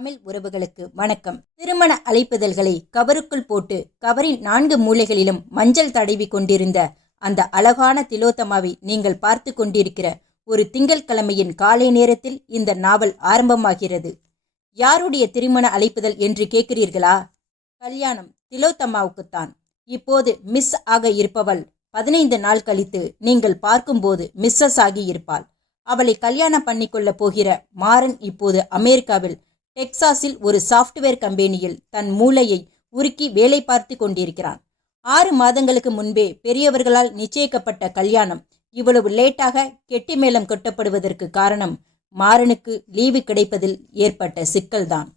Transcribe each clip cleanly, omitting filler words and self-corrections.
தமிழ் உறவுகளுக்கு வணக்கம். திருமண அழைப்பிதழ்களை கவருக்குள் போட்டு கவரின் 4 மூலைகளிலும் மஞ்சள் தடவி கொண்டிருந்த அந்த அழகான திலோத்தமாவை நீங்கள் பார்த்து கொண்டிருக்கிற ஒரு திங்கட்கிழமையின் காலை நேரத்தில் இந்த நாவல் ஆரம்பமாகிறது. யாருடைய திருமண அழைப்பிதழ் என்று கேட்கிறீர்களா? கல்யாணம் திலோத்தமாவுக்குத்தான். இப்போது மிஸ் ஆக இருப்பவள் 15 நாள் கழித்து நீங்கள் பார்க்கும்போது மிஸ்ஸஸ் ஆகி இருப்பாள். அவளை கல்யாணம் பண்ணிக்கொள்ள போகிற மாறன் இப்போது அமெரிக்காவில் டெக்சாஸில் ஒரு சாஃப்ட்வேர் கம்பெனியில் தன் மூளையை உருக்கி வேலை பார்த்து கொண்டிருக்கிறான். 6 மாதங்களுக்கு முன்பே பெரியவர்களால் நிச்சயிக்கப்பட்ட கல்யாணம் இவ்வளவு லேட்டாக கெட்டி மேளம் கொட்டப்படுவதற்கு காரணம் மாறனுக்கு லீவு கிடைப்பதில் ஏற்பட்ட சிக்கல்தான்.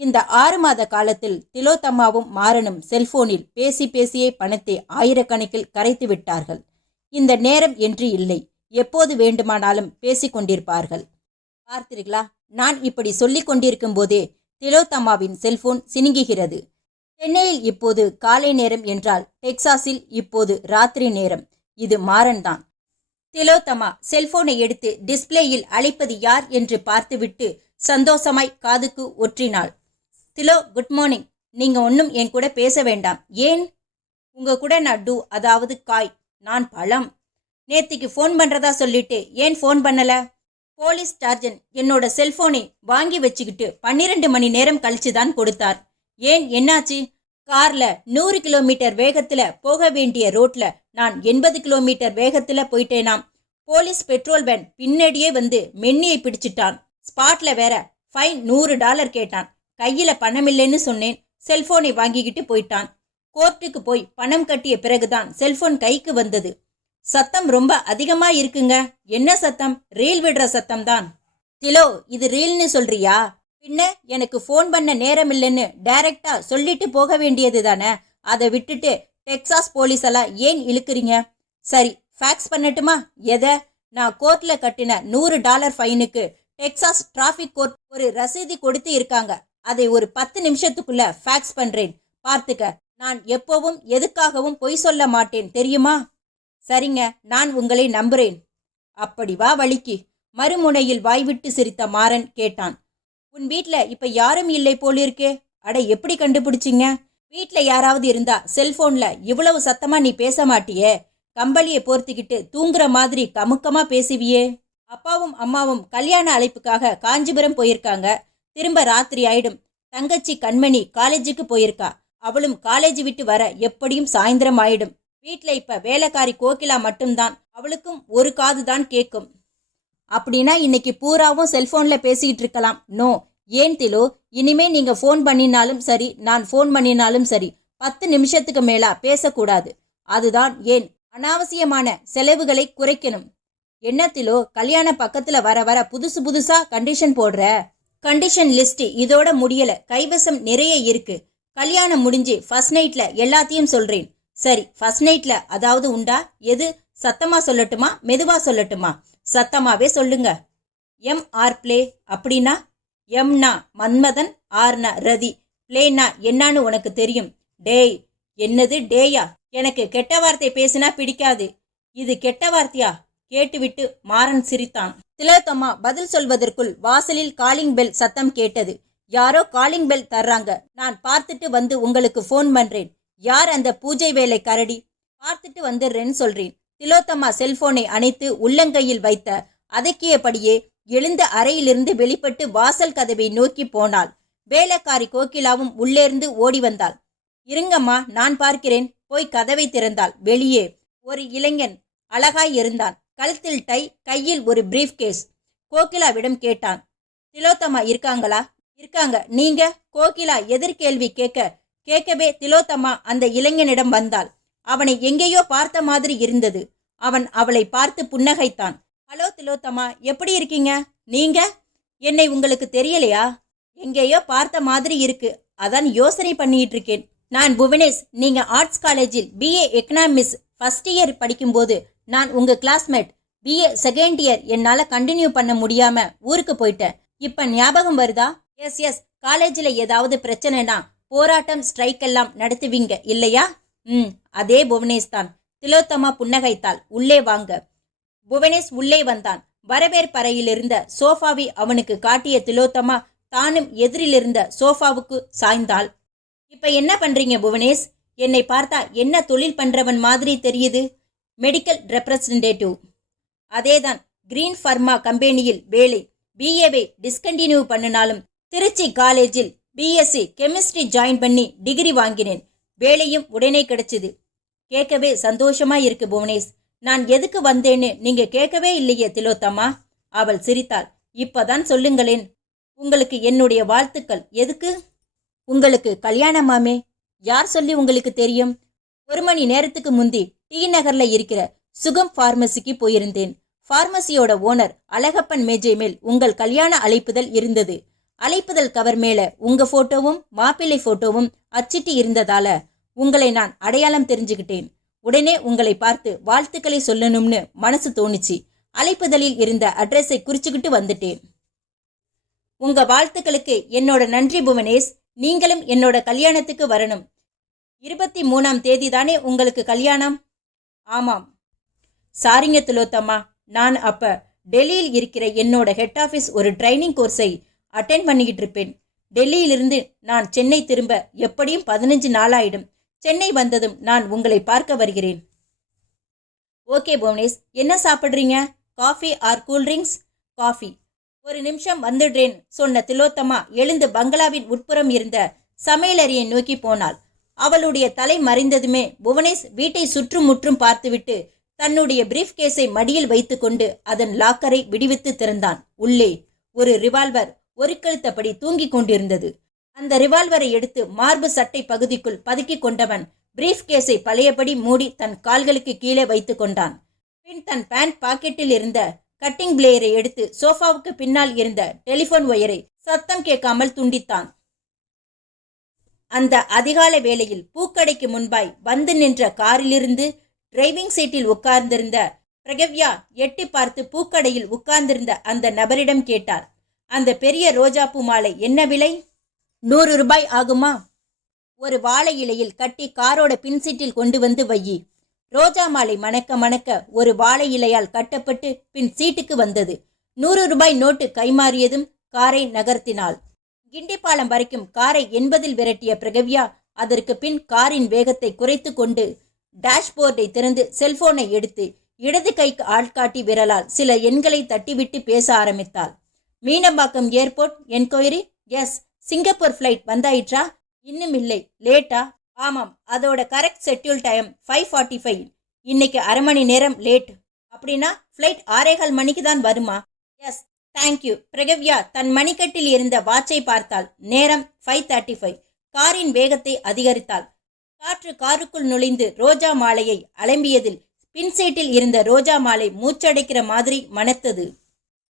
இந்த 6 மாத காலத்தில் திலோத்தமாவும் மாறனும் செல்போனில் பேசி பேசியே பணத்தை ஆயிரக்கணக்கில் கரைத்து விட்டார்கள். இந்த நேரம் என்று இல்லை, எப்போது வேண்டுமானாலும் பேசிக்கொண்டிருப்பார்கள். பார்த்தீர்களா, நான் இப்படி சொல்லிக் கொண்டிருக்கும் போதே திலோத்தமாவின் செல்போன் சினுங்குகிறது. சென்னையில் இப்போது காலை நேரம் என்றால் டெக்சாஸில் இப்போது ராத்திரி நேரம். இது மாறன் தான். திலோத்தமா செல்போனை எடுத்து டிஸ்பிளேயில் அழைப்பது யார் என்று பார்த்துவிட்டு சந்தோஷமாய் காதுக்கு ஒற்றினாள். திலோ, குட் மார்னிங். நீங்க ஒன்றும் என் கூட பேச வேண்டாம். ஏன்? உங்க கூட நான் டூ, அதாவது காய், நான் பழம். நேத்திக்கு ஃபோன் பண்றதா சொல்லிட்டு ஏன் ஃபோன் பண்ணல? போலீஸ் சார்ஜன் என்னோட செல்போனை வாங்கி வச்சுக்கிட்டு 12 மணி நேரம் கழிச்சு தான் கொடுத்தார். ஏன், என்னாச்சு? கார்ல 100 கிலோமீட்டர் வேகத்துல போக வேண்டிய ரோட்ல நான் 80 கிலோமீட்டர் வேகத்துல போயிட்டேனாம். போலீஸ் பெட்ரோல் வேன் பின்னாடியே வந்து மென்னியை பிடிச்சிட்டான். ஸ்பாட்ல வேற ஃபைன் $100 கேட்டான். கையில பணமில்லைன்னு சொன்னேன். செல்போனை வாங்கிக்கிட்டு போயிட்டான். கோர்ட்டுக்கு போய் பணம் கட்டிய பிறகுதான் செல்போன் கைக்கு வந்தது. சத்தம் ரொம்ப அதிகமா இருக்குங்க. என்ன சத்தம்? ரீல் விடுற சத்தம் தான். திலோ, இது ரீல்னு சொல்றியா? பின்ன எனக்கு ஃபோன் பண்ண நேரம் இல்லைன்னு டைரக்டா சொல்லிட்டு போக வேண்டியது தானே. அதை விட்டுட்டு டெக்சாஸ் போலீஸ் எல்லாம் ஏன் இழுக்கிறீங்க? சரி, ஃபேக்ஸ் பண்ணட்டுமா? எதை? நான் கோர்ட்ல கட்டின $100 ஃபைனுக்கு டெக்சாஸ் டிராஃபிக் கோர்ட் ஒரு ரசீதி கொடுத்து இருக்காங்க. அதை ஒரு 10 நிமிஷத்துக்குள்ள ஃபேக்ஸ் பண்றேன். பார்த்துக்க. நான் எப்பவும் எதுக்காகவும் பொய் சொல்ல மாட்டேன், தெரியுமா? சரிங்க, நான் உங்களை நம்புறேன். அப்படி வா வழிக்கு. மறுமுனையில் வாய்விட்டு சிரித்த மாறன் கேட்டான். உன் வீட்ல இப்ப யாரும் இல்லை போலிருக்கே. அட, எப்படி கண்டுபிடிச்சிங்க? வீட்ல யாராவது இருந்தா செல்போன்ல இவ்வளவு சத்தமா நீ பேச மாட்டியே. கம்பளியை போர்த்திக்கிட்டு தூங்குற மாதிரி கமுக்கமா பேசுவியே. அப்பாவும் அம்மாவும் கல்யாண அழைப்புக்காக காஞ்சிபுரம் போயிருக்காங்க. திரும்ப ராத்திரி ஆயிடும். தங்கச்சி கண்மணி காலேஜுக்கு போயிருக்கா. அவளும் காலேஜ் விட்டு வர எப்படியும் சாயந்தரம் ஆயிடும். வீட்ல இப்ப வேலைக்காரி கோகிலா மட்டும்தான். அவளுக்கும் ஒரு காது தான் கேட்கும். அப்படின்னா இன்னைக்கு பூராவும் செல்போன்ல பேசிக்கிட்டு இருக்கலாம். நோ. ஏன் திலோ? இனிமே நீங்க ஃபோன் பண்ணினாலும் சரி, நான் ஃபோன் பண்ணினாலும் சரி, 10 நிமிஷத்துக்கு மேலா பேசக்கூடாது. அதுதான் ஏன். அனாவசியமான செலவுகளை குறைக்கணும். என்ன திலோ, கல்யாணம் பக்கத்துல வர வர புதுசா கண்டிஷன் போடுற? கண்டிஷன் லிஸ்ட் இதோட முடியல. கைவசம் நிறைய இருக்கு. கல்யாணம் முடிஞ்சு ஃபர்ஸ்ட் நைட்ல எல்லாத்தையும் சொல்றேன். சரி, ஃபர்ஸ்ட் நைட்ல அதாவது உண்டா? எது? சத்தமா சொல்லட்டுமா, மெதுவா சொல்லட்டுமா? சத்தமாவே சொல்லுங்க. MR play. அப்படின்னா? எம்னா மன்மதன், ஆர்னா ரதி, பிளேனா என்னன்னு உனக்கு தெரியும். டேய். என்னது டேயா? எனக்கு கெட்ட வார்த்தை பேசினா பிடிக்காது. இது கெட்ட வார்த்தையா? கேட்டுவிட்டு மாறன் சிரித்தான். திலோத்தமா பதில் சொல்வதற்குள் வாசலில் காலிங் பெல் சத்தம் கேட்டது. யாரோ காலிங் பெல் தர்றாங்க. நான் பார்த்துட்டு வந்து உங்களுக்கு ஃபோன் பண்றேன். யார் அந்த பூஜை வேலை கரடி? பார்த்துட்டு வந்துடுறேன்னு சொல்றேன். திலோத்தமா செல்போனை அணைத்து உள்ளங்கையில் வைத்த அதக்கியபடியே எழுந்த அறையிலிருந்து வெளிப்பட்டு வாசல் கதவை நோக்கி போனாள். வேலைக்காரி கோகிலாவும் உள்ளேருந்து ஓடி வந்தாள். இருங்கம்மா, நான் பார்க்கிறேன். போய் கதவை திறந்தாள். வெளியே ஒரு இளைஞன் அழகாய் இருந்தான். கழுத்தில் டை, கையில் ஒரு பிரீஃப் கேஸ். கோகிலாவிடம் கேட்டான். திலோத்தமா இருக்காங்களா? இருக்காங்க. நீங்க? கோகிலா எதிர்கேள்வி கேட்கவே திலோத்தமா அந்த இளைஞனிடம் வந்தாள். அவனை எங்கேயோ பார்த்த மாதிரி இருந்தது. அவன் அவளை பார்த்து புன்னகைத்தான். ஹலோ திலோத்தமா, எப்படி இருக்கீங்க? நீங்க? என்னை உங்களுக்கு தெரியலையா? எங்கேயோ பார்த்த மாதிரி இருக்கு. அதான் யோசனை பண்ணிட்டு இருக்கேன். நான் புவனேஷ். நீங்க ஆர்ட்ஸ் காலேஜில் BA எக்கனாமிக்ஸ் ஃபர்ஸ்ட் இயர் படிக்கும்போது நான் உங்க கிளாஸ்மேட். BA செகண்ட் இயர் என்னால கண்டினியூ பண்ண முடியாம ஊருக்கு போயிட்டேன். இப்ப ஞாபகம் வருதா? எஸ். காலேஜில் ஏதாவது பிரச்சனைனா போராட்டம், ஸ்ட்ரைக் எல்லாம் நடத்துவீங்க இல்லையா? அதே புவனேஷ் தான். திலோத்தமா புன்னகைத்தாள். உள்ளே வாங்க. புவனேஷ் உள்ளே வந்தான். வரவேற்பறையில் இருந்த சோஃபாவை அவனுக்கு காட்டிய திலோத்தமா தானும் எதிரிலிருந்த சோஃபாவுக்கு சாய்ந்தாள். இப்ப என்ன பண்றீங்க புவனேஷ்? என்னை பார்த்தா என்ன தொழில் பண்றவன் மாதிரி தெரியுது? Medical representative. அதேதான், கிரீன் ஃபர்மா கம்பெனியில் வேலை. பிஏவை டிஸ்கண்டினியூ பண்ணினாலும் திருச்சி காலேஜில் பிஎஸ்சி கெமிஸ்ட்ரி ஜாயின் பண்ணி டிகிரி வாங்கினேன். வேலையும் உடனே கிடைச்சிது. கேட்கவே சந்தோஷமா இருக்கு புவனேஷ். நான் எதுக்கு வந்தேன்னு நீங்க கேட்கவே இல்லையே திலோத்தமா. அவள் சிரித்தாள். இப்பதான் சொல்லுங்களேன். உங்களுக்கு என்னுடைய வாழ்த்துக்கள். எதுக்கு? உங்களுக்கு கல்யாணமாமே. யார் சொல்லி உங்களுக்கு தெரியும்? 1 மணி நேரத்துக்கு முந்தி டி நகர்ல இருக்கிற சுகம் பார்மசிக்கு போயிருந்தேன். பார்மசியோட ஓனர் அழகப்பன் மேஜை மேல் உங்கள் கல்யாண அழைப்புதல் இருந்தது. அழைப்புதல் கவர் மேல உங்க போட்டோவும் மாப்பிள்ளை போட்டோவும் அச்சிட்டு இருந்ததால உங்களை நான் அடையாளம் தெரிஞ்சுக்கிட்டேன். உடனே உங்களை பார்த்து வாழ்த்துக்களை சொல்லணும்னு மனசு தோணுச்சு. அழைப்புதலில் இருந்த அட்ரஸை குறிச்சுக்கிட்டு வந்துட்டேன். உங்க வாழ்த்துக்களுக்கு என்னோட நன்றி புவனேஷ். நீங்களும் என்னோட கல்யாணத்துக்கு வரணும். 23ஆம் தேதி தானே உங்களுக்கு கல்யாணம்? ஆமாம். சாரிங்க திலோத்தம்மா, நான் அப்ப டெல்லியில் இருக்கிற என்னோட ஹெட் ஆஃபீஸ் ஒரு ட்ரைனிங் கோர்ஸை அட்டென்ட் பண்ணிக்கிட்டு இருப்பேன். டெல்லியிலிருந்து நான் சென்னை திரும்ப எப்படியும் 15 நாளாயிடும். சென்னை வந்ததும் நான் உங்களை பார்க்க வருகிறேன். ஓகே புவனேஷ், என்ன சாப்பிட்றீங்க? Coffee or cool drinks? காஃபி. 1 நிமிஷம் வந்துடுறேன் சொன்ன திலோத்தமா எழுந்து பங்களாவின் உட்புறம் இருந்த சமையலறையை நோக்கி போனாள். அவளுடைய தலை மறைந்ததுமே புவனேஷ் வீட்டை சுற்றும் முற்றும் பார்த்துவிட்டு தன்னுடைய பிரீஃப் கேஸை மடியில் வைத்துக்கொண்டு அதன் லாக்கரை விடுவித்து திறந்தான். உள்ளே ஒரு ரிவால்வர் ஒரு கழுத்தபடி தூங்கிக் கொண்டிருந்தது. அந்த ரிவால்வரை எடுத்து மார்பு சட்டை பகுதிக்குள் பதுக்கிக் கொண்டவன் பிரீஃப் கேஸை பழையபடி மூடி தன் கால்களுக்கு கீழே வைத்து கொண்டான். பின் தன் பேண்ட் பாக்கெட்டில் இருந்த கட்டிங் பிளேயரை எடுத்து சோஃபாவுக்கு பின்னால் இருந்த டெலிபோன் ஒயரை சத்தம் கேட்காமல் துண்டித்தான். அந்த அதிகாலை வேளையில் பூக்கடைக்கு முன்பாய் வந்து நின்ற காரிலிருந்து டிரைவிங் சீட்டில் உட்கார்ந்திருந்த பிரகவ்யா எட்டி பார்த்து பூக்கடையில் உட்கார்ந்திருந்த அந்த நபரிடம் கேட்டார். அந்த பெரிய ரோஜாப்பூ மாலை என்ன விலை? 100 ரூபாய் ஆகுமா? ஒரு வாழை இலையில் கட்டி காரோட பின்சீட்டில் கொண்டு வந்து வையி. ரோஜா மாலை மணக்க மணக்க ஒரு வாழை இலையால் கட்டப்பட்டு பின் சீட்டுக்கு வந்தது. 100 ரூபாய் நோட்டு கைமாறியதும் காரை நகர்த்தினாள். கிண்டிப்பாலம் வரைக்கும் காரை 80இல் விரட்டிய பிரகவ்யா அதற்கு பின் காரின் வேகத்தை குறைத்து கொண்டு டேஷ்போர்டை திறந்து செல்போனை எடுத்து இடது கைக்கு ஆள்காட்டி விரலால் சில எண்களை தட்டிவிட்டு பேச ஆரம்பித்தாள். Meenambakkam airport enquiry. Yes. Singapore flight வந்தாயிற்றா? இன்னும் இல்லை. லேட்டா? ஆமாம், அதோட கரெக்ட் ஷெட்யூல் டைம் 5:45. இன்னைக்கு 1/2 மணி நேரம் லேட். அப்படின்னா ஃப்ளைட் 6:15 மணிக்கு தான் வருமா? S, thank you. பிரகவ்யா தன் மணிக்கட்டில் இருந்த வாட்சை பார்த்தாள். நேரம் 5:35. காரின் வேகத்தை அதிகரித்தாள். காற்று காருக்குள் நுழைந்து ரோஜா மாலையை அலம்பியதில் பின்சீட்டில் இருந்த ரோஜா மாலை மூச்சடைக்கிற மாதிரி மணத்தது.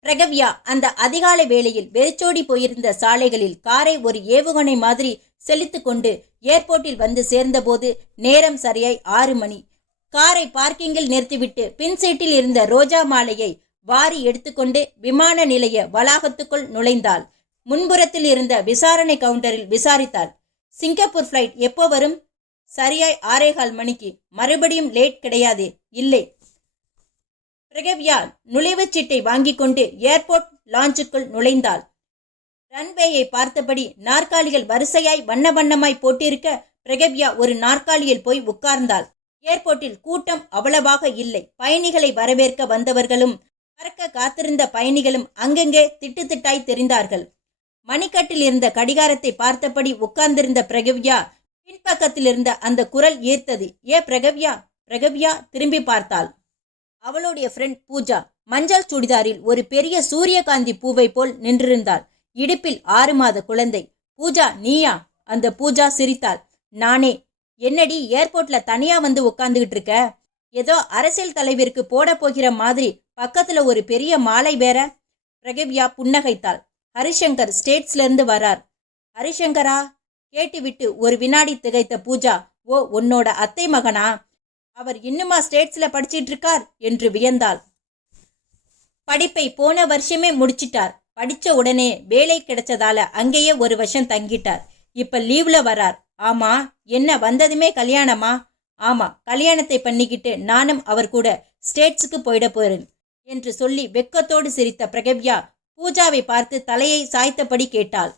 பிரகவ்யா அந்த அதிகாலை வேளையில் வெறிச்சோடி போயிருந்த சாலைகளில் காரை ஒரு ஏவுகணை மாதிரி செலுத்து கொண்டு ஏர்போர்ட்டில் வந்து சேர்ந்தபோது நேரம் சரியாய் 6 மணி. காரை பார்க்கிங்கில் நிறுத்திவிட்டு பின்சீட்டில் இருந்த ரோஜா மாலையை வாரி எடுத்துக்கொண்டு விமான நிலைய வளாகத்துக்குள் நுழைந்தாள். முன்புறத்தில் இருந்த விசாரணை கவுண்டரில் விசாரித்தாள். சிங்கப்பூர் ஃப்ளைட் எப்போ வரும்? சரியாய் 6:15 மணிக்கு. மறுபடியும் லேட் கிடையாது? இல்லை. பிரகவ்யா நுழைவுச்சீட்டை வாங்கி கொண்டு ஏர்போர்ட் லாஞ்சுக்குள் நுழைந்தாள். ரன்வேயை பார்த்தபடி நாற்காலிகள் வரிசையாய் வண்ண வண்ணமாய் போட்டிருக்க பிரகவ்யா ஒரு நாற்காலியில் போய் உட்கார்ந்தாள். ஏர்போர்ட்டில் கூட்டம் அவ்வளவாக இல்லை. பயணிகளை வரவேற்க வந்தவர்களும் பறக்க காத்திருந்த பயணிகளும் அங்கங்கே திட்டு திட்டாய் தெரிந்தார்கள். மணிக்கட்டில் இருந்த கடிகாரத்தை பார்த்தபடி உட்கார்ந்திருந்த பிரகவ்யா பின்பக்கத்தில் இருந்த அந்த குரல் ஈர்த்தது. ஏ பிரகவ்யா? பிரகவ்யா திரும்பி பார்த்தாள். அவளுடைய ஃப்ரெண்ட் பூஜா மஞ்சள் சுடிதாரில் ஒரு பெரிய சூரியகாந்தி பூவை போல் நின்றிருந்தாள். இடுப்பில் 6 மாத குழந்தை. பூஜா நீயா? அந்த பூஜா சிரித்தாள். நானே. என்னடி ஏர்போர்ட்ல தனியா வந்து உட்கார்ந்துகிட்டு இருக்க? ஏதோ அரசியல் தலைவருக்கு போட போகிற மாதிரி பக்கத்துல ஒரு பெரிய மாலை வேற. பிரகவ்யா புன்னகைத்தாள். ஹரிசங்கர் ஸ்டேட்ஸ்ல இருந்து வரார். ஹரிசங்கரா? கேட்டுவிட்டு ஒரு வினாடி திகைத்த பூஜா, ஓ உன்னோட அத்தை மகனா? அவர் இன்னுமா ஸ்டேட்ஸ்ல படிச்சிட்டு இருக்கார் என்று வியந்தாள். படிப்பை போன வருஷமே முடிச்சிட்டார். படிச்ச உடனே வேலை கிடைச்சதால அங்கேயே 1 வருஷம் தங்கிட்டார். இப்ப லீவ்ல வரார். ஆமா, என்ன வந்ததுமே கல்யாணமா? ஆமா, கல்யாணத்தை பண்ணிக்கிட்டு நானும் அவர் கூட ஸ்டேட்ஸுக்கு போயிட போறேன் என்று சொல்லி வெக்கத்தோடு சிரித்த பிரகவ்யா பூஜாவை பார்த்து தலையை சாய்த்தபடி கேட்டாள்.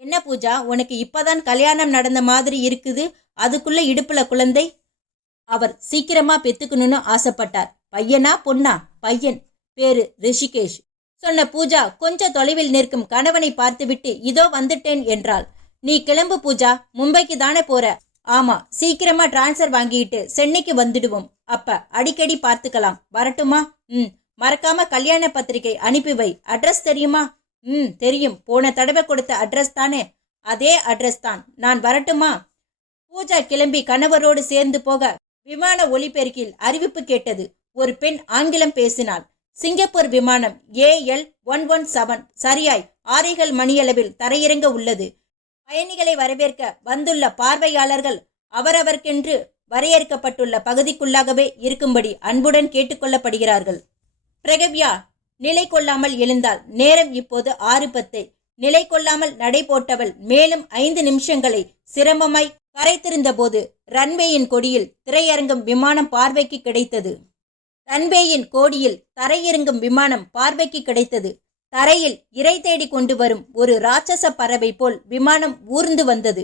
என்ன பூஜா, உனக்கு இப்பதான் கல்யாணம் நடந்த மாதிரி இருக்குது, அதுக்குள்ள இடுப்புல குழந்தை? அவர் சீக்கிரமா பெத்துக்கணும்னு ஆசைப்பட்டார். பையனா பொண்ணா? பையன், பேரு ரிஷிகேஷ் சொன்ன பூஜா கொஞ்சம் தொலைவில் நிற்கும் கணவனை பார்த்துவிட்டு இதோ வந்துட்டேன் என்றாள். நீ கிளம்பு பூஜா, மும்பைக்கு தானே போற? ஆமா, சீக்கிரமா டிரான்ஸ்ஃபர் வாங்கிட்டு சென்னைக்கு வந்துடுவோம். அப்ப அடிக்கடி பார்த்துக்கலாம். வரட்டுமா? மறக்காம கல்யாண பத்திரிகை அனுப்பி வை. அட்ரஸ் தெரியுமா? தெரியும். போன தடவை கொடுத்த அட்ரஸ் தானே? அதே அட்ரஸ் தான். நான் வரட்டுமா? பூஜா கிளம்பி கணவரோடு சேர்ந்து போக விமான ஒலிபெருக்கில் அறிவிப்பு கேட்டது. ஒரு பெண் ஆங்கிலம் பேசினாள். சிங்கப்பூர் விமானம் AL117 சரியாய் 6 மணியளவில் தரையிறங்க உள்ளது. பயணிகளை வரவேற்க வந்துள்ள பார்வையாளர்கள் அவரவர்க்கென்று வரையறுக்கப்பட்டுள்ள பகுதிக்குள்ளாகவே இருக்கும்படி அன்புடன் கேட்டுக்கொள்ளப்படுகிறார்கள். பிரகவ்யா நிலை கொள்ளாமல் எழுந்தாள். நேரம் இப்போது 6:10. நிலை கொள்ளாமல் நடை போட்டவள் மேலும் 5 நிமிஷங்களை சிரமமாய் கரைத்திருந்த போது ரன்வேயின் கொடியில் திரையரங்கும் விமானம் பார்வைக்கு கிடைத்தது. ரன்வேயின் கோடியில் தரையிறங்கும் விமானம் பார்வைக்கு கிடைத்தது. தரையில் இறை தேடி கொண்டு வரும் ஒரு ராட்சச பறவை போல் விமானம் ஊர்ந்து வந்தது.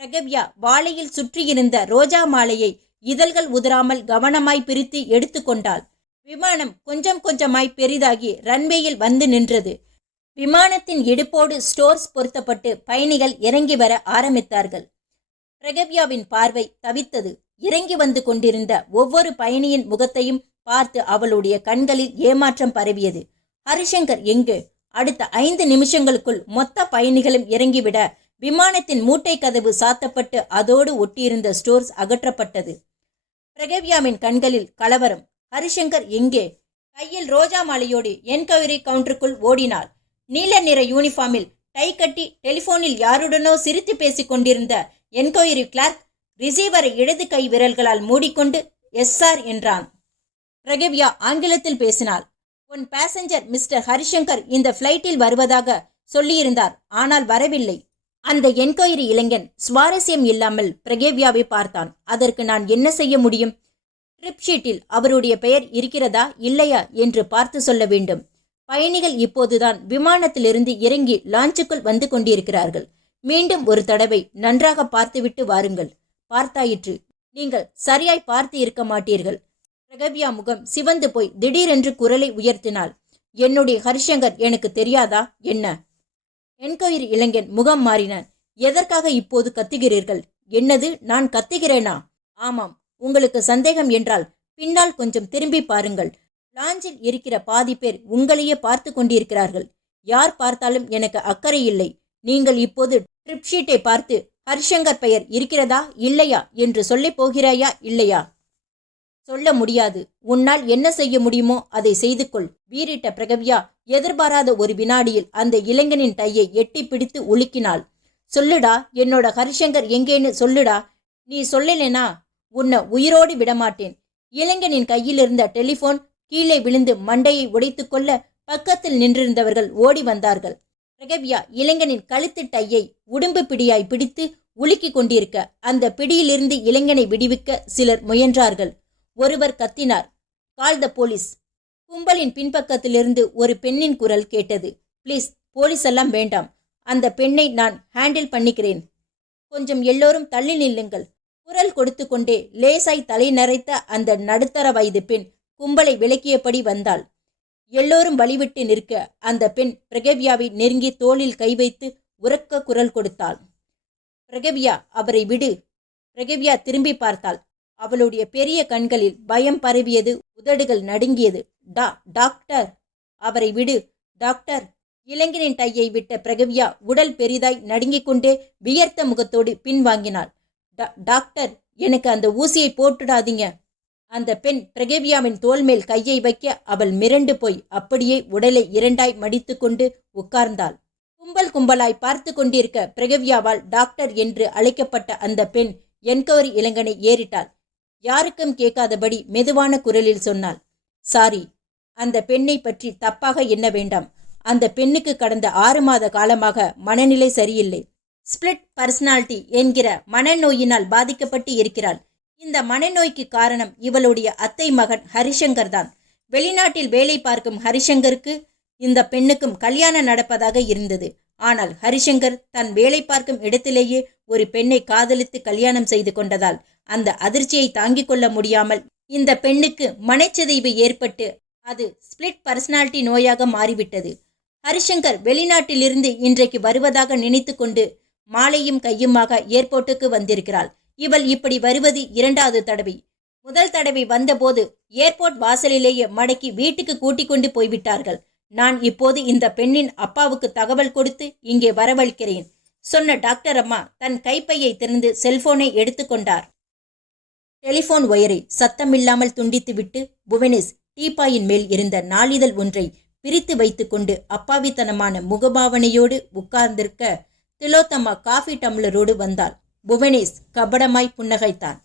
பிரகவ்யா வாழையில் சுற்றியிருந்த ரோஜா மாலையை இதழ்கள் உதிராமல் கவனமாய் பிரித்து எடுத்துக்கொண்டாள். விமானம் கொஞ்சம் கொஞ்சமாய் பெரிதாகி ரன்வேயில் வந்து நின்றது. விமானத்தின் இடுப்போடு ஸ்டோர்ஸ் பொருத்தப்பட்டு பயணிகள் இறங்கி வர ஆரம்பித்தார்கள். பிரகவ்யாவின் பார்வை தவித்தது. இறங்கி வந்து கொண்டிருந்த ஒவ்வொரு பயணியின் முகத்தையும் பார்த்து அவளுடைய கண்களில் ஏமாற்றம் பரவியது. ஹரிசங்கர் எங்கு? அடுத்த 5 நிமிஷங்களுக்குள் மொத்த பயணிகளும் இறங்கிவிட விமானத்தின் மூட்டை கதவு சாத்தப்பட்டு அதோடு ஒட்டியிருந்த ஸ்டோர்ஸ் அகற்றப்பட்டது. பிரகவ்யாவின் கண்களில் கலவரம். ஹரிசங்கர் எங்கே? கையில் ரோஜா மாலையோடு என்கொயரி கவுண்டருக்குள் ஓடினாள். நீல நிற யூனிஃபார்மில் டை கட்டி டெலிபோனில் யாருடனோ சிரித்து பேசிக் கொண்டிருந்த என்கொயரி கிளார்க் ரிசீவரை இடது கை விரல்களால் மூடிக்கொண்டு SR என்றான். பிரகவ்யா ஆங்கிலத்தில் பேசினாள். உன் பேசஞ்சர் மிஸ்டர் ஹரிசங்கர் இந்த பிளைட்டில் வருவதாக சொல்லியிருந்தார், ஆனால் வரவில்லை. அந்த என்கொயரி இளைஞன் சுவாரஸ்யம் இல்லாமல் பிரகவ்யாவை பார்த்தான். அதற்கு நான் என்ன செய்ய முடியும்? ட்ரிப் ஷீட்டில் அவருடைய பெயர் இருக்கிறதா இல்லையா என்று பார்த்து சொல்ல வேண்டும். பயணிகள் இப்போதுதான் விமானத்திலிருந்து இறங்கி லாஞ்சுக்குள் வந்து கொண்டிருக்கிறார்கள். மீண்டும் ஒரு தடவை நன்றாக பார்த்துவிட்டு வாருங்கள். பார்த்தாயிற்று. நீங்கள் சரியாய் பார்த்து இருக்க மாட்டீர்கள். பிரகவ்யா முகம் சிவந்து போய் திடீரென்று குரலை உயர்த்தினாள். என்னுடைய ஹரிசங்கர் எனக்கு தெரியாதா என்ன? என்கொயரி இளைஞன் முகம் மாறினான். எதற்காக இப்போது கத்துகிறீர்கள்? என்னது, நான் கத்துகிறேனா? ஆமாம், உங்களுக்கு சந்தேகம் என்றால் பின்னால் கொஞ்சம் திரும்பி பாருங்கள். லாஞ்சில் இருக்கிற பாதி பேர் உங்களையே பார்த்து கொண்டிருக்கிறார்கள். யார் பார்த்தாலும் எனக்கு அக்கறை இல்லை. நீங்கள் இப்போது ட்ரிப் ஷீட்டை பார்த்து ஹரிசங்கர் பெயர் இருக்கிறதா இல்லையா என்று சொல்ல போகிறாயா இல்லையா? சொல்ல முடியாது. உன்னால் என்ன செய்ய முடியுமோ அதை செய்து கொள். வீறிட்ட பிரகவ்யா எதிர்பாராத ஒரு வினாடியில் அந்த இளைஞனின் டையை எட்டி பிடித்து உலுக்கினாள். சொல்லுடா, என்னோட ஹரிசங்கர் எங்கேன்னு சொல்லுடா. நீ சொல்லலேனா உன்னை உயிரோடு விடமாட்டேன். இளைஞனின் கையில் இருந்த டெலிபோன் கீழே விழுந்து மண்டையை உடைத்து கொள்ள பக்கத்தில் நின்றிருந்தவர்கள் ஓடி வந்தார்கள். பிரகவ்யா இளைஞனின் கழுத்து டையை உடும்பு பிடியாய் பிடித்து உலுக்கி கொண்டிருக்க அந்த பிடியிலிருந்து இளைஞனை விடுவிக்க சிலர் முயன்றார்கள். ஒருவர் கத்தினார், கால் த போலீஸ். கும்பலின் பின்பக்கத்திலிருந்து ஒரு பெண்ணின் குரல் கேட்டது. ப்ளீஸ், போலீஸ் எல்லாம் வேண்டாம். அந்த பெண்ணை நான் ஹேண்டில் பண்ணிக்கிறேன். கொஞ்சம் எல்லோரும் தள்ளி நில்லுங்கள். குரல் கொடுத்து கொண்டே லேசாய் தலை நரைத்த அந்த நடுத்தர வயது பெண் கும்பலை விலக்கியபடி வந்தாள். எல்லோரும் வழிவிட்டு நிற்க அந்த பெண் பிரகவ்யாவை நெருங்கி தோளில் கை வைத்து உரக்க குரல் கொடுத்தாள். பிரகவ்யா, அவரை விடு. பிரகவ்யா திரும்பி பார்த்தாள். அவளுடைய பெரிய கண்களில் பயம் பரவியது. உதடுகள் நடுங்கியது. டாக்டர், அவரை விடு டாக்டர். இளைஞனின் டையை விட்ட பிரகவ்யா உடல் பெரிதாய் நடுங்கிக் கொண்டே வியர்த்த முகத்தோடு பின்வாங்கினாள். டாக்டர், எனக்கு அந்த ஊசியை போட்டுடாதீங்க. அந்த பெண் பிரகவ்யாவின் தோள் மேல் கையை வைக்க அவள் மிரண்டு போய் அப்படியே உடலை 2ஆய் மடித்து கொண்டு உட்கார்ந்தாள். கும்பல் கும்பலாய் பார்த்து கொண்டிருக்க பிரகவ்யாவால் டாக்டர் என்று அழைக்கப்பட்ட அந்த பெண் என்கொயரி இளைஞனை ஏறிட்டாள். யாருக்கும் கேட்காதபடி மெதுவான குரலில் சொன்னாள், சாரி. அந்த பெண்ணை பற்றி தப்பாக எண்ண வேண்டாம். அந்த பெண்ணுக்கு கடந்த 6 மாத காலமாக மனநிலை சரியில்லை. ஸ்பிளிட் பர்சனாலிட்டி என்கிற மனநோயினால் பாதிக்கப்பட்டு இருக்கிறாள். இந்த மனநோய்க்கு காரணம் இவளுடைய அத்தை மகன் ஹரிசங்கர் தான். வெளிநாட்டில் வேலை பார்க்கும் ஹரிசங்கருக்கு இந்த பெண்ணுக்கும் கல்யாணம் நடப்பதாக இருந்தது. ஆனால் ஹரிசங்கர் தன் வேலை பார்க்கும் இடத்திலேயே ஒரு பெண்ணை காதலித்து கல்யாணம் செய்து கொண்டதால் அந்த அதிர்ச்சியை தாங்கிக் கொள்ள முடியாமல் இந்த பெண்ணுக்கு மனச்சிதைவு ஏற்பட்டு அது ஸ்பிளிட் பர்சனாலிட்டி நோயாக மாறிவிட்டது. ஹரிசங்கர் வெளிநாட்டிலிருந்து இன்றைக்கு வருவதாக நினைத்து கொண்டு மாலையும் கையுமாக ஏர்போர்ட்டுக்கு வந்திருக்கிறாள். இவள் இப்படி வருவது 2வது தடவை. முதல் தடவை வந்தபோது ஏர்போர்ட் வாசலிலேயே மடக்கி வீட்டுக்கு கூட்டிக் கொண்டு போய்விட்டார்கள். நான் இப்போது இந்த பெண்ணின் அப்பாவுக்கு தகவல் கொடுத்து இங்கே வரவழைக்கிறேன் சொன்ன டாக்டர் அம்மா தன் கைப்பையை திறந்து செல்போனை எடுத்துக்கொண்டார். டெலிபோன் ஒயரை சத்தமில்லாமல் துண்டித்துவிட்டு புவனேஷ் டீப்பாயின் மேல் இருந்த நாளிதழ் ஒன்றை பிரித்து வைத்துக்கொண்டு அப்பாவித்தனமான முகபாவனையோடு உட்கார்ந்திருக்க திலோத்தமா காஃபி டம்ளரோடு வந்தாள். புவனேஷ் கபடமாய் புன்னகைத்தான்.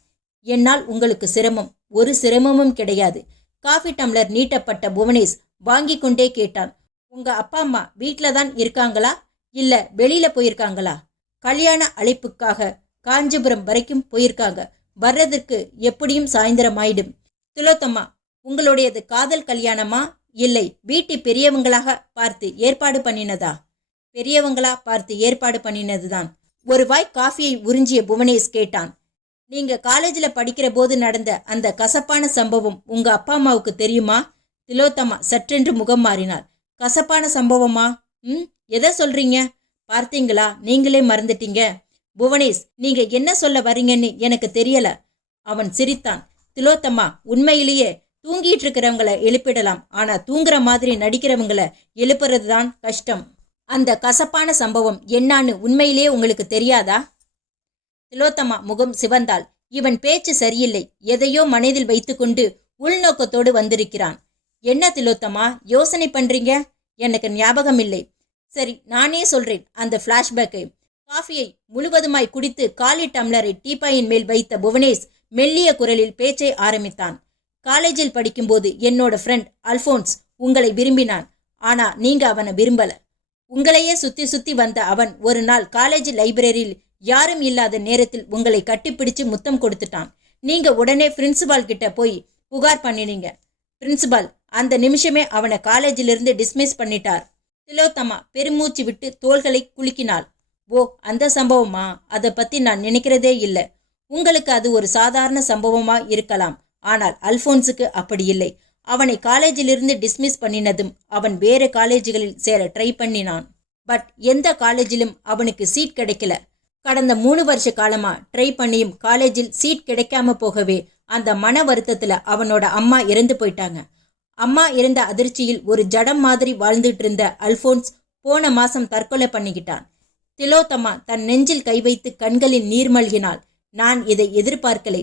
என்னால் உங்களுக்கு சிரமம்? ஒரு சிரமமும் கிடையாது. காஃபி டம்ளர் நீட்டப்பட்ட புவனேஷ் வாங்கி கொண்டே கேட்டான். உங்க அப்பா அம்மா வீட்டில தான் இருக்காங்களா, இல்ல வெளியில போயிருக்காங்களா? கல்யாண அழைப்புக்காக காஞ்சிபுரம் வரைக்கும் போயிருக்காங்க. வர்றதுக்கு எப்படியும் சாயந்தரம் ஆயிடும். திலோத்தமா, உங்களுடையது காதல் கல்யாணமா, இல்லை வீட்டு பெரியவங்களாக பார்த்து ஏற்பாடு பண்ணினதா? பெரியவங்களா பார்த்து ஏற்பாடு பண்ணினதுதான். ஒரு வாய் காஃபியை உறிஞ்சிய புவனேஷ் கேட்டான். நீங்க காலேஜில் படிக்கிற போது நடந்த அந்த கசப்பான சம்பவம் உங்க அப்பா அம்மாவுக்கு தெரியுமா? திலோத்தமா சற்றென்று முகம் மாறினார். கசப்பான சம்பவமா? எதை சொல்றீங்க? பார்த்தீங்களா, நீங்களே மறந்துட்டீங்க. புவனேஷ், நீங்க என்ன சொல்ல வரீங்கன்னு எனக்கு தெரியல. அவன் சிரித்தான். திலோத்தமா, உண்மையிலேயே தூங்கிட்டு இருக்கிறவங்களை எழுப்பிடலாம், ஆனா தூங்குற மாதிரி நடிக்கிறவங்களை எழுப்புறது தான் கஷ்டம். அந்த கசப்பான சம்பவம் என்னான்னு உண்மையிலேயே உங்களுக்கு தெரியாதா? திலோத்தமா முகம் சிவந்தாள். இவன் பேச்சு சரியில்லை. எதையோ மனதில் வைத்துக்கொண்டு உள்நோக்கத்தோடு வந்திருக்கிறான். என்ன திலோத்தமா யோசனை பண்றீங்க? எனக்கு ஞாபகம் இல்லை. சரி, நானே சொல்றேன் அந்த பிளாஷ்பேக்கை. காஃபியை முழுவதுமாய் குடித்து காலி டம்ளரை டீப்பாயின் மேல் வைத்த புவனேஷ் மெல்லிய குரலில் பேச்சை ஆரம்பித்தான். காலேஜில் படிக்கும்போது என்னோட ஃப்ரெண்ட் அல்போன்ஸ் உங்களை விரும்பினான். ஆனா நீங்க அவனை விரும்பல. உங்களையே சுத்தி சுத்தி வந்த அவன் ஒரு நாள் காலேஜ் லைப்ரரியில் யாரும் இல்லாத நேரத்தில் உங்களை கட்டிப்பிடிச்சு முத்தம் கொடுத்துட்டான். நீங்க உடனே பிரின்சிபால் கிட்ட போய் புகார் பண்ணினீங்க. பிரின்சிபால் அந்த நிமிஷமே அவனை காலேஜிலிருந்து டிஸ்மிஸ் பண்ணிட்டார். திலோத்தமா பெருமூச்சு விட்டு தோள்களை குலுக்கினாள். ஓ, அந்த சம்பவமா? அதை பத்தி நான் நினைக்கிறதே இல்லை. உங்களுக்கு அது ஒரு சாதாரண சம்பவமா இருக்கலாம். ஆனால் அல்போன்ஸுக்கு அப்படி இல்லை. அவனை காலேஜிலிருந்து டிஸ்மிஸ் பண்ணினதும் அவன் வேறு காலேஜுகளில் சேர ட்ரை பண்ணினான். பட் எந்த காலேஜிலும் அவனுக்கு சீட் கிடைக்கல. கடந்த 3 வருஷ காலமா ட்ரை பண்ணியும் காலேஜில் சீட் கிடைக்காம போகவே அந்த மன வருத்தத்துல அவனோட அம்மா இறந்து போயிட்டாங்க. அம்மா இறந்த அதிர்ச்சியில் ஒரு ஜடம் மாதிரி வாழ்ந்துட்டு இருந்த அல்போன்ஸ் போன மாசம் தற்கொலை பண்ணிக்கிட்டான். திலோத்தமா தன் நெஞ்சில் கை வைத்து கண்களில் நீர் மல்கினாள். நான் இதை எதிர்பார்க்கலை.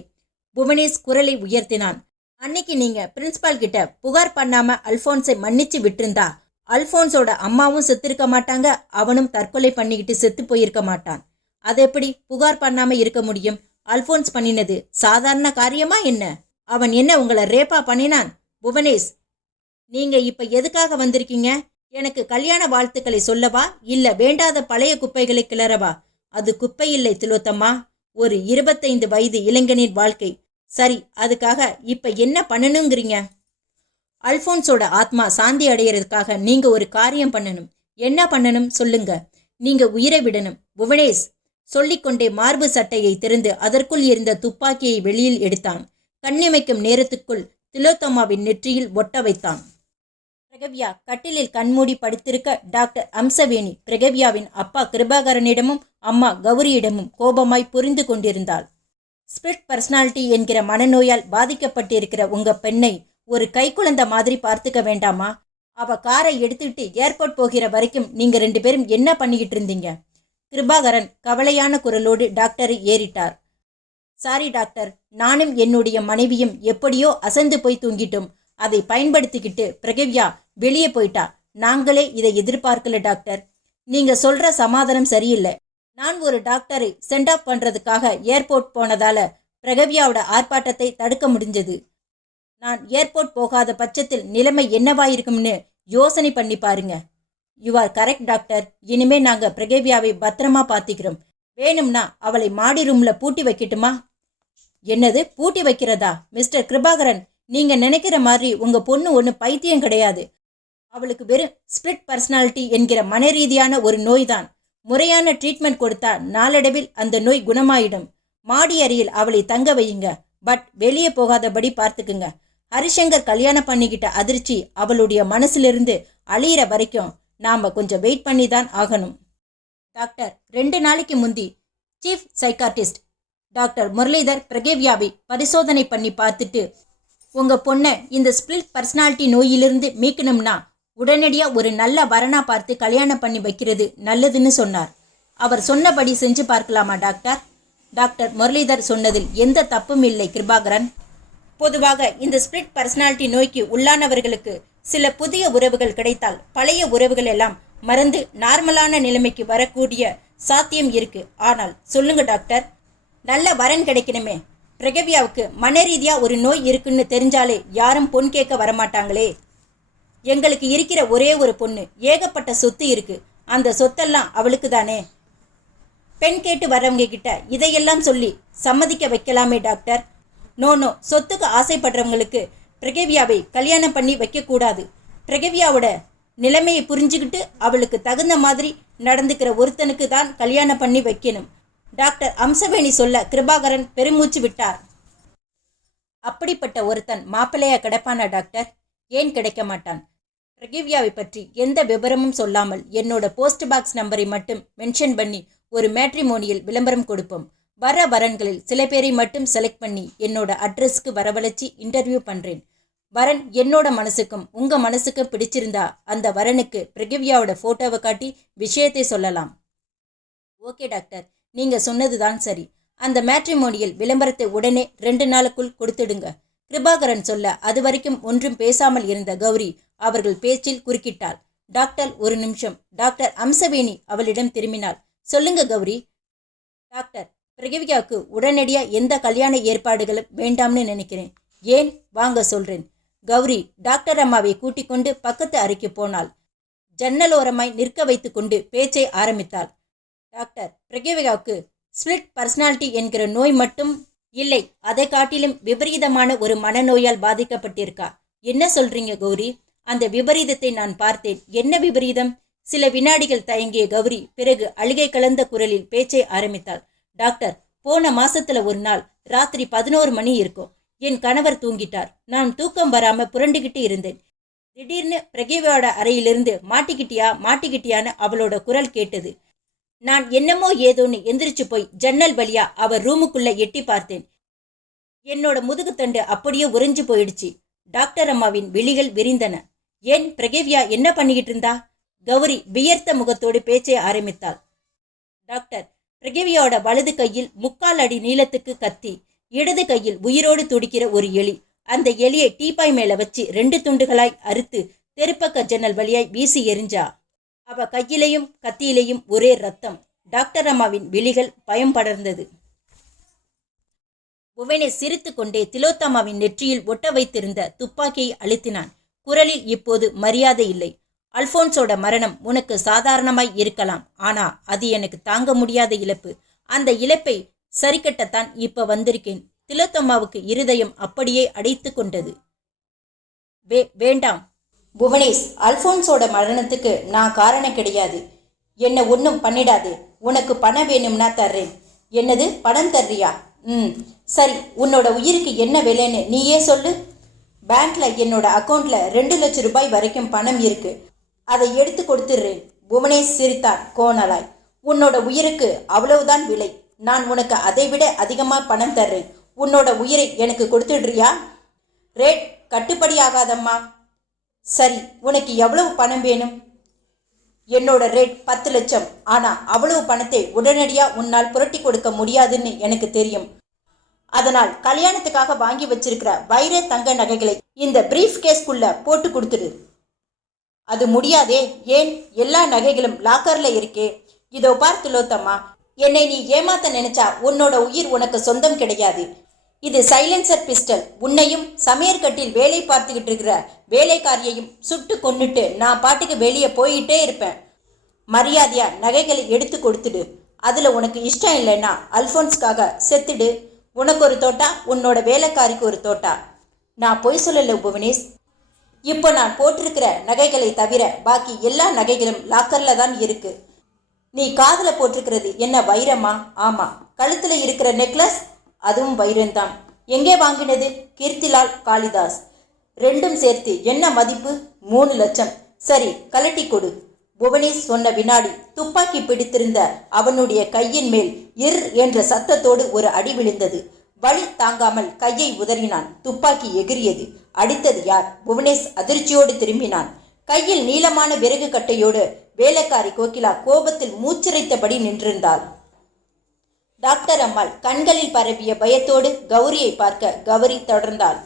புவனேஷ் குரலை உயர்த்தினான். அன்னைக்கு நீங்க பிரின்சிபால் கிட்ட புகார் பண்ணாம அல்போன்ஸை மன்னிச்சு விட்டிருந்தா அல்போன்ஸோட அம்மாவும் செத்திருக்க மாட்டாங்க, அவனும் தற்கொலை பண்ணிக்கிட்டு செத்து போயிருக்க மாட்டான். அது எப்படி புகார் பண்ணாம இருக்க முடியும்? அல்போன்ஸ் பண்ணினது சாதாரண காரியமா என்ன? அவன் என்ன உங்களை ரேப்பா பண்ணினான்? புவனேஷ், நீங்க இப்ப எதுக்காக வந்திருக்கீங்க? எனக்கு கல்யாண வாழ்த்துக்களை சொல்லவா, இல்ல வேண்டாத பழைய குப்பைகளை கிளறவா? அது குப்பை இல்லை திலோத்தம்மா, ஒரு 25 வயது இளைஞனின் வாழ்க்கை. சரி, அதுக்காக இப்ப என்ன பண்ணணுங்கிறீங்க? அல்போன்ஸோட ஆத்மா சாந்தி அடையிறதுக்காக நீங்க ஒரு காரியம் பண்ணணும். என்ன பண்ணணும் சொல்லுங்க. நீங்க உயிரை விடணும். புவனேஷ் சொல்லிக்கொண்டே மார்பு சட்டையை திறந்து அதற்குள் இருந்த துப்பாக்கியை வெளியில் எடுத்தான். கண்ணிமைக்கும் நேரத்துக்குள் திலோத்தமாவின் நெற்றியில் ஒட்ட வைத்தான். பிரகவ்யா கட்டிலில் கண்மூடி படுத்திருக்க டாக்டர் அம்சவேணி பிரகவ்யாவின் அப்பா கிருபாகரனிடமும் அம்மா கௌரியிடமும் கோபமாய் புரிந்து கொண்டிருந்தாள். ஸ்பிளிட் பர்சனாலிட்டி என்கிற மனநோயால் பாதிக்கப்பட்டிருக்கிற உங்க பெண்ணை ஒரு கைக்குழந்தை மாதிரி பார்த்துக்க வேண்டாமா? அவ காரை எடுத்துட்டு ஏர்போர்ட் போகிற வரைக்கும் நீங்க 2 பேரும் என்ன பண்ணிக்கிட்டு இருந்தீங்க? கிருபாகரன் கவலையான குரலோடு டாக்டரை ஏறிட்டார். சாரி டாக்டர், நானும் என்னுடைய மனைவியும் எப்படியோ அசந்து போய் தூங்கிட்டோம். அதை பயன்படுத்திக்கிட்டு பிரகவ்யா வெளியே போயிட்டா. நாங்களே இதை எதிர்பார்க்கல டாக்டர். நீங்க சொல்ற சமாதானம் சரியில்லை. நான் ஒரு டாக்டரை சென்ட் ஆஃப் பண்றதுக்காக ஏர்போர்ட் போனதால பிரகவ்யாவோட ஆர்ப்பாட்டத்தை தடுக்க முடிஞ்சது. நான் ஏர்போர்ட் போகாத பட்சத்தில் நிலைமை என்னவாயிருக்கும்னு யோசனை பண்ணி பாருங்க. You are correct doctor. இனிமே நாங்க பிரகவ்யாவை பத்திரமா பார்த்திக்கிறோம். வேணும்னா அவளை மாடி ரூம்ல பூட்டி வைக்கட்டுமா? என்னது பூட்டி வைக்கிறதா? மிஸ்டர் கிருபாகரன், நீங்க நினைக்கிற மாதிரி உங்க பொண்ணு ஒன்று பைத்தியம் கிடையாது. அவளுக்கு வெறும் ஸ்பிளிட் பர்சனாலிட்டி என்கிற மனரீதியான ஒரு நோய்தான். முறையான ட்ரீட்மெண்ட் கொடுத்தா நாளடைவில் அந்த நோய் குணமாயிடும். மாடி அறையில் அவளை தங்க வையுங்க. பட் வெளியே போகாதபடி பார்த்துக்குங்க. ஹரிசங்கர் கல்யாணம் பண்ணிக்கிட்ட அதிர்ச்சி அவளுடைய மனசிலிருந்து அழியிற வரைக்கும் நாம கொஞ்சம் வெயிட் பண்ணி தான் ஆகணும். டாக்டர், 2 நாளைக்கு முந்தி சீஃப் சைக்காட்டிஸ்ட் டாக்டர் முரளிதர் பிரகேவியாவை பரிசோதனை பண்ணி பார்த்துட்டு உங்க பொண்ணை இந்த ஸ்பிளிட் பர்சனாலிட்டி நோயிலிருந்து மீட்கணும்னா உடனடியாக ஒரு நல்ல வரனா பார்த்து கல்யாணம் பண்ணி வைக்கிறது நல்லதுன்னு சொன்னார். அவர் சொன்னபடி செஞ்சு பார்க்கலாமா டாக்டர்? டாக்டர் முரளிதர் சொன்னதில் எந்த தப்பும் இல்லை கிருபாகரன். பொதுவாக இந்த ஸ்பிளிட் பர்சனாலிட்டி நோய்க்கு உள்ளானவர்களுக்கு சில புதிய உறவுகள் கிடைத்தால் பழைய உறவுகள் எல்லாம் மறந்து நார்மலான நிலைமைக்கு வரக்கூடிய சாத்தியம் இருக்கு. ஆனால் சொல்லுங்க டாக்டர், நல்ல வரன் கிடைக்கணுமே. பிரகவியாவுக்கு மனரீதியா ஒரு நோய் இருக்குன்னு தெரிஞ்சாலே யாரும் பொன் கேட்க வரமாட்டாங்களே. எங்களுக்கு இருக்கிற ஒரே ஒரு பொண்ணு, ஏகப்பட்ட சொத்து இருக்கு. அந்த சொத்தெல்லாம் அவளுக்கு தானே. பெண் கேட்டு வர்றவங்க கிட்ட இதையெல்லாம் சொல்லி சம்மதிக்க வைக்கலாமே டாக்டர். நோ, சொத்துக்கு ஆசைப்படுறவங்களுக்கு பிரகவியாவை கல்யாணம் பண்ணி வைக்கக்கூடாது. பிரகவியாவோட நிலைமையை புரிஞ்சுக்கிட்டு அவளுக்கு தகுந்த மாதிரி நடந்துக்கிற ஒருத்தனுக்கு தான் கல்யாணம் பண்ணி வைக்கணும். டாக்டர் அம்சவேணி சொல்ல கிருபாகரன் பெருமூச்சு விட்டார். அப்படிப்பட்ட ஒருத்தன் மாப்பிள்ளையா கிடைப்பானா டாக்டர்? ஏன் கிடைக்க மாட்டான்? பிரகவியாவை பற்றி எந்த விவரமும் சொல்லாமல் என்னோட போஸ்ட் பாக்ஸ் நம்பரை மட்டும் மென்ஷன் பண்ணி ஒரு மேட்ரிமோனியல் விளம்பரம் கொடுப்போம். வர வரன்களில் சில பேரை மட்டும் செலக்ட் பண்ணி என்னோட அட்ரஸ்க்கு வரவழைச்சி இன்டர்வியூ பண்ணுறேன். வரன் என்னோட மனசுக்கும் உங்கள் மனசுக்கும் பிடிச்சிருந்தா அந்த வரனுக்கு பிரகவியாவோட ஃபோட்டோவை காட்டி விஷயத்தை சொல்லலாம். ஓகே டாக்டர், நீங்கள் சொன்னது தான் சரி. அந்த மேட்ரிமோனியல் விளம்பரத்தை உடனே 2 நாளுக்குள் கொடுத்துடுங்க. கிருபாகரன் சொல்ல அது வரைக்கும் ஒன்றும் பேசாமல் இருந்த கௌரி அவர்கள் பேச்சில் குறுக்கிட்டாள். டாக்டர், ஒரு நிமிஷம். டாக்டர் அம்சவேணி அவளிடம் திரும்பினாள். சொல்லுங்க கௌரி. டாக்டர், பிரகவியாவுக்கு உடனடியாக எந்த கல்யாண ஏற்பாடுகளும் வேண்டாம்னு நினைக்கிறேன். ஏன்? வாங்க சொல்கிறேன். கௌரி டாக்டர் அம்மாவை கூட்டிக் கொண்டு பக்கத்து அறைக்கு போனாள். ஜன்னலோரமாய் நிற்க வைத்து கொண்டு பேச்சை ஆரம்பித்தாள். டாக்டர், பிரகவியாவுக்கு ஸ்பிளிட் பர்சனாலிட்டி என்கிற நோய் மட்டும் இல்லை, அதை காட்டிலும் விபரீதமான ஒரு மனநோயால் பாதிக்கப்பட்டிருக்கா. என்ன சொல்றீங்க கௌரி? அந்த விபரீதத்தை நான் பார்த்தேன். என்ன விபரீதம்? சில வினாடிகள் தயங்கிய கௌரி பிறகு அழுகை கலந்த குரலில் பேச்சை ஆரம்பித்தாள். டாக்டர், போன மாசத்துல ஒரு நாள் ராத்திரி 11 மணி இருக்கும். என் கணவர் தூங்கிட்டார். நான் தூக்கம் வராம புரண்டுகிட்டு இருந்தேன். திடீர்னு பிரகவியோட அறையிலிருந்து மாட்டிக்கிட்டியான்னு அவளோட குரல் கேட்டது. நான் என்னமோ ஏதோன்னு எந்திரிச்சு போய் ஜன்னல் வழியா அவர் ரூமுக்குள்ள எட்டி பார்த்தேன். என்னோட முதுகுத்தண்டு அப்படியே உறைஞ்சு போயிடுச்சு. டாக்டர் அம்மாவின் விழிகள் விரிந்தன. ஏன், பிரகவியா என்ன பண்ணிக்கிட்டு இருந்தா? கௌரி வியர்த்த முகத்தோடு பேச்சை ஆரம்பித்தாள். டாக்டர், பிரகவியோட வலது கையில் 3/4 அடி நீளத்துக்கு கத்தி, இடது கையில் உயிரோடு துடிக்கிற ஒரு எலி. அந்த எலியை டீப்பாய் மேல வச்சு 2 துண்டுகளாய் அறுத்து தெருப்பக்க ஜன்னல் வழியாய் வீசி எரிஞ்சா. அவ கையிலையும் கத்தியிலையும் ஒரே ரத்தம். டாக்டர் அம்மாவின் விழிகள் பயம் படர்ந்தது. புவனேஷ் சிரித்து கொண்டே திலோத்தமாவின் நெற்றியில் ஒட்ட வைத்திருந்த துப்பாக்கியை அழுத்தினான். குரலில் இப்போது மரியாதை இல்லை. அல்போன்ஸோட மரணம் உனக்கு சாதாரணமாய் இருக்கலாம். ஆனா அது எனக்கு தாங்க முடியாத இழப்பு. அந்த இழப்பை சரிக்கட்டத்தான் இப்ப வந்திருக்கேன். திலோத்தமாவுக்கு இருதயம் அப்படியே அடைத்து கொண்டது. வேண்டாம் புவனேஷ், அல்போன்ஸோட மரணத்துக்கு நான் காரணம் கிடையாது. என்ன ஒன்றும் பண்ணிடாது. உனக்கு பணம் வேணும்னா தர்றேன். என்னது, பணம் தர்றியா? சரி, உன்னோட உயிருக்கு என்ன விலைன்னு நீயே சொல்லு. பேங்க்ல என்னோட அக்கௌண்ட்ல 2 லட்சம் ரூபாய் வரைக்கும் பணம் இருக்கு. அதை எடுத்து கொடுத்துடுறேன். புவனேஷ் சிரித்தான் கோணலாய். உன்னோட உயிருக்கு அவ்வளவுதான் விலை. நான் உனக்கு அதை விட அதிகமாக பணம் தர்றேன். உன்னோட உயிரை எனக்கு கொடுத்துடுறியா? ரேட் கட்டுப்படியாகாதம்மா. சரி, உனக்கு எவ்வளவு பணம் வேணும்? என்னோட ரேட் 10 லட்சம். ஆனா அவ்வளவு பணத்தை உடனடியாக உன்னால் புரட்டி கொடுக்க முடியாதுன்னு எனக்கு தெரியும். அதனால் கல்யாணத்துக்காக வாங்கி வச்சிருக்கிற வைர தங்க நகைகளை இந்த பிரீஃப் கேஸ்க்குள்ள போட்டு கொடுத்துடு. அது முடியாதே. ஏன்? எல்லா நகைகளும் லாக்கர்ல இருக்கே. இதோ பார் திலோத்தமா, என்னை நீ ஏமாத்த நினைச்சா உன்னோட உயிர் உனக்கு சொந்தம் கிடையாது. இது சைலன்சர் பிஸ்டல். உன்னையும் சமையற்கட்டில் வேலை பார்த்துக்கிட்டு இருக்கிற வேலைக்காரியையும் சுட்டு கொன்னுட்டு நான் பாட்டுக்கு வெளியே போயிட்டே இருப்பேன். மரியாதையா நகைகளை எடுத்து கொடுத்துடு. அதுல உனக்கு இஷ்டம் இல்லைன்னா அல்போன்ஸ்க்காக செத்துடு. உனக்கு ஒரு தோட்டா, உன்னோட வேலைக்காரிக்கு ஒரு தோட்டா. நான் பொய் சொல்லலை புவனேஷ். இப்போ நான் போட்டிருக்கிற நகைகளை தவிர பாக்கி எல்லா நகைகளும் லாக்கர்ல தான் இருக்கு. நீ காதுல போட்டிருக்கிறது என்ன வைரமா? ஆமா. கழுத்துல இருக்கிற நெக்லஸ் அதுவும் வைரம்தான். எங்கே வாங்கினது? கீர்த்திலால் காளிதாஸ். ரெண்டும் சேர்த்து என்ன மதிப்பு? 3 லட்சம். சரி, கலட்டி கொடு. புவனேஷ் சொன்ன வினாடி துப்பாக்கி பிடித்திருந்த அவனுடைய கையின் மேல் இர் என்ற சத்தத்தோடு ஒரு அடி விழுந்தது. வலி தாங்காமல் கையை உதறினான். துப்பாக்கி எகிரியது. அடித்தது யார்? புவனேஷ் அதிர்ச்சியோடு திரும்பினான். கையில் நீளமான விறகு கட்டையோடு வேலைக்காரி கோகிலா கோபத்தில் மூச்சிரைத்தபடி நின்றிருந்தாள். டாக்டர் அம்மாள் கண்களில் பரவிய பயத்தோடு கௌரியை பார்க்க கௌரி தொடர்ந்தாள்.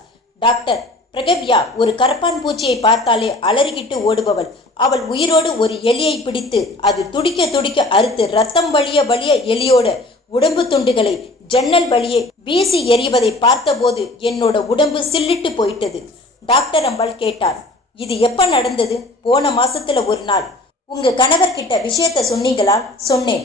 டாக்டர், பிரகவ்யா ஒரு கரப்பான் பூச்சியை பார்த்தாலே அலறிக்கிட்டு ஓடுபவள். அவள் உயிரோடு ஒரு எலியை பிடித்து அது துடிக்க துடிக்க அறுத்து ரத்தம் வழிய வழிய எலியோட உடம்பு துண்டுகளை ஜன்னல் வழியே வீசி எறிவதை பார்த்தபோது என்னோட உடம்பு சில்லிட்டு போயிட்டது. டாக்டர் அம்பாள் கேட்டார், இது எப்ப நடந்தது? போன மாசத்துல ஒரு நாள். உங்க கணவர்கிட்ட விஷயத்த சொன்னீங்களா? சொன்னேன்.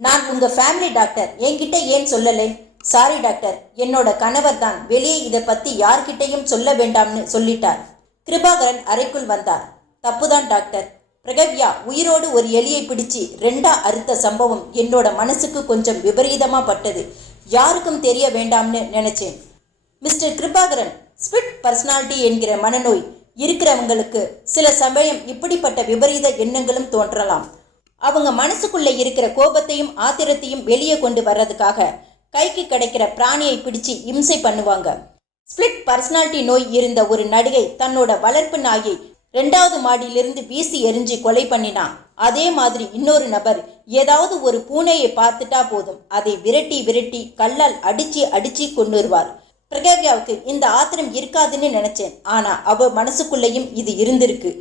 நான் உங்க ஃபேமிலி டாக்டர், என்கிட்ட ஏன் சொல்லலை? சாரி டாக்டர், என்னோட கணவர் தான் வெளியே இதை பத்தி யார்கிட்டையும் சொல்ல வேண்டாம்னு சொல்லிட்டார். கிருபாகரன் அறைக்குள் வந்தார். தப்புதான் டாக்டர். பிரகவ்யா உயிரோடு ஒரு எலியை பிடிச்சு 2 அறுத்த சம்பவம் என்னோட மனசுக்கு கொஞ்சம் விபரீதமா பட்டது. யாருக்கும் தெரிய வேண்டாம்னு நினைச்சேன். மிஸ்டர் கிருபாகரன், ஸ்பிட் பர்சனாலிட்டி என்கிற மனநோய் இருக்கிறவங்களுக்கு சில சமயம் இப்படிப்பட்ட விபரீத எண்ணங்களும் தோன்றலாம். அவங்க மனசுக்குள்ள இருக்கிற கோபத்தையும் ஆத்திரத்தையும் வெளியே கொண்டு வர்றதுக்காக கைக்கு கிடைக்கிற பிராணியை பிடிச்சு இம்சை பண்ணுவாங்க. ஸ்பிளிட் பர்சனாலிட்டி நோய் இருந்த ஒரு நடிகை தன்னோட வளர்ப்பு நாயை 2வது மாடியிலிருந்து வீசி எரிஞ்சு கொலை பண்ணினா. அதே மாதிரி இன்னொரு நபர் ஏதாவது ஒரு பூனையை பார்த்துட்டா போதும் அதை விரட்டி விரட்டி கல்லால் அடிச்சு அடிச்சு கொண்டுருவார். பிரகவ்யாவுக்கு இந்த ஆத்திரம் இருக்காதுன்னு நினைச்சேன். ஆனா அவ மனசுக்குள்ளேயும் இது இருந்திருக்கு.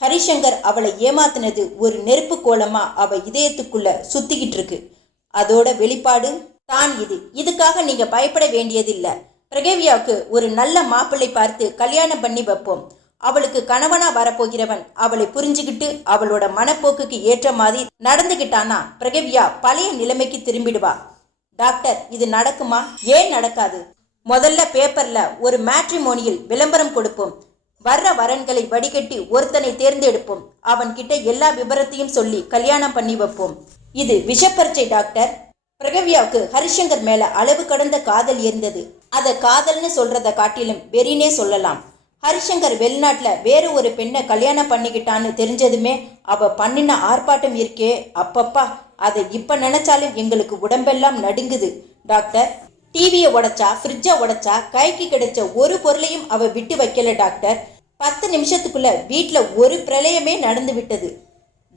ஹரிசங்கர் அவளை ஏமாத்தினது ஒரு நெருப்பு கோலமா அவ இதயத்துக்குள்ள சுத்திக்கிட்டு இருக்கு. அதோட வெளிப்பாடு தான் இது. இதுக்காக நீங்க பயப்பட வேண்டியதில்லை. பிரகவ்யாவுக்கு ஒரு நல்ல மாப்பிள்ளை பார்த்து கல்யாணம் பண்ணி வைப்போம். அவளுக்கு கணவனா வரப்போகிறவன் அவளை புரிஞ்சுக்கிட்டு அவளோட மனப்போக்குக்கு ஏற்ற மாதிரி நடந்துகிட்டானா பிரகவ்யா பழைய நிலைமைக்கு திரும்பிடுவா. டாக்டர், இது நடக்குமா? ஏன் நடக்காது? முதல்ல பேப்பர்ல ஒரு மேட்ரிமோனியில் விளம்பரம் கொடுப்போம். வர்ற வரன்களை வடிகட்டி ஒருத்தனை தேர்ந்தெடுப்போம். அவன்கிட்ட எல்லா விபரத்தையும் சொல்லி கல்யாணம் பண்ணி வைப்போம். இது விஷப்பரீட்சை டாக்டர். பிரகவ்யாவுக்கு ஹரிசங்கர் மேல அளவு கடந்த காதல் இருந்தது. அதை காதல்னு சொல்றத காட்டிலும் வெறினே சொல்லலாம். ஹரிசங்கர் வெளிநாட்டுல வேறு ஒரு பெண்ணை கல்யாணம் பண்ணிக்கிட்டான்னு தெரிஞ்சதுமே அவ பண்ணின ஆர்ப்பாட்டம் இருக்கே, அப்பப்பா, அதை இப்ப நினைச்சாலும் எங்களுக்கு உடம்பெல்லாம் நடுங்குது. டாக்டர், டிவியை உடைச்சா, ஃப்ரிட்ஜை உடைச்சா, கைக்கு கிடைச்ச ஒரு பொருளையும் அவ விட்டு வைக்கல டாக்டர். 10 நிமிஷத்துக்குள்ள வீட்டுல ஒரு பிரளயமே நடந்து விட்டது.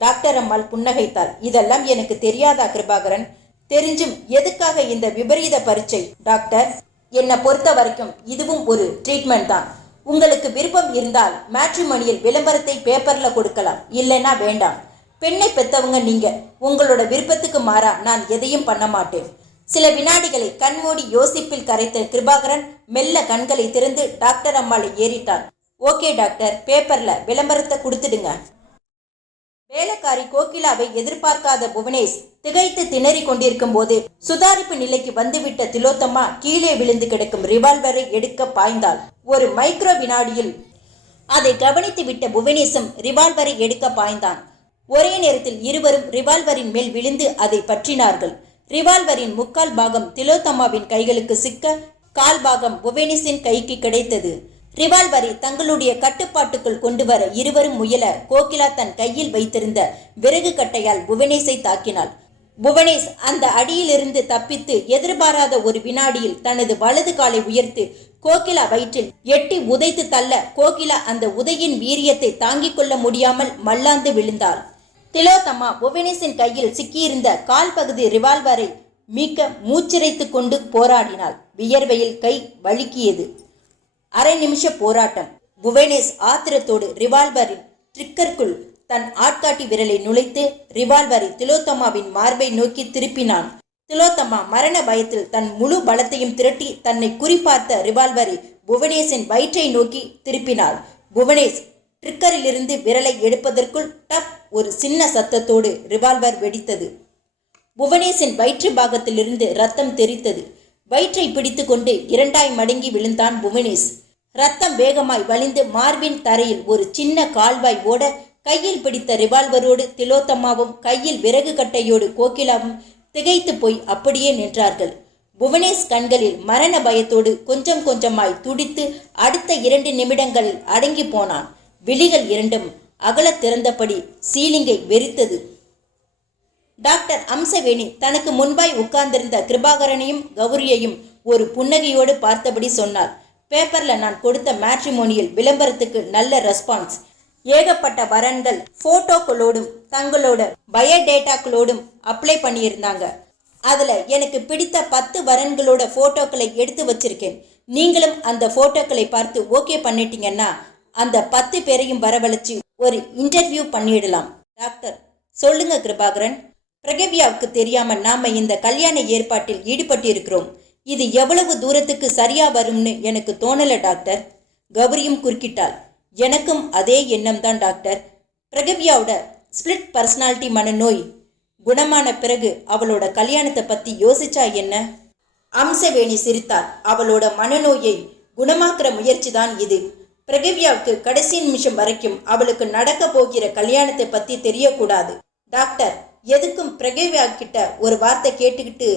டாக்டர் அம்மாள் புன்னகைத்தாள். இதெல்லாம் எனக்கு தெரியாதா கிருபாகரன்? தெரிஞ்சும் எதுக்காக இந்த விபரீத பரீட்சை? டாக்டர், என்னை பொறுத்த வரைக்கும் இதுவும் ஒரு ட்ரீட்மெண்ட் தான். உங்களுக்கு விருப்பம் இருந்தால் மேட்ரிமோனியல் விளம்பரத்தை பேப்பர்ல கொடுக்கலாம், இல்லைன்னா வேண்டாம். பெண்ணை பெற்றவங்க நீங்க. உங்களோட விருப்பத்துக்கு மாறா நான் எதையும் பண்ண மாட்டேன். சில வினாடிகளை கண்மூடி யோசிப்பில் கரைத்த கிருபாகரன் மெல்ல கண்களை திறந்து டாக்டர் அம்மாளை ஏறிட்டான். ஓகே டாக்டர், பேப்பர்ல விளம்பரத்தை கொடுத்துடுங்க. வேலைக்காரி கோகிலாவை எதிர்பார்க்காத புவனேஷ் திகைத்து திணறி கொண்டிருக்கும் போது சுதாரிப்பு நிலைக்கு வந்துவிட்ட திலோத்தமா கீழே விழுந்து கிடக்கும் ரிவால்வரை எடுக்க பாய்ந்தாள். ஒரு மைக்ரோ வினாடியில் அதை கவனித்து விட்ட புவனேஷும் ரிவால்வரை எடுக்க பாய்ந்தான். ஒரே நேரத்தில் இருவரும் ரிவால்வரின் மேல் விழுந்து அதை பற்றினார்கள். ரிவால்வரின் 3/4 பாகம் திலோத்தமாவின் கைகளுக்கு சிக்க, 1/4 பாகம் புவனேஷின் கைக்கு கிடைத்தது. ரிவால்வரை தங்களுடைய கட்டுப்பாட்டுக்குள் கொண்டு வர இருவரும் முயல கோகிலா தன் கையில் வைத்திருந்த விறகு கட்டையால் புவனேஷை தாக்கினாள். புவனேஷ் அந்த அடியிலிருந்து தப்பித்து எதிர்பாராத ஒரு வினாடியில் தனது வலது காலை உயர்த்து கோகிலா வயிற்றில் எட்டி உதைத்து தள்ள கோகிலா அந்த உதையின் வீரியத்தை தாங்கிக் கொள்ள முடியாமல் மல்லாந்து விழுந்தாள். திலோத்தமா புவனேஷின் கையில் சிக்கியிருந்த 1/4 பகுதி ரிவால்வரை மீட்க மூச்சிரைத்து கொண்டு போராடினாள். வியர்வையில் கை வழுக்கியது. அரை நிமிஷ போராட்டம். புவனேஷ் ஆத்திரத்தோடு ரிவால்வரின் ட்ரிக்கருக்குள் தன் ஆட்காட்டி விரலை நுழைத்து ரிவால்வரை திலோத்தமாவின் மார்பை நோக்கி திருப்பினான். திலோத்தமா மரண பயத்தில் தன் முழு பலத்தையும் திரட்டி தன்னை குறிப்பார்த்த ரிவால்வரை புவனேஷின் வயிற்றை நோக்கி திருப்பினாள். புவனேஷ் ட்ரிக்கரிலிருந்து விரலை எடுப்பதற்குள் டப் ஒரு சின்ன சத்தத்தோடு ரிவால்வர் வெடித்தது. புவனேஷின் வயிற்று பாகத்திலிருந்து ரத்தம் தெரித்தது. வயிற்றை பிடித்து கொண்டு 2ஆய் மடங்கி விழுந்தான் புவனேஷ். ரத்தம் வேகமாய் வழிந்து மார்பின் தரையில் ஒரு சின்ன கால்வாய் ஓட கையில் பிடித்த ரிவால்வரோடு திலோத்தமாவும் கையில் விறகு கட்டையோடு கோகிலாவும் திகைத்து போய் அப்படியே நின்றார்கள். புவனேஷ் கண்களில் மரண பயத்தோடு கொஞ்சம் கொஞ்சமாய் துடித்து அடுத்த 2 நிமிடங்களில் அடங்கி போனான். விழிகள் இரண்டும் அகல திறந்தபடி சீலிங்கை வெறித்தது. டாக்டர் அம்சவேணி தனக்கு முன்பாய் உட்கார்ந்திருந்த கிருபாகரனையும் கௌரியையும் ஒரு புன்னகையோடு பார்த்தபடி சொன்னார். பேப்பர்ல நான் கொடுத்த மேட்ரிமோனியல் விளம்பரத்துக்கு நல்ல ரெஸ்பான்ஸ். ஏகப்பட்ட வரன்கள் போட்டோக்களோடும் தங்களோட பயோடேட்டாக்களோடும் அப்ளை பண்ணியிருந்தாங்க. அதுல எனக்கு பிடித்த 10 வரன்களோட போட்டோக்களை எடுத்து வச்சிருக்கேன். நீங்களும் அந்த போட்டோக்களை பார்த்து ஓகே பண்ணிட்டீங்கன்னா அந்த 10 பேரையும் வரவழைச்சு ஒரு இன்டர்வியூ பண்ணிடலாம். டாக்டர் சொல்லுங்க கிருபாகரன், பிரகவ்யாவுக்கு தெரியாம நாம இந்த கல்யாண ஏற்பாட்டில் ஈடுபட்டு இருக்கிறோம். இது எவ்வளவு தூரத்துக்கு சரியா வரும்னு எனக்கு தோணல டாக்டர். கௌரியும் குறுக்கிட்டாள். எனக்கும் அதே எண்ணம் தான் டாக்டர். பிரகவ்யாவோட ஸ்பிளிட் பர்சனாலிட்டி மனநோய் குணமான பிறகு அவளோட கல்யாணத்தை பத்தி யோசிச்சா என்ன? அம்சவேணி சிரித்தார். அவளோட மனநோயை குணமாக்குற முயற்சி தான் இது. பிரகவ்யாவுக்கு கடைசி நிமிஷம் வரைக்கும் அவளுக்கு நடக்க போகிற கல்யாணத்தை பத்தி தெரியக்கூடாது. டாக்டர் எதுக்கும் பிரகவ்யா கிட்ட ஒரு வார்த்தை கேட்டுக்கிட்டு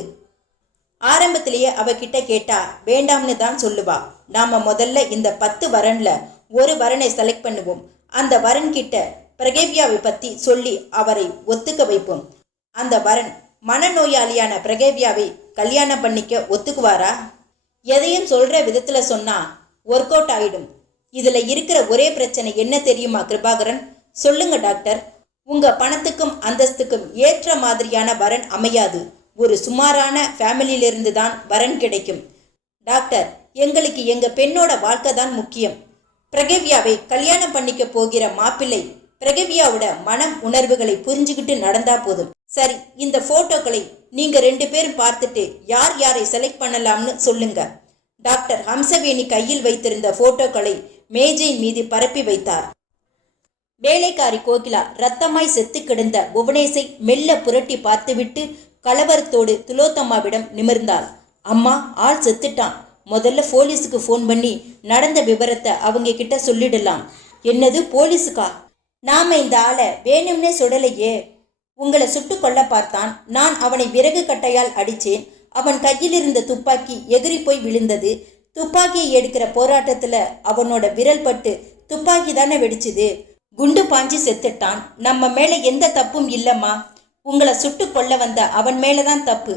ஆரம்பத்திலேயே அவகிட்ட கேட்டா வேண்டாம்னு தான் சொல்லுவா. நாம முதல்ல இந்த 10 வரன்ல ஒரு வரனை செலக்ட் பண்ணுவோம். அந்த வரன் கிட்ட பிரகவ்யாவை பத்தி சொல்லி அவரை ஒத்துக்க வைப்போம். அந்த வரன் மனநோயாளியான பிரகவ்யாவை கல்யாணம் பண்ணிக்க ஒத்துக்குவாரா? எதையும் சொல்ற விதத்துல சொன்னா ஒர்க் அவுட் ஆயிடும். இதுல இருக்கிற ஒரே பிரச்சனை என்ன தெரியுமா கிருபாகரன்? சொல்லுங்க டாக்டர். உங்க பணத்துக்கும் அந்தஸ்துக்கும் ஏற்ற மாதிரியான வரன் அமையாது. ஒரு சுமாரான ஃபேமிலியிலிருந்து தான் வரன் கிடைக்கும். டாக்டர் எங்களுக்கு எங்க பெண்ணோட வாழ்க்கை தான் முக்கியம். பிரகவ்யாவை கல்யாணம் பண்ணிக்க போகிற மாப்பிள்ளை பிரகவ்யாவோட மனம் உணர்வுகளை புரிஞ்சுக்கிட்டு நடந்தா போதும். சரி, இந்த போட்டோக்களை நீங்க 2 பேரும் பார்த்துட்டு யார் யாரை செலக்ட் பண்ணலாம்னு சொல்லுங்க. டாக்டர் ஹம்சவேணி கையில் வைத்திருந்த போட்டோக்களை மேஜை மீது பரப்பி வைத்தார். வேலைக்காரி கோகிலா ரத்தமாய் செத்து கிடந்த புவனேஷை மெல்ல புரட்டி பார்த்துவிட்டு கலவரத்தோடு திலோத்தமாவிடம் நிமிர்ந்தாள். அம்மா, ஆள் செத்துட்டான். முதல்ல போலீஸுக்கு ஃபோன் பண்ணி நடந்த விவரத்தை அவங்க கிட்ட சொல்லிடலாம். என்னது, போலீஸுக்கா? நாம இந்த ஆளை வேணும்னே சுடலையே. உங்களை சுட்டு கொல்ல பார்த்தான். நான் அவனை விறகு கட்டையால் அடிச்சேன். அவன் கையில் இருந்த துப்பாக்கி எகிரி போய் விழுந்தது. துப்பாக்கியை எடுக்கிற போராட்டத்துல அவனோட விரல் பட்டு துப்பாக்கி தானே வெடிச்சுது. குண்டு பாஞ்சி செத்துட்டான். நம்ம மேல எந்த தப்பும் இல்லம்மா. உங்களை சுட்டு கொல்ல வந்த அவன் மேலதான் தப்பு.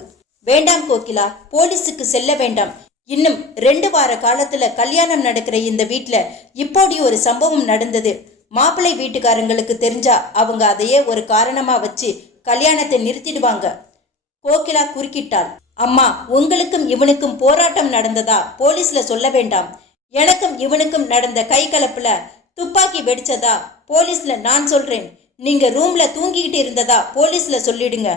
வேண்டாம் கோகிலா, போலீஸுக்கு செல்ல வேண்டாம். இன்னும் 2 வார காலத்துல கல்யாணம் நடக்கிற இந்த வீட்டுல இப்படி ஒரு சம்பவம் நடந்தது. மாப்பிள்ளை வீட்டுக்காரங்களுக்கு தெரிஞ்சா அவங்க அதையே ஒரு காரணமா வச்சு கல்யாணத்தை நிறுத்திடுவாங்க. கோகிலா குறுக்கிட்டாள். அம்மா, உங்களுக்கும் இவனுக்கும் போராட்டம் நடந்ததா போலீஸ்ல சொல்ல வேண்டாம். எனக்கும் இவனுக்கும் நடந்த கை கலப்புல துப்பாக்கி வெடிச்சதா போலீஸ்ல நான் சொல்றேன். நீங்க ரூம்ல தூங்கிக்கிட்டு இருந்ததா போலீஸ்ல சொல்லிடுங்க.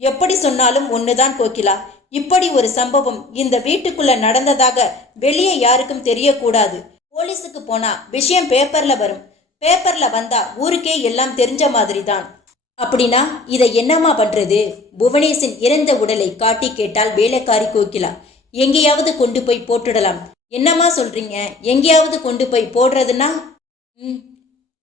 எப்படி சொன்னாலும் ஒண்ணுதான் கோகிலா. இப்படி ஒரு சம்பவம் இந்த வீட்டுக்குள்ள நடந்ததாக வெளியே யாருக்கும் தெரியக்கூடாது. போலீஸுக்கு போனா விஷயம் பேப்பர்ல வரும். பேப்பர்ல வந்தா ஊருக்கே எல்லாம் தெரிஞ்ச மாதிரி தான். அப்படின்னா இதை என்னம்மா பண்றது? புவனேஷின் இறந்த உடலை காட்டி கேட்டால் வேலைக்காரி கோகிலா. எங்கேயாவது கொண்டு போய் போட்டுடலாம். என்னம்மா சொல்றீங்க? எங்கேயாவது கொண்டு போய் போடுறதுன்னா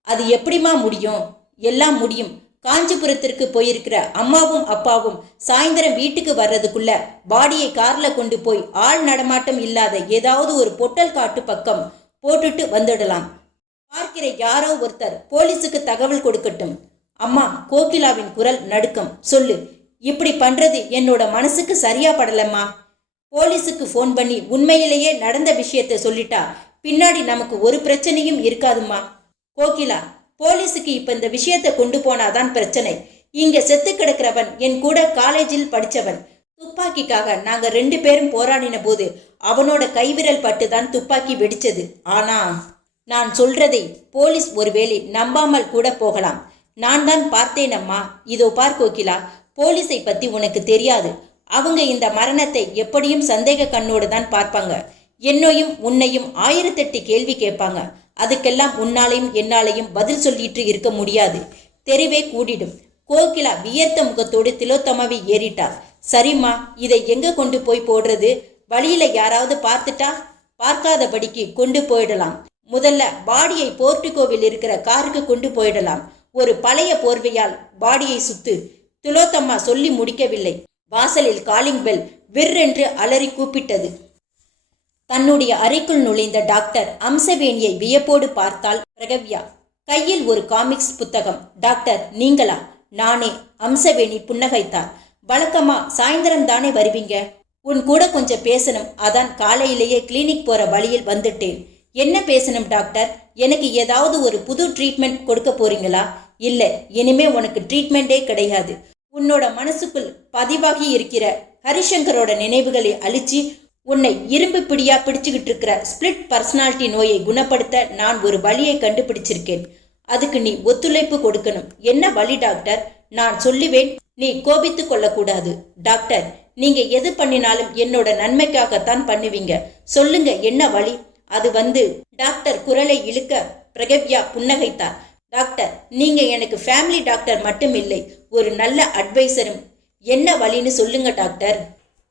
அது எப்படிமா முடியும்? எல்லாம் முடியும். காஞ்சிபுரத்திற்கு போயிருக்கிற அம்மாவும் அப்பாவும் சாயந்தரம் வீட்டுக்கு வர்றதுக்குள்ள பாடியை கார்ல கொண்டு போய் ஆள் நடமாட்டம் இல்லாத ஏதாவது ஒரு பொட்டல் காட்டு பக்கம் போட்டுட்டு வந்துடலாம். பார்க்கிற யாரோ ஒருத்தர் போலீஸுக்கு தகவல் கொடுக்கட்டும். அம்மா, கோகிலாவின் குரல் நடுக்கம். சொல்லு, இப்படி பண்றது என்னோட மனசுக்கு சரியா படலம்மா. போலீஸுக்கு ஃபோன் பண்ணி உண்மையிலேயே நடந்த விஷயத்தை சொல்லிட்டா பின்னாடி நமக்கு ஒரு பிரச்சனையும் இருக்காதுமா. கோகிலா, போலீஸுக்கு இப்ப இந்த விஷயத்தை கொண்டு போனாதான் பிரச்சனை. இங்க செத்து கிடக்கிறவன் என் கூட காலேஜில் படிச்சவன். துப்பாக்கிக்காக நாங்க 2 பேரும் போராடின போது அவனோட கைவிரல் பட்டுதான் துப்பாக்கி வெடிச்சது. ஆனா நான் சொல்றதை போலீஸ் ஒருவேளை நம்பாமல் கூட போகலாம். நான் தான் பார்த்தேனம்மா. இதோ பார் கோகிலா, போலீஸை பத்தி உனக்கு தெரியாது. அவங்க இந்த மரணத்தை எப்படியும் சந்தேக கண்ணோடு தான் பார்ப்பாங்க. என்னையும் உன்னையும் 1008 கேள்வி கேட்பாங்க. அதுக்கெல்லாம் உன்னாலையும் என்னாலையும் பதில் சொல்லிட்டு இருக்க முடியாது. தெருவே கூடிடும். கோகிலா வியர்த்த முகத்தோடு திலோத்தமாவை ஏறிட்டார். சரிம்மா, இதை எங்க கொண்டு போய் போடுறது? வழியில யாராவது பார்த்துட்டா? பார்க்காதபடிக்கு கொண்டு போயிடலாம். முதல்ல பாடியை போர்ட்டிகோவில் இருக்கிற காருக்கு கொண்டு போயிடலாம். ஒரு பழைய போர்வையால் பாடியை சுத்து. திலோத்தம்மா சொல்லி முடிக்கவில்லை. வாசலில் காலிங் பெல் விற்றென்று அலறி கூப்பிட்டது. தன்னுடைய அறைக்குள் நுழைந்த டாக்டர் அம்சவேணியை வியப்போடு பார்த்தாள் பிரகவ்யா. கையில் ஒரு காமிக்ஸ் புத்தகம். டாக்டர், நீங்களா? நானே. அம்சவேணி புன்னகைத்தார். வழக்கமா சாயந்தரம் தானே வருவீங்க? உன் கூட கொஞ்சம் பேசணும், அதான் காலையிலேயே கிளினிக் போற வழியில் வந்துட்டேன். என்ன பேசணும் டாக்டர்? எனக்கு ஏதாவது ஒரு புது ட்ரீட்மெண்ட் கொடுக்க போறீங்களா? இல்ல, இனிமே உனக்கு ட்ரீட்மெண்டே கிடையாது. உன்னோட மனசுக்குள் பதிவாகி இருக்கிற ஹரிசங்கரோட நினைவுகளை அழிச்சு உன்னை இரும்பு பிடியா பிடிச்சுக்கிட்டு இருக்கிற ஸ்பிளிட் பர்சனாலிட்டி நோயை குணப்படுத்த நான் ஒரு வழியை கண்டுபிடிச்சிருக்கேன். அதுக்கு நீ ஒத்துழைப்பு கொடுக்கணும். என்ன வழி டாக்டர்? நான் சொல்லுவேன், நீ கோபித்து கொள்ளக்கூடாது. டாக்டர், நீங்க எது பண்ணினாலும் என்னோட நன்மைக்காகத்தான் பண்ணுவீங்க. சொல்லுங்க, என்ன வழி? அது டாக்டர் குரலை இழுக்க பிரகவ்யா புன்னகைத்தார். டாக்டர், நீங்க எனக்கு ஃபேமிலி டாக்டர் மட்டும் இல்லை, ஒரு நல்ல அட்வைசரும். என்ன வழின்னு சொல்லுங்க டாக்டர்.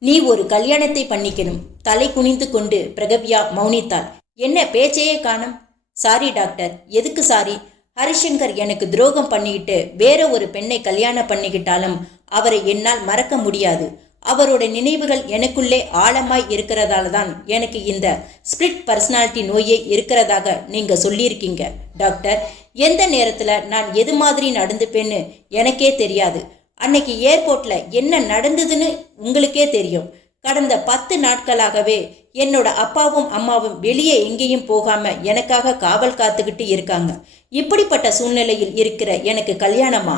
நீ ஒரு கல்யாணத்தை பண்ணிக்கணும். தலை குனிந்து கொண்டு பிரகவ்யா மௌனித்தாள். என்ன பேச்சையே காணும்? Sorry doctor. எதுக்கு சாரி? ஹரிசங்கர் எனக்கு துரோகம் பண்ணிக்கிட்டு வேற ஒரு பெண்ணை கல்யாணம் பண்ணிக்கிட்டாலும் அவரை என்னால் மறக்க முடியாது. அவரோட நினைவுகள் எனக்குள்ளே ஆழமாய் இருக்கிறதால தான் எனக்கு இந்த ஸ்பிளிட் பர்சனாலிட்டி நோயே இருக்கிறதாக நீங்க சொல்லியிருக்கீங்க டாக்டர். எந்த நேரத்துல நான் எது மாதிரி நடந்துப்பேன்னு எனக்கே தெரியாது. அன்னைக்கு ஏர்போர்ட்ல என்ன நடந்ததுன்னு உங்களுக்கே தெரியும். கடந்த 10 நாட்களாகவே என்னோட அப்பாவும் அம்மாவும் வெளியே எங்கேயும் போகாம எனக்காக காவல் காத்துக்கிட்டு இருக்காங்க. இப்படிப்பட்ட சூழ்நிலையில் இருக்கிற எனக்கு கல்யாணமா?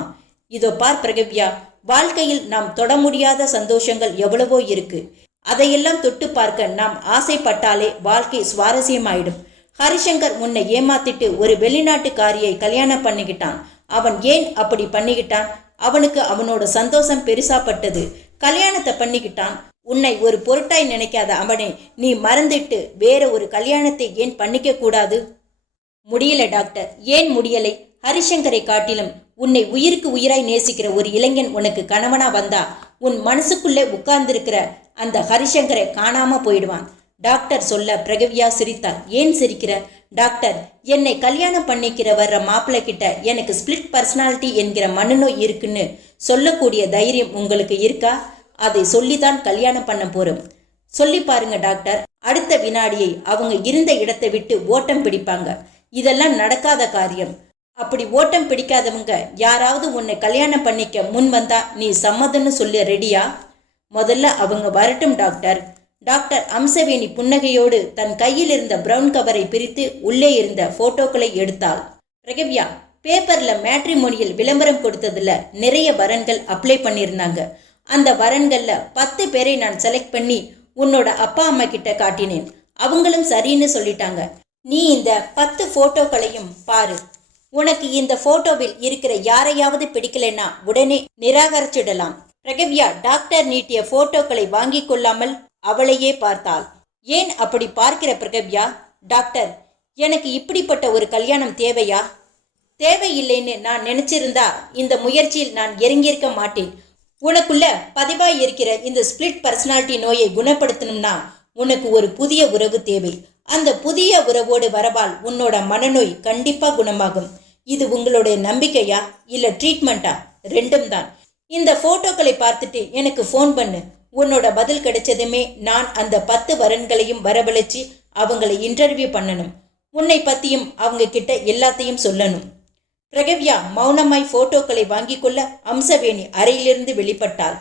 இதோ பார் பிரகவ்யா, வாழ்க்கையில் நாம் தொட முடியாத சந்தோஷங்கள் எவ்வளவோ இருக்கு. அதையெல்லாம் தொட்டு பார்க்க நாம் ஆசைப்பட்டாலே வாழ்க்கை சுவாரஸ்யமாயிடும். ஹரிசங்கர் உன்னை ஏமாத்திட்டு ஒரு வெளிநாட்டுக்காரியை கல்யாணம் பண்ணிக்கிட்டான். அவன் ஏன் அப்படி பண்ணிக்கிட்டான்? அவனுக்கு அவனோட சந்தோஷம் பெருசாப்பட்டது. கல்யாணத்தை பண்ணிக்கிட்டான். உன்னை ஒரு பொருட்டாய் நினைக்காத அவனை நீ மறந்துட்டு வேற ஒரு கல்யாணத்தை ஏன் பண்ணிக்க கூடாது? முடியல டாக்டர். ஏன் முடியலை? ஹரிசங்கரை காட்டிலும் உன்னை உயிருக்கு உயிராய் நேசிக்கிற ஒரு இளைஞன் உனக்கு கணவனா வந்தா உன் மனசுக்குள்ளே உட்கார்ந்திருக்கிற அந்த ஹரிசங்கரை காணாம போயிடுவான். டாக்டர் சொல்ல பிரகவ்யா சிரித்தார். ஏன் சிரிக்கிற? டாக்டர், என்னை கல்யாணம் பண்ணிக்கிற வர்ற மாப்பிள்ளை கிட்ட எனக்கு ஸ்பிளிட் பர்சனாலிட்டி என்கிற மனநோய் இருக்குன்னு சொல்லக்கூடிய தைரியம் உங்களுக்கு இருக்கா? அதை சொல்லிதான் கல்யாணம் பண்ண போறோம். சொல்லி பாருங்க டாக்டர். அடுத்த வினாடியை அவங்க இருந்த இடத்தை விட்டு ஓட்டம் பிடிப்பாங்க. இதெல்லாம் நடக்காத காரியம். அப்படி ஓட்டம் பிடிக்காதவங்க யாராவது உன்னை கல்யாணம் பண்ணிக்க முன் வந்தா நீ சம்மதம்னு சொல்ல ரெடியா? முதல்ல அவங்க வரட்டும் டாக்டர். டாக்டர் அம்சவேணி புன்னகையோடு தன் கையில் இருந்த பிரவுன் கவரை பிரித்து உள்ளே இருந்த போட்டோக்களை எடுத்தாள். பிரகவ்யா, பேப்பர்ல மேட்ரிமோனியல் விளம்பரம் கொடுத்ததுல நிறைய வரன்கள் அப்ளை பண்ணியிருந்தாங்க. அந்த வரன்கள்ல 10 பேரை நான் செலக்ட் பண்ணி உன்னோட அப்பா அம்மா கிட்ட காட்டினேன். அவங்களும் சரின்னு சொல்லிட்டாங்க. நீ இந்த 10 போட்டோக்களையும் பாரு. உனக்கு இந்த போட்டோவில் இருக்கிற யாரையாவது பிடிக்கலைன்னா உடனே நிராகரிச்சிடலாம். பிரகவ்யா டாக்டர் நீட்டிய போட்டோக்களை வாங்கி கொள்ளாமல் அவளையே பார்த்தாள். ஏன் அப்படி பார்க்கிற பிரகவ்யா? டாக்டர், எனக்கு இப்படிப்பட்ட ஒரு கல்யாணம் தேவையா? தேவையில்லைன்னு நான் நினைச்சிருந்தா இந்த முயற்சியில் நான் இறங்கியிருக்க மாட்டேன். உனக்குள்ள பதிவாய் இருக்கிற இந்த ஸ்பிளிட் பர்சனாலிட்டி நோயை குணப்படுத்தணும்னா உனக்கு ஒரு புதிய உறவு தேவை. அந்த புதிய உறவோடு வரவால் உன்னோட மனநோய் கண்டிப்பா குணமாகும். இது உங்களுடைய நம்பிக்கையா இல்ல ட்ரீட்மெண்ட்டா? ரெண்டும் தான். இந்த போட்டோக்களை பார்த்துட்டு எனக்கு ஃபோன் பண்ணு. உன்னோட பதில் கிடைச்சதுமே நான் அந்த 10 வரன்களையும் வரவழைச்சி அவங்களை இன்டர்வியூ பண்ணணும். உன்னை பத்தியும் அவங்க கிட்ட எல்லாத்தையும் சொல்லணும். பிரகவ்யா மௌனமாய் போட்டோக்களை வாங்கி கொள்ள அம்சவேணி அறையிலிருந்து வெளிப்பட்டாள்.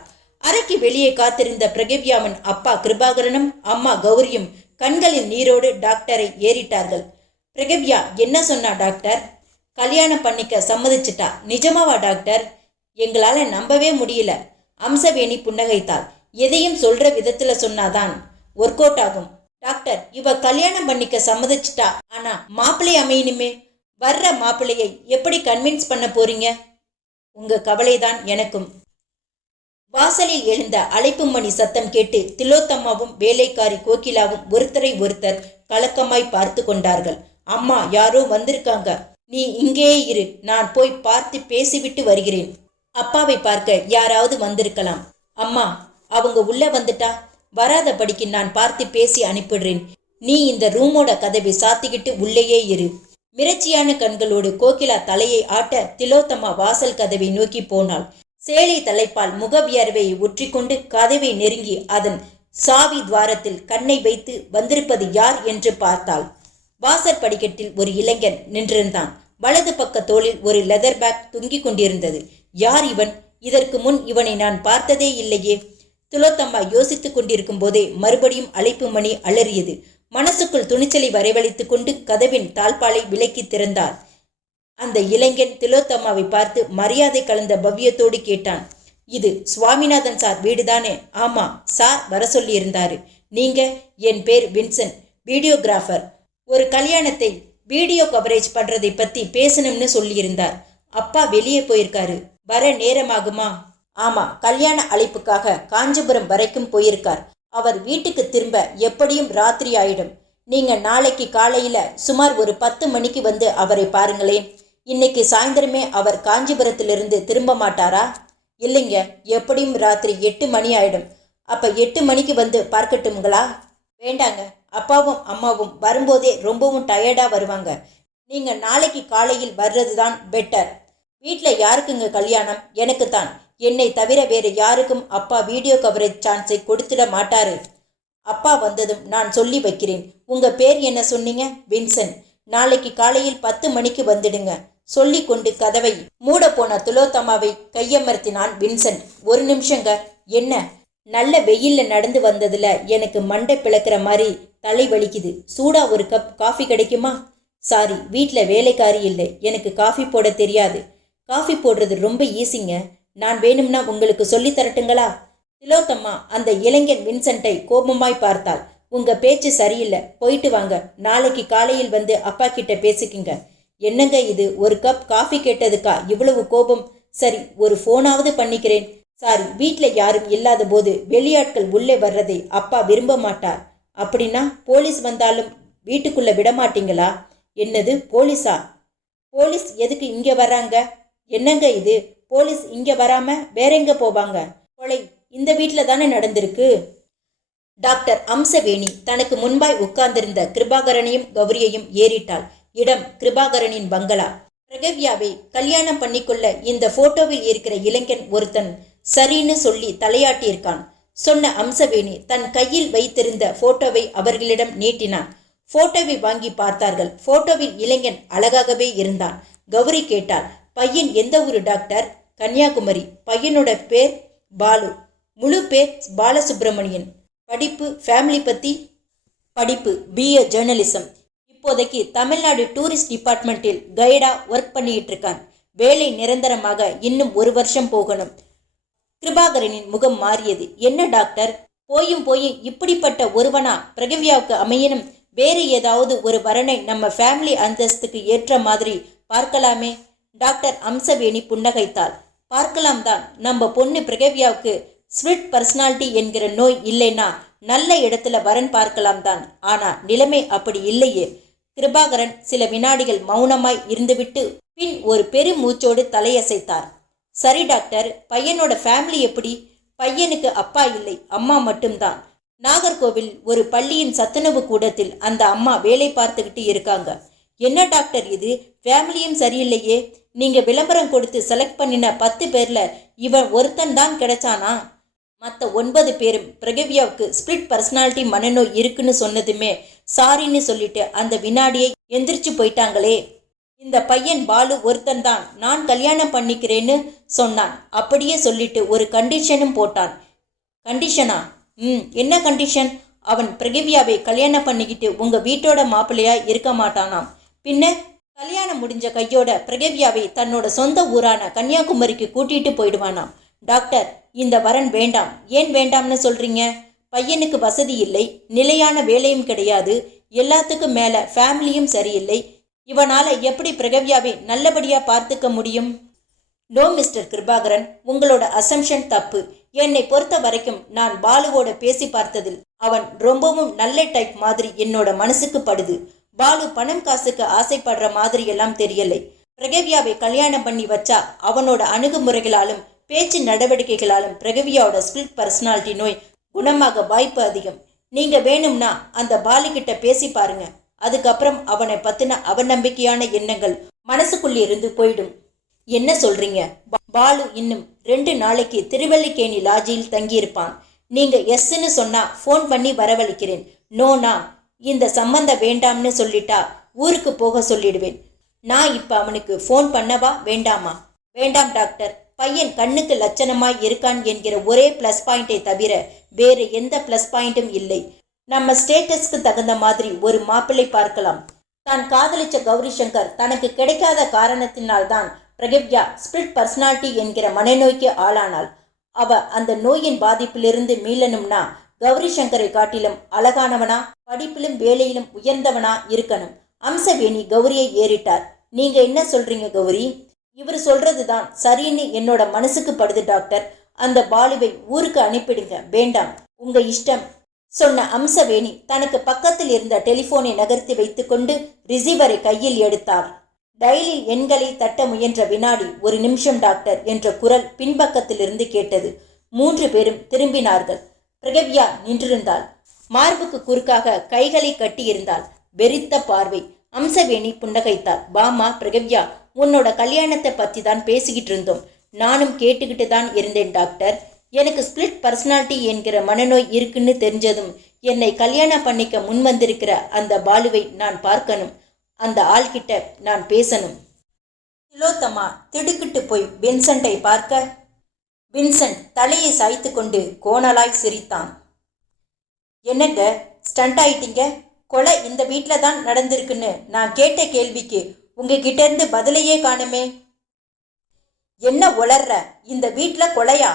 அறைக்கு வெளியே காத்திருந்த பிரகவ்யாவின் அப்பா கிருபாகரனும் அம்மா கௌரியும் கண்களில் நீரோடு டாக்டரை ஏறிட்டார்கள். பிரகவ்யா என்ன சொன்னா டாக்டர்? கல்யாணம் பண்ணிக்க சம்மதிச்சிட்டா. நிஜமாவா டாக்டர்? எங்களால நம்பவே முடியல. அம்சவேணி புன்னகைத்தாள். எதையும் சொல்ற விதத்துல சொன்னாதான் ஒர்க் அவுட் ஆகும். டாக்டர், இவ கல்யாணம் பண்ணிக்க சம்மதிச்சிட்டா, ஆனா மாப்பிள்ளை அமையணுமே. வர்ற மாப்பிள்ளையை எப்படி கன்வின்ஸ் பண்ண போறீங்க? உங்க கவலைதான் எனக்கும். வாசலில் எழுந்த அழைப்பு மணி சத்தம் கேட்டு திலோத்தம்மாவும் வேலைக்காரி கோகிலாவும் ஒருத்தரை ஒருத்தர் கலக்கமாய் பார்த்து கொண்டார்கள். அம்மா, யாரோ வந்திருக்காங்க. நீ இங்கேயே இரு, நான் போய் பார்த்து பேசிவிட்டு வருகிறேன். அப்பாவை பார்க்க யாராவது வந்திருக்கலாம். அம்மா, அவங்க உள்ள வந்துட்டா? வராதபடிக்கு நான் பார்த்து பேசி அனுப்பிடுறேன். நீ இந்த ரூமோட கதவை சாத்திக்கிட்டு உள்ளேயே இரு. மிரட்சியான கண்களோடு கோகிலா தலையை ஆட்ட திலோத்தமா வாசல் கதவை நோக்கி போனாள். சேலை தலைப்பால் முகவியர்வையை ஒற்றிக்கொண்டு கதவை நெருங்கி அதன் சாவி துவாரத்தில் கண்ணை வைத்து வந்திருப்பது யார் என்று பார்த்தாள். வாசற் படிக்கட்டில் ஒரு இளைஞன் நின்றிருந்தான். வலது பக்க தோளில் ஒரு லெதர் பேக் தொங்கிக் கொண்டிருந்தது. யார் இவன்? இதற்கு முன் இவனை நான் பார்த்ததே இல்லையே. திலோத்தம்மா யோசித்துக் கொண்டிருக்கும் போதே மறுபடியும் அழைப்பு மணி அலறியது. மனசுக்குள் துணிச்சலை வரவழைத்துக் கொண்டு கதவின் தாழ்பாலை விலக்கி திறந்தார். அந்த இளைஞன் திலோத்தம்மாவை பார்த்து மரியாதை கலந்த பவ்யத்தோடு கேட்டான், இது சுவாமிநாதன் சார் வீடுதானே? ஆமா சார், வர சொல்லி இருந்தாரு. நீங்க? என் பேர் வின்சென்ட், வீடியோகிராஃபர். ஒரு கல்யாணத்தை வீடியோ கவரேஜ் பண்றதை பத்தி பேசணும்னு சொல்லியிருந்தார். அப்பா வெளியே போயிருக்காரு, வர நேரமாகுமா? ஆமா, கல்யாண அழைப்புக்காக காஞ்சிபுரம் வரைக்கும் போயிருக்கார். அவர் வீட்டுக்கு திரும்ப எப்படியும் ராத்திரி ஆயிடும். நீங்க நாளைக்கு காலையில சுமார் ஒரு 10 மணிக்கு வந்து அவரை பாருங்களேன். இன்னைக்கு சாயந்தரமே அவர் காஞ்சிபுரத்திலிருந்து திரும்ப மாட்டாரா? இல்லைங்க, எப்படியும் ராத்திரி 8 மணி ஆயிடும். அப்ப 8 மணிக்கு வந்து பார்க்கட்டுங்களா? வேண்டாங்க, அப்பாவும் அம்மாவும் வரும்போதே ரொம்பவும் டயர்டா வருவாங்க. நீங்க நாளைக்கு காலையில் வர்றதுதான் பெட்டர். வீட்டில் யாருக்குங்க கல்யாணம்? எனக்கு தான். என்னை தவிர வேறு யாருக்கும் அப்பா வீடியோ கவரேஜ் சான்ஸை கொடுத்துட மாட்டாரு. அப்பா வந்ததும் நான் சொல்லி வைக்கிறேன். உங்க பேர் என்ன சொன்னீங்க? வின்சென்ட். நாளைக்கு காலையில் 10 மணிக்கு வந்துடுங்க. சொல்லி கொண்டு கதவை மூட போன திலோத்தமாவை கையமர்த்தினான் வின்சென்ட். ஒரு நிமிஷங்க. என்ன? நல்ல வெயில்ல நடந்து வந்ததுல எனக்கு மண்டை பிளக்கிற மாதிரி தலை வலிக்குது. சூடா ஒரு கப் காஃபி கிடைக்குமா? சாரி, வீட்டில் வேலைக்காரி இல்லை, எனக்கு காஃபி போட தெரியாது. காஃபி போடுறது ரொம்ப ஈஸிங்க. நான் வேணும்னா உங்களுக்கு சொல்லி தரட்டுங்களா? திலோத்தம்மா அந்த இளைஞன் வின்சென்ட்டை கோபமாய் பார்த்தாள். உங்க பேச்சு சரியில்லை, போயிட்டு வாங்க. நாளைக்கு காலையில் வந்து அப்பா கிட்ட பேசிக்குங்க. என்னங்க இது, ஒரு கப் காஃபி கேட்டதுக்கா இவ்வளவு கோபம்? சரி, ஒரு ஃபோனாவது பண்ணிக்கிறேன். சாரி, வீட்டில் யாரும் இல்லாத போது வெளியாட்கள் உள்ளே வர்றதை அப்பா விரும்ப மாட்டார். அப்படின்னா போலீஸ் வந்தாலும் வீட்டுக்குள்ள விட மாட்டீங்களா? என்னது, போலீஸா? போலீஸ் எதுக்கு இங்கே வர்றாங்க? என்னங்க இது, போலீஸ் இங்கே வராம வேற எங்க போவாங்க? கொலை இந்த வீட்டில் தானே நடந்திருக்கு. டாக்டர் அம்சவேணி தனக்கு முன்பாய் உட்கார்ந்திருந்த கிருபாகரனையும் கௌரியையும் ஏறிட்டாள். இடம் கிருபாகரனின் பங்களா. பிரகவ்யாவை கல்யாணம் பண்ணிக்கொள்ள இந்த போட்டோவில் இருக்கிற இளைஞன் ஒருத்தன் சரின்னு சொல்லி தலையாட்டியிருக்கான் சொன்ன அம்சவேணி தன் கையில் வைத்திருந்த போட்டோவை அவர்களிடம் நீட்டினான். போட்டோவை வாங்கி பார்த்தார்கள். போட்டோவில் இளைஞன் அழகாகவே இருந்தான். கௌரி கேட்டாள், பையன் எந்த ஊரு டாக்டர்? கன்னியாகுமரி. பையனோட பேர் பாலு. முழு பேர் பாலசுப்ரமணியன். படிப்பு, ஃபேமிலி பத்தி? படிப்பு BA ஜேர்னலிசம். இப்போதைக்கு தமிழ்நாடு டூரிஸ்ட் டிபார்ட்மெண்ட்டில் கைடா ஒர்க் பண்ணிட்டு இருக்கான். வேலை நிரந்தரமாக இன்னும் 1 வருஷம் போகணும். கிருபாகரனின் முகம் மாறியது. என்ன டாக்டர், போயும் இப்படிப்பட்ட ஒருவனா பிரகவ்யாவுக்கு அமையணும்? வேறு ஏதாவது ஒரு வரனை நம்ம ஃபேமிலி அந்தஸ்துக்கு ஏற்ற மாதிரி பார்க்கலாமே. டாக்டர் அம்சவேணி புன்னகைத்தாள். பார்க்கலாம் தான். நம்ம பொண்ணு பிரகவ்யாவுக்கு ஸ்பிரிட் பர்சனாலிட்டி என்கிற நோய் இல்லைன்னா நல்ல இடத்துல வரன் பார்க்கலாம் தான். ஆனா நிலைமை அப்படி இல்லையே. கிருபாகரன் சில வினாடிகள் மௌனமாய் இருந்துவிட்டு பின் ஒரு பெருமூச்சோடு தலையசைத்தார். சரி டாக்டர், பையனோட ஃபேமிலி எப்படி? பையனுக்கு அப்பா இல்லை, அம்மா மட்டும்தான். நாகர்கோவில் ஒரு பள்ளியின் சத்துணவு கூடத்தில் அந்த அம்மா வேலை பார்த்துக்கிட்டு இருக்காங்க. என்ன டாக்டர் இது, ஃபேமிலியும் சரியில்லையே. நீங்க விளம்பரம் கொடுத்து செலக்ட் பண்ணின 10 பேர்ல இவன் ஒருத்தன் தான் கிடைச்சானா? மற்ற 9 பேரும் பிரகவ்யாவுக்கு ஸ்பிரிட் பர்சனாலிட்டி மனநோய் இருக்குன்னு சொன்னதுமே சாரின்னு சொல்லிட்டு அந்த வினாடியை எந்திரிச்சு போயிட்டாங்களே. இந்த பையன் பாலு ஒருத்தன் தான் நான் கல்யாணம் பண்ணிக்கிறேன்னு சொன்னான். அப்படியே சொல்லிட்டு ஒரு கண்டிஷனும் போட்டான். கண்டிஷனா? என்ன கண்டிஷன்? அவன் பிரகவ்யாவை கல்யாணம் பண்ணிக்கிட்டு உங்க வீட்டோட மாப்பிள்ளையா இருக்க மாட்டானாம். பின்ன கல்யாணம் முடிஞ்ச கையோட பிரகவ்யாவை தன்னோட சொந்த ஊரான கன்னியாகுமரிக்கு கூட்டிட்டு போயிடுவானாம். டாக்டர், இந்த வரன் வேண்டாம். ஏன் வேண்டாம்னு சொல்றீங்க? பையனுக்கு வசதி இல்லை, நிலையான வேலையும் கிடையாது, எல்லாத்துக்கும் மேல ஃபேமிலியும் சரியில்லை. இவனால எப்படி பிரகவ்யாவை நல்லபடியா பார்த்துக்க முடியும்? நோ மிஸ்டர் கிருபாகரன், உங்களோட அசம்ஷன் தப்பு. என்னை பொறுத்த வரைக்கும் நான் பாலுவோட பேசி பார்த்ததில் அவன் ரொம்பவும் நல்ல டைப் மாதிரி என்னோட மனசுக்கு படுது. பாலு பணம் காசுக்கு ஆசைப்படுற மாதிரி எல்லாம் தெரியலை. பிரகவ்யாவை கல்யாணம் பண்ணி வச்சா அவனோட அணுகுமுறைகளாலும் பேச்சு நடவடிக்கைகளாலும் பிரகவ்யாவோட ஸ்பிரிட் பர்சனாலிட்டி நோய் குணமாக வாய்ப்பு அதிகம். நீங்க வேணும்னா அந்த பாலுகிட்ட பேசி பாருங்க. அதுக்கப்புறம் அவனை பத்தின அவநம்பிக்கையான எண்ணங்கள் மனசுக்குள்ளிருந்து போயிடும். என்ன சொல்றீங்க? பாலு இன்னும் 2 நாளைக்கு திருவல்லிக்கேணி லாட்ஜியில் தங்கியிருப்பான். நீங்க எஸ்ன்னு சொன்னா ஃபோன் பண்ணி வரவழைக்கிறேன். நோனா இந்த சம்பந்தம் வேண்டாம்னு சொல்லிட்டா ஊருக்கு போக சொல்லிடுவேன். நான் இப்ப அவனுக்கு ஃபோன் பண்ணவா வேண்டாமா? வேண்டாம் டாக்டர். பையன் கண்ணுக்கு லட்சணமாய் இருக்கான் என்கிற ஒரே பிளஸ் பாயிண்டை தவிர வேறு எந்த பிளஸ் பாயிண்ட்டும் இல்லை. நம்ம ஸ்டேட்டஸ்க்கு தகுந்த மாதிரி ஒரு மாப்பிள்ளை பார்க்கலாம். தான் காதலிச்ச கௌரி சங்கர் தனக்கு கிடைக்காத காரணத்தினால்தான் பிரகவ்யா ஸ்பிரிட் பர்சனாலிட்டி என்கிற மனநோய்க்கு ஆளானாள். அவ அந்த நோயின் பாதிப்பிலிருந்து மீளணும்னா கௌரி சங்கரை காட்டிலும் அழகானவனா, படிப்பிலும் வேலையிலும் உயர்ந்தவனா இருக்கணும். அம்சவேணி கௌரியை ஏறிட்டார். நீங்க என்ன சொல்றீங்க கௌரி? இவர் சொல்றதுதான் சரின்னு என்னோட மனசுக்கு படுது டாக்டர். அந்த பாலுவை ஊருக்கு அனுப்பிடுங்க. வேண்டாம், உங்க இஷ்டம் சொன்ன அம்சவேணி தனக்கு பக்கத்தில் இருந்த டெலிபோனை நகர்த்தி வைத்துக்கொண்டு ரிசீவரை கையில் எடுத்தார். டயலில் எண்களை தட்ட முயன்ற வினாடி, 1 நிமிஷம் டாக்டர் என்ற குரல் பின்பக்கத்திலிருந்து கேட்டது. 3 பேரும் திரும்பினார்கள். பிரகவ்யா நின்றிருந்தாள். மார்புக்கு குறுக்காக கைகளை கட்டியிருந்தாள். வெறித்த பார்வை. அம்சவேணி புன்னகைத்தாள். பாமா பிரகவ்யா, உன்னோட கல்யாணத்தை பத்தி தான் பேசிக்கிட்டு இருந்தோம். நானும் கேட்டுக்கிட்டு தான் இருந்தேன் டாக்டர். எனக்கு ஸ்பிளிட் பர்சனாலிட்டி என்கிற மனநோய் இருக்குன்னு தெரிஞ்சதும் என்னை கல்யாணம் பண்ணிக்க முன் வந்திருக்கிற அந்த பாலுவை நான் பார்க்கணும். அந்த ஆள்கிட்ட நான் பேசணும். திலோத்தமா திடுக்கிட்டு போய் வின்சென்ட்டை பார்க்க, வின்சென்ட் தலையை சாய்த்து கொண்டு கோணலாய் சிரித்தான். என்னங்க ஸ்டண்ட் ஆயிட்டீங்க? கொலை இந்த வீட்டில் தான் நடந்திருக்குன்னு நான் கேட்ட கேள்விக்கு உங்ககிட்ட இருந்து பதிலையே காணுமே. என்ன உளர்ற? இந்த வீட்டில் கொலையா?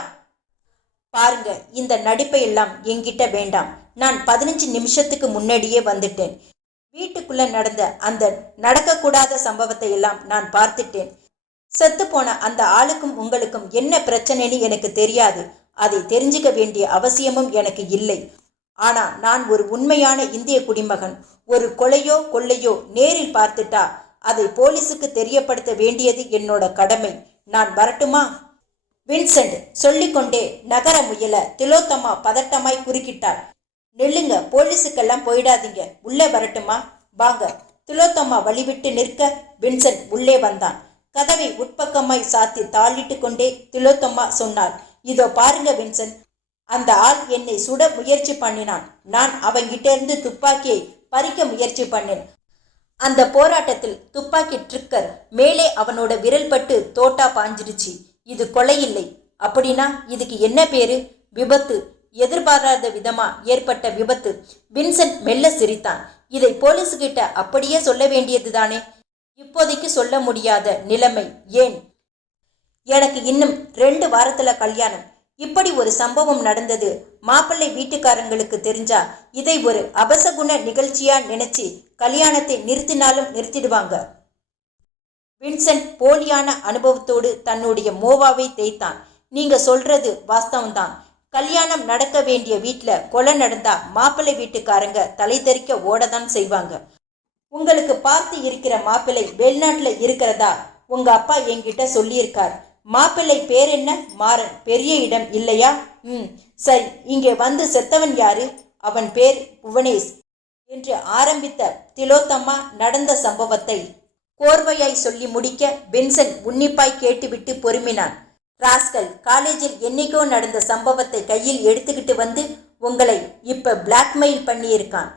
பாருங்க, இந்த நடிப்பை எல்லாம் என்கிட்ட வேண்டாம். நான் 15 நிமிஷத்துக்கு முன்னாடியே வந்துட்டேன். வீட்டுக்குள்ள நடந்த அந்த நடக்கக்கூடாத சம்பவத்தை எல்லாம் நான் பார்த்துட்டேன். செத்து போன அந்த ஆளுக்கும் உங்களுக்கும் என்ன பிரச்சனைன்னு எனக்கு தெரியாது. அதை தெரிஞ்சுக்க வேண்டிய அவசியமும் எனக்கு இல்லை. ஆனா நான் ஒரு உண்மையான இந்திய குடிமகன். ஒரு கொலையோ கொள்ளையோ நேரில் பார்த்துட்டா அதை போலீஸுக்கு தெரியப்படுத்த வேண்டியது என்னோட கடமை. நான் வரட்டுமா? வின்சென்ட் சொல்லிக்கொண்டே நகர முயல திலோத்தமா பதட்டமாய் குறுக்கிட்டாள். நெல்லுங்க, போலீஸுக்கெல்லாம் போயிடாதீங்க. உள்ளே வரட்டுமா? வாங்க. திலோத்தமா வழிவிட்டு நிற்க வின்சென்ட் உள்ளே வந்தான். கதவை உட்பக்கமாய் சாத்தி தாளிட்டு கொண்டே திலோத்தமா சொன்னாள், இதோ பாருங்க வின்சென்ட், அந்த ஆள் என்னை சுட முயற்சி பண்ணினான். நான் அவங்கிட்ட இருந்து துப்பாக்கியை பறிக்க முயற்சி பண்ணேன். அந்த போராட்டத்தில் துப்பாக்கி ட்ரிக்கர் மேலே அவனோட விரல் பட்டு தோட்டா பாஞ்சிடுச்சு. இது கொலை இல்லை. அப்படின்னா இதுக்கு என்ன பேரு? விபத்து. எதிர்பாராத விதமா ஏற்பட்ட விபத்து. வின்சென்ட் மெல்ல சிரித்தான். இதை போலீஸுகிட்ட அப்படியே சொல்ல வேண்டியது தானே? இப்போதைக்கு சொல்ல முடியாத நிலைமை. ஏன்? எனக்கு இன்னும் 2 வாரத்துல கல்யாணம். இப்படி ஒரு சம்பவம் நடந்தது மாப்பிள்ளை வீட்டுக்காரங்களுக்கு தெரிஞ்சா இதை ஒரு அபசகுண நிகழ்ச்சியா நினைச்சு கல்யாணத்தை நிறுத்தினாலும் நிறுத்திடுவாங்க. வின்சென்ட் போலியான அனுபவத்தோடு தன்னுடைய மோவாவை தேய்த்தான். நீங்க சொல்றது வாஸ்தவம்தான். கல்யாணம் நடக்க வேண்டிய வீட்டில் கொலை நடந்தா மாப்பிள்ளை வீட்டுக்காரங்க தலை தெறிக்க ஓடதான் செய்வாங்க. உங்களுக்கு பார்த்து இருக்கிற மாப்பிள்ளை வெளிநாட்டில் இருக்கிறதா உங்க அப்பா என்கிட்ட சொல்லியிருக்கார். மாப்பிள்ளை பேர் என்ன? மாறன். பெரிய இடம் இல்லையா? சரி, இங்கே வந்து செத்தவன் யாரு? அவன் பேர் புவனேஷ் என்று ஆரம்பித்த திலோத்தம்மா நடந்த சம்பவத்தை கோர்வையாய் சொல்லி முடிக்க வின்சென்ட் உன்னிப்பாய் கேட்டுவிட்டு பொறுமினான். ராஸ்கல், காலேஜில் என்னைக்கோ நடந்த சம்பவத்தை கையில் எடுத்துக்கிட்டு வந்து உங்களை இப்ப பிளாக்மெயில் பண்ணியிருக்கான்.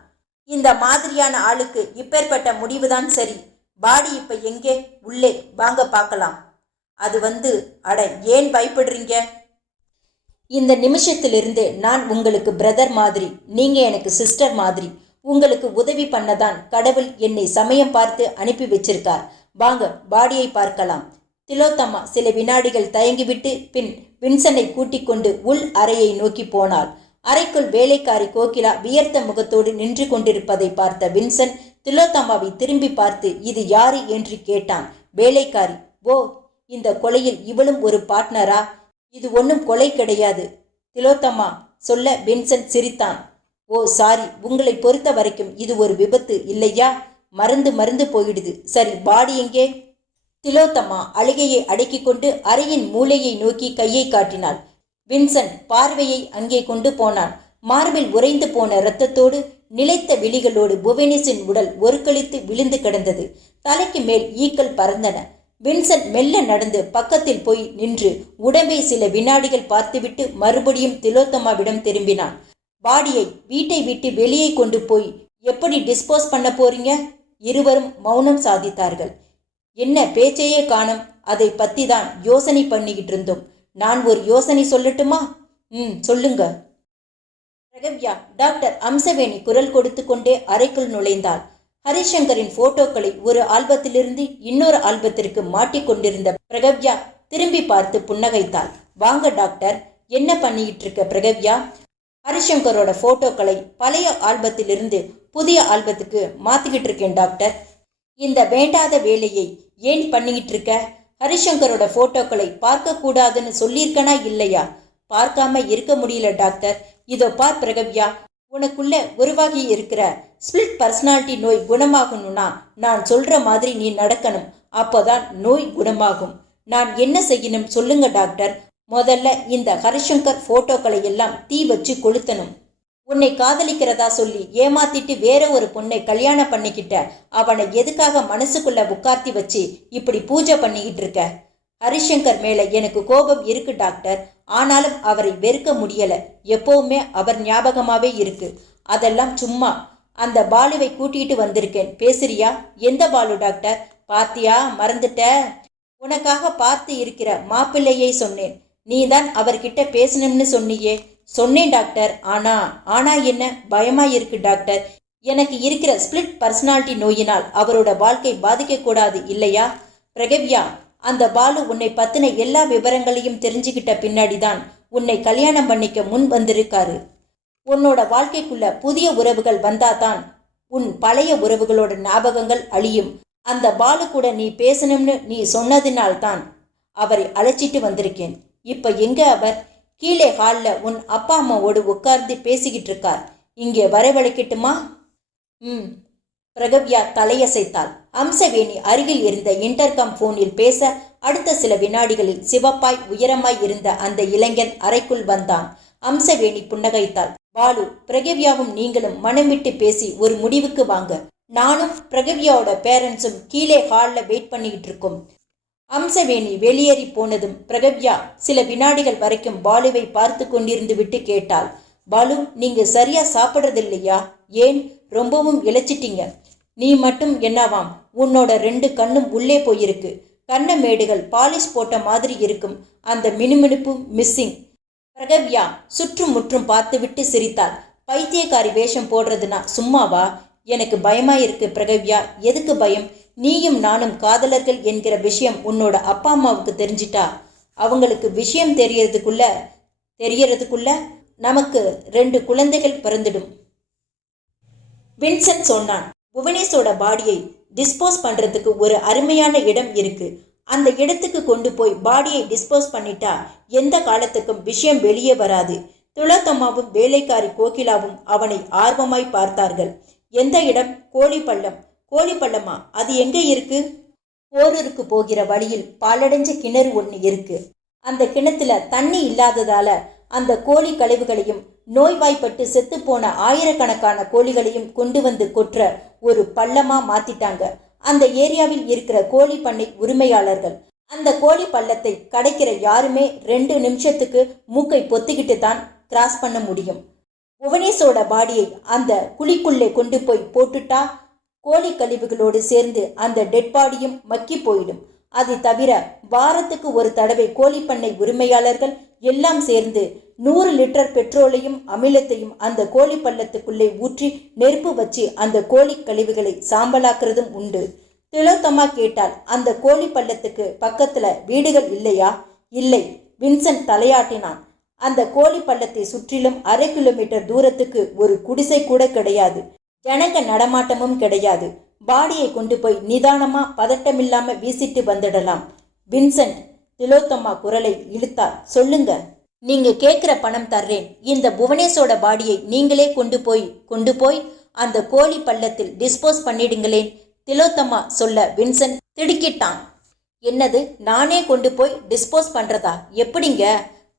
இந்த மாதிரியான ஆளுக்கு இப்பேற்பட்ட முடிவுதான் சரி. பாடி இப்ப எங்கே? உள்ளே வாங்க பார்க்கலாம். அது அட, ஏன் பயப்படுறீங்க? இந்த நிமிஷத்திலிருந்து நான் உங்களுக்கு பிரதர் மாதிரி, நீங்க எனக்கு சிஸ்டர் மாதிரி. உங்களுக்கு உதவி பண்ணதான் கடவுள் என்னை சமயம் பார்த்து அனுப்பி வச்சிருக்கார். வாங்க பாடியை பார்க்கலாம். திலோத்தம்மா சில வினாடிகள் தயங்கிவிட்டு பின் வின்சனை கூட்டிக் கொண்டு உள் அறையை நோக்கி போனாள். அறைக்குள் வேலைக்காரி கோகிலா வியர்த்த முகத்தோடு நின்று கொண்டிருப்பதை பார்த்த வின்சன் திலோத்தம்மாவை திரும்பி பார்த்து இது யாரு என்று கேட்டான். வேலைக்காரி. ஓ, இந்த கொலையில் இவளும் ஒரு பார்ட்னரா? இது ஒன்றும் கொலை கிடையாது திலோத்தம்மா சொல்ல வின்சன் சிரித்தான். ஓ சாரி, உங்களை பொறுத்த வரைக்கும் இது ஒரு விபத்து இல்லையா? மருந்து போயிடுது. சரி, பாடி எங்கே? திலோத்தம்மா அழுகையை அடக்கி கொண்டு அறையின் மூலையை நோக்கி கையை காட்டினாள். வின்சென்ட் பார்வையை அங்கே கொண்டு போனான். மார்பில் உறைந்து போன இரத்தத்தோடு நிலைத்த விழிகளோடு புவனேஷின் உடல் ஒருக்களித்து விழுந்து கிடந்தது. தலைக்கு மேல் ஈக்கள் பறந்தன. வின்சென்ட் மெல்ல நடந்து பக்கத்தில் போய் நின்று உடம்பை சில வினாடிகள் பார்த்துவிட்டு மறுபடியும் திலோத்தமாவிடம் திரும்பினான். பாடியை வீட்டை விட்டு வெளியே கொண்டு போய் எப்படி டிஸ்போஸ் பண்ண போறீங்க? இருவரும் மௌனம் சாதித்தார்கள். என்ன பேச்சையே காணோம், அதை பத்தி தான் யோசனை பண்ணிக்கிட்டு இருந்தோம். நான் ஒரு யோசனை சொல்லட்டுமா? சொல்லுங்க. பிரகவ்யா டாக்டர் அம்சவேணி குரல் கொடுத்து கொண்டே அறைக்குள் நுழைந்தாள். ஹரிசங்கரின் போட்டோக்களை ஒரு ஆல்பத்திலிருந்து இன்னொரு ஆல்பத்திற்கு மாட்டிக்கொண்டிருந்த பிரகவ்யா திரும்பி பார்த்து புன்னகைத்தாள். வாங்க டாக்டர், என்ன பண்ணிக்கிட்டு இருக்க பிரகவ்யா? ஹரிசங்கரோட போட்டோக்களை பழைய ஆல்பத்திலிருந்து புதிய ஆல்பத்துக்கு மாத்திக்கிட்டு இருக்கேன் டாக்டர். இந்த வேண்டாத வேலையை ஏன் பண்ணிக்கிட்டு இருக்க? ஹரிசங்கரோட போட்டோக்களை பார்க்க கூடாதுன்னு சொல்லியிருக்கனா இல்லையா? பார்க்காம இருக்க முடியல டாக்டர். இதோ பார் பிரகவ்யா, உனக்குள்ள உருவாகி இருக்கிற ஸ்பிளிட் பர்சனாலிட்டி நோய் குணமாகணும்னா நான் சொல்ற மாதிரி நீ நடக்கணும். அப்போதான் நோய் குணமாகும். நான் என்ன செய்யணும் சொல்லுங்க டாக்டர். முதல்ல இந்த ஹரிசங்கர் போட்டோக்களை எல்லாம் தீ வச்சு கொளுத்தணும். உன்னை காதலிக்கிறதா சொல்லி ஏமாத்திட்டு வேற ஒரு பொண்ணை கல்யாணம் பண்ணிக்கிட்ட அவனை எதுக்காக மனசுக்குள்ள உட்கார்த்தி வச்சு இப்படி பூஜை பண்ணிக்கிட்டு இருக்க? ஹரிசங்கர் மேல எனக்கு கோபம் இருக்கு டாக்டர். ஆனாலும் அவரை வெறுக்க முடியல. எப்பவுமே அவர் ஞாபகமாவே இருக்கு. அதெல்லாம் சும்மா. அந்த பாலுவை கூட்டிட்டு வந்திருக்கேன், பேசுறியா? எந்த பாலு டாக்டர்? பாத்தியா, மறந்துட்ட? உனக்காக பார்த்து இருக்கிற மாப்பிள்ளையை சொன்னேன். நீதான் அவர்கிட்ட பேசணும்னு சொன்னியே. சொன்னேன் டாக்டர். ஆனா என்ன? பயமா இருக்கு டாக்டர். எனக்கு இருக்கிற ஸ்பிளிட் பர்சனாலிட்டி நோயினால் அவரோட வாழ்க்கை பாதிக்க கூடாது இல்லையா? பிரகவ்யா, அந்த பாலு உன்னை பத்தின எல்லா விவரங்களையும் தெரிஞ்சுக்கிட்ட பின்னாடிதான் உன்னை கல்யாணம் பண்ணிக்க முன் வந்திருக்காரு. உன்னோட வாழ்க்கைக்குள்ள புதிய உறவுகள் வந்தாதான் உன் பழைய உறவுகளோட ஞாபகங்கள் அழியும். அந்த பாலு கூட நீ பேசணும்னு நீ சொன்னதினால்தான் அவரை அழைச்சிட்டு வந்திருக்கேன். இப்ப எங்க அவர்? கீழே ஹாலில் உன் அப்பா அம்மாவோடு உட்கார்ந்து பேசிக்கிட்டு இருக்கார். இங்கே வரவழைக்கட்டுமா? பிரகவ்யா தலையசைத்தாள். அம்சவேணி அருகில் இருந்த இன்டர்காம் போனில் பேச அடுத்த சில வினாடிகளில் சிவப்பாய் உயரமாய் இருந்த அந்த இளைஞன் அறைக்குள் வந்தான். அம்சவேணி புன்னகைத்தாள். பாலு, பிரகவ்யாவும் நீங்களும் மனம் விட்டு பேசி ஒரு முடிவுக்கு வாங்க. நானும் பிரகவ்யாவோட பேரண்ட்ஸும் கீழே ஹாலில் வெயிட் பண்ணிக்கிட்டு இருக்கோம். அம்சவேணி வெளியேறி போனதும் பிரகவ்யா சில வினாடிகள் வரைக்கும் பாலுவை பார்த்து கொண்டிருந்து விட்டு கேட்டாள். பாலு, நீங்க சரியா சாப்பிட்றதில்லையா? ஏன் ரொம்பவும் இழைச்சிட்டீங்க? நீ மட்டும் என்னவாம், உன்னோட 2 கண்ணும் உள்ளே போயிருக்கு. கண்ண மேடுகள் பாலிஷ் போட்ட மாதிரி இருக்கும். அந்த மினுமினுப்பு மிஸ்ஸிங். பிரகவ்யா சுற்றும் முற்றும் பார்த்துவிட்டு சிரித்தாள். பைத்தியக்காரி வேஷம் போடுறதுனா சும்மாவா? எனக்கு பயமா இருக்கு பிரகவ்யா. எதுக்கு பயம்? நீயும் நானும் காதலர்கள் என்கிற விஷயம் உன்னோட அப்பா அம்மாவுக்கு தெரிஞ்சிட்டா அவங்களுக்கு விஷயம் தெரியறதுக்குள்ள நமக்கு 2 குழந்தைகள் பிறந்துடும். வின்சென்ட் சொன்னான். புவனேஷோட பாடியை டிஸ்போஸ் பண்றதுக்கு ஒரு அருமையான இடம் இருக்கு. அந்த இடத்துக்கு கொண்டு போய் பாடியை டிஸ்போஸ் பண்ணிட்டா எந்த காலத்துக்கும் விஷயம் வெளியே வராது. திலோத்தமாவும் வேலைக்காரி கோகிலாவும் அவனை ஆர்வமாய் பார்த்தார்கள். எந்த இடம்? கோழிப்பள்ளம். கோழிப்பள்ளமா? அது எங்கே இருக்கு? போரூருக்கு போகிற வழியில் பாலடைஞ்ச கிணறு ஒன்று இருக்கு. அந்த கிணத்துல தண்ணி இல்லாததால அந்த கோழி கழிவுகளையும் நோய்வாய்ப்பட்டு செத்துப்போன ஆயிரக்கணக்கான கோழிகளையும் கொண்டு வந்து கொற்ற ஒரு பள்ளமா மாத்திட்டாங்க அந்த ஏரியாவில் இருக்கிற கோழி பண்ணை உரிமையாளர்கள். அந்த கோழி பள்ளத்தை கடைக்கிற யாருமே 2 நிமிஷத்துக்கு மூக்கை பொத்திக்கிட்டு தான் கிராஸ் பண்ண முடியும். புவனேஷோட பாடியை அந்த குழிக்குள்ளே கொண்டு போய் போட்டுட்டா கோழி கழிவுகளோடு சேர்ந்து அந்த டெட் பாடியும் மக்கி போயிடும். அது தவிர வாரத்துக்கு ஒரு தடவை கோழிப்பண்ணை உரிமையாளர்கள் எல்லாம் சேர்ந்து 100 லிட்டர் பெட்ரோலையும் அமிலத்தையும் அந்த கோழி பள்ளத்துக்குள்ளே ஊற்றி நெருப்பு வச்சு அந்த கோழி கழிவுகளை சாம்பலாக்குறதும் உண்டு. திலோத்தமா கேட்டால், அந்த கோழி பள்ளத்துக்கு பக்கத்துல வீடுகள் இல்லையா? இல்லை. வின்சென்ட் தலையாட்டினான். அந்த கோழி பள்ளத்தை சுற்றிலும் 1/2 கிலோமீட்டர் தூரத்துக்கு ஒரு குடிசை கூட கிடையாது. ஜனங்க நடமாட்டமும் கிடையாது. பாடியை கொண்டு போய் நிதானமா பதட்டமில்லாம வீசிட்டு வந்துடலாம். வின்சென்ட் திலோத்தமா குரலை இழுத்தார். சொல்லுங்க. நீங்க கேட்கிற பணம் தர்றேன். இந்த புவனேஷோட பாடியை நீங்களே கொண்டு போய் அந்த கோழி பள்ளத்தில் டிஸ்போஸ் பண்ணிடுங்களேன். திலோத்தமா சொல்ல வின்சென்ட் திடுக்கிட்டான். என்னது, நானே கொண்டு போய் டிஸ்போஸ் பண்றதா? எப்படிங்க?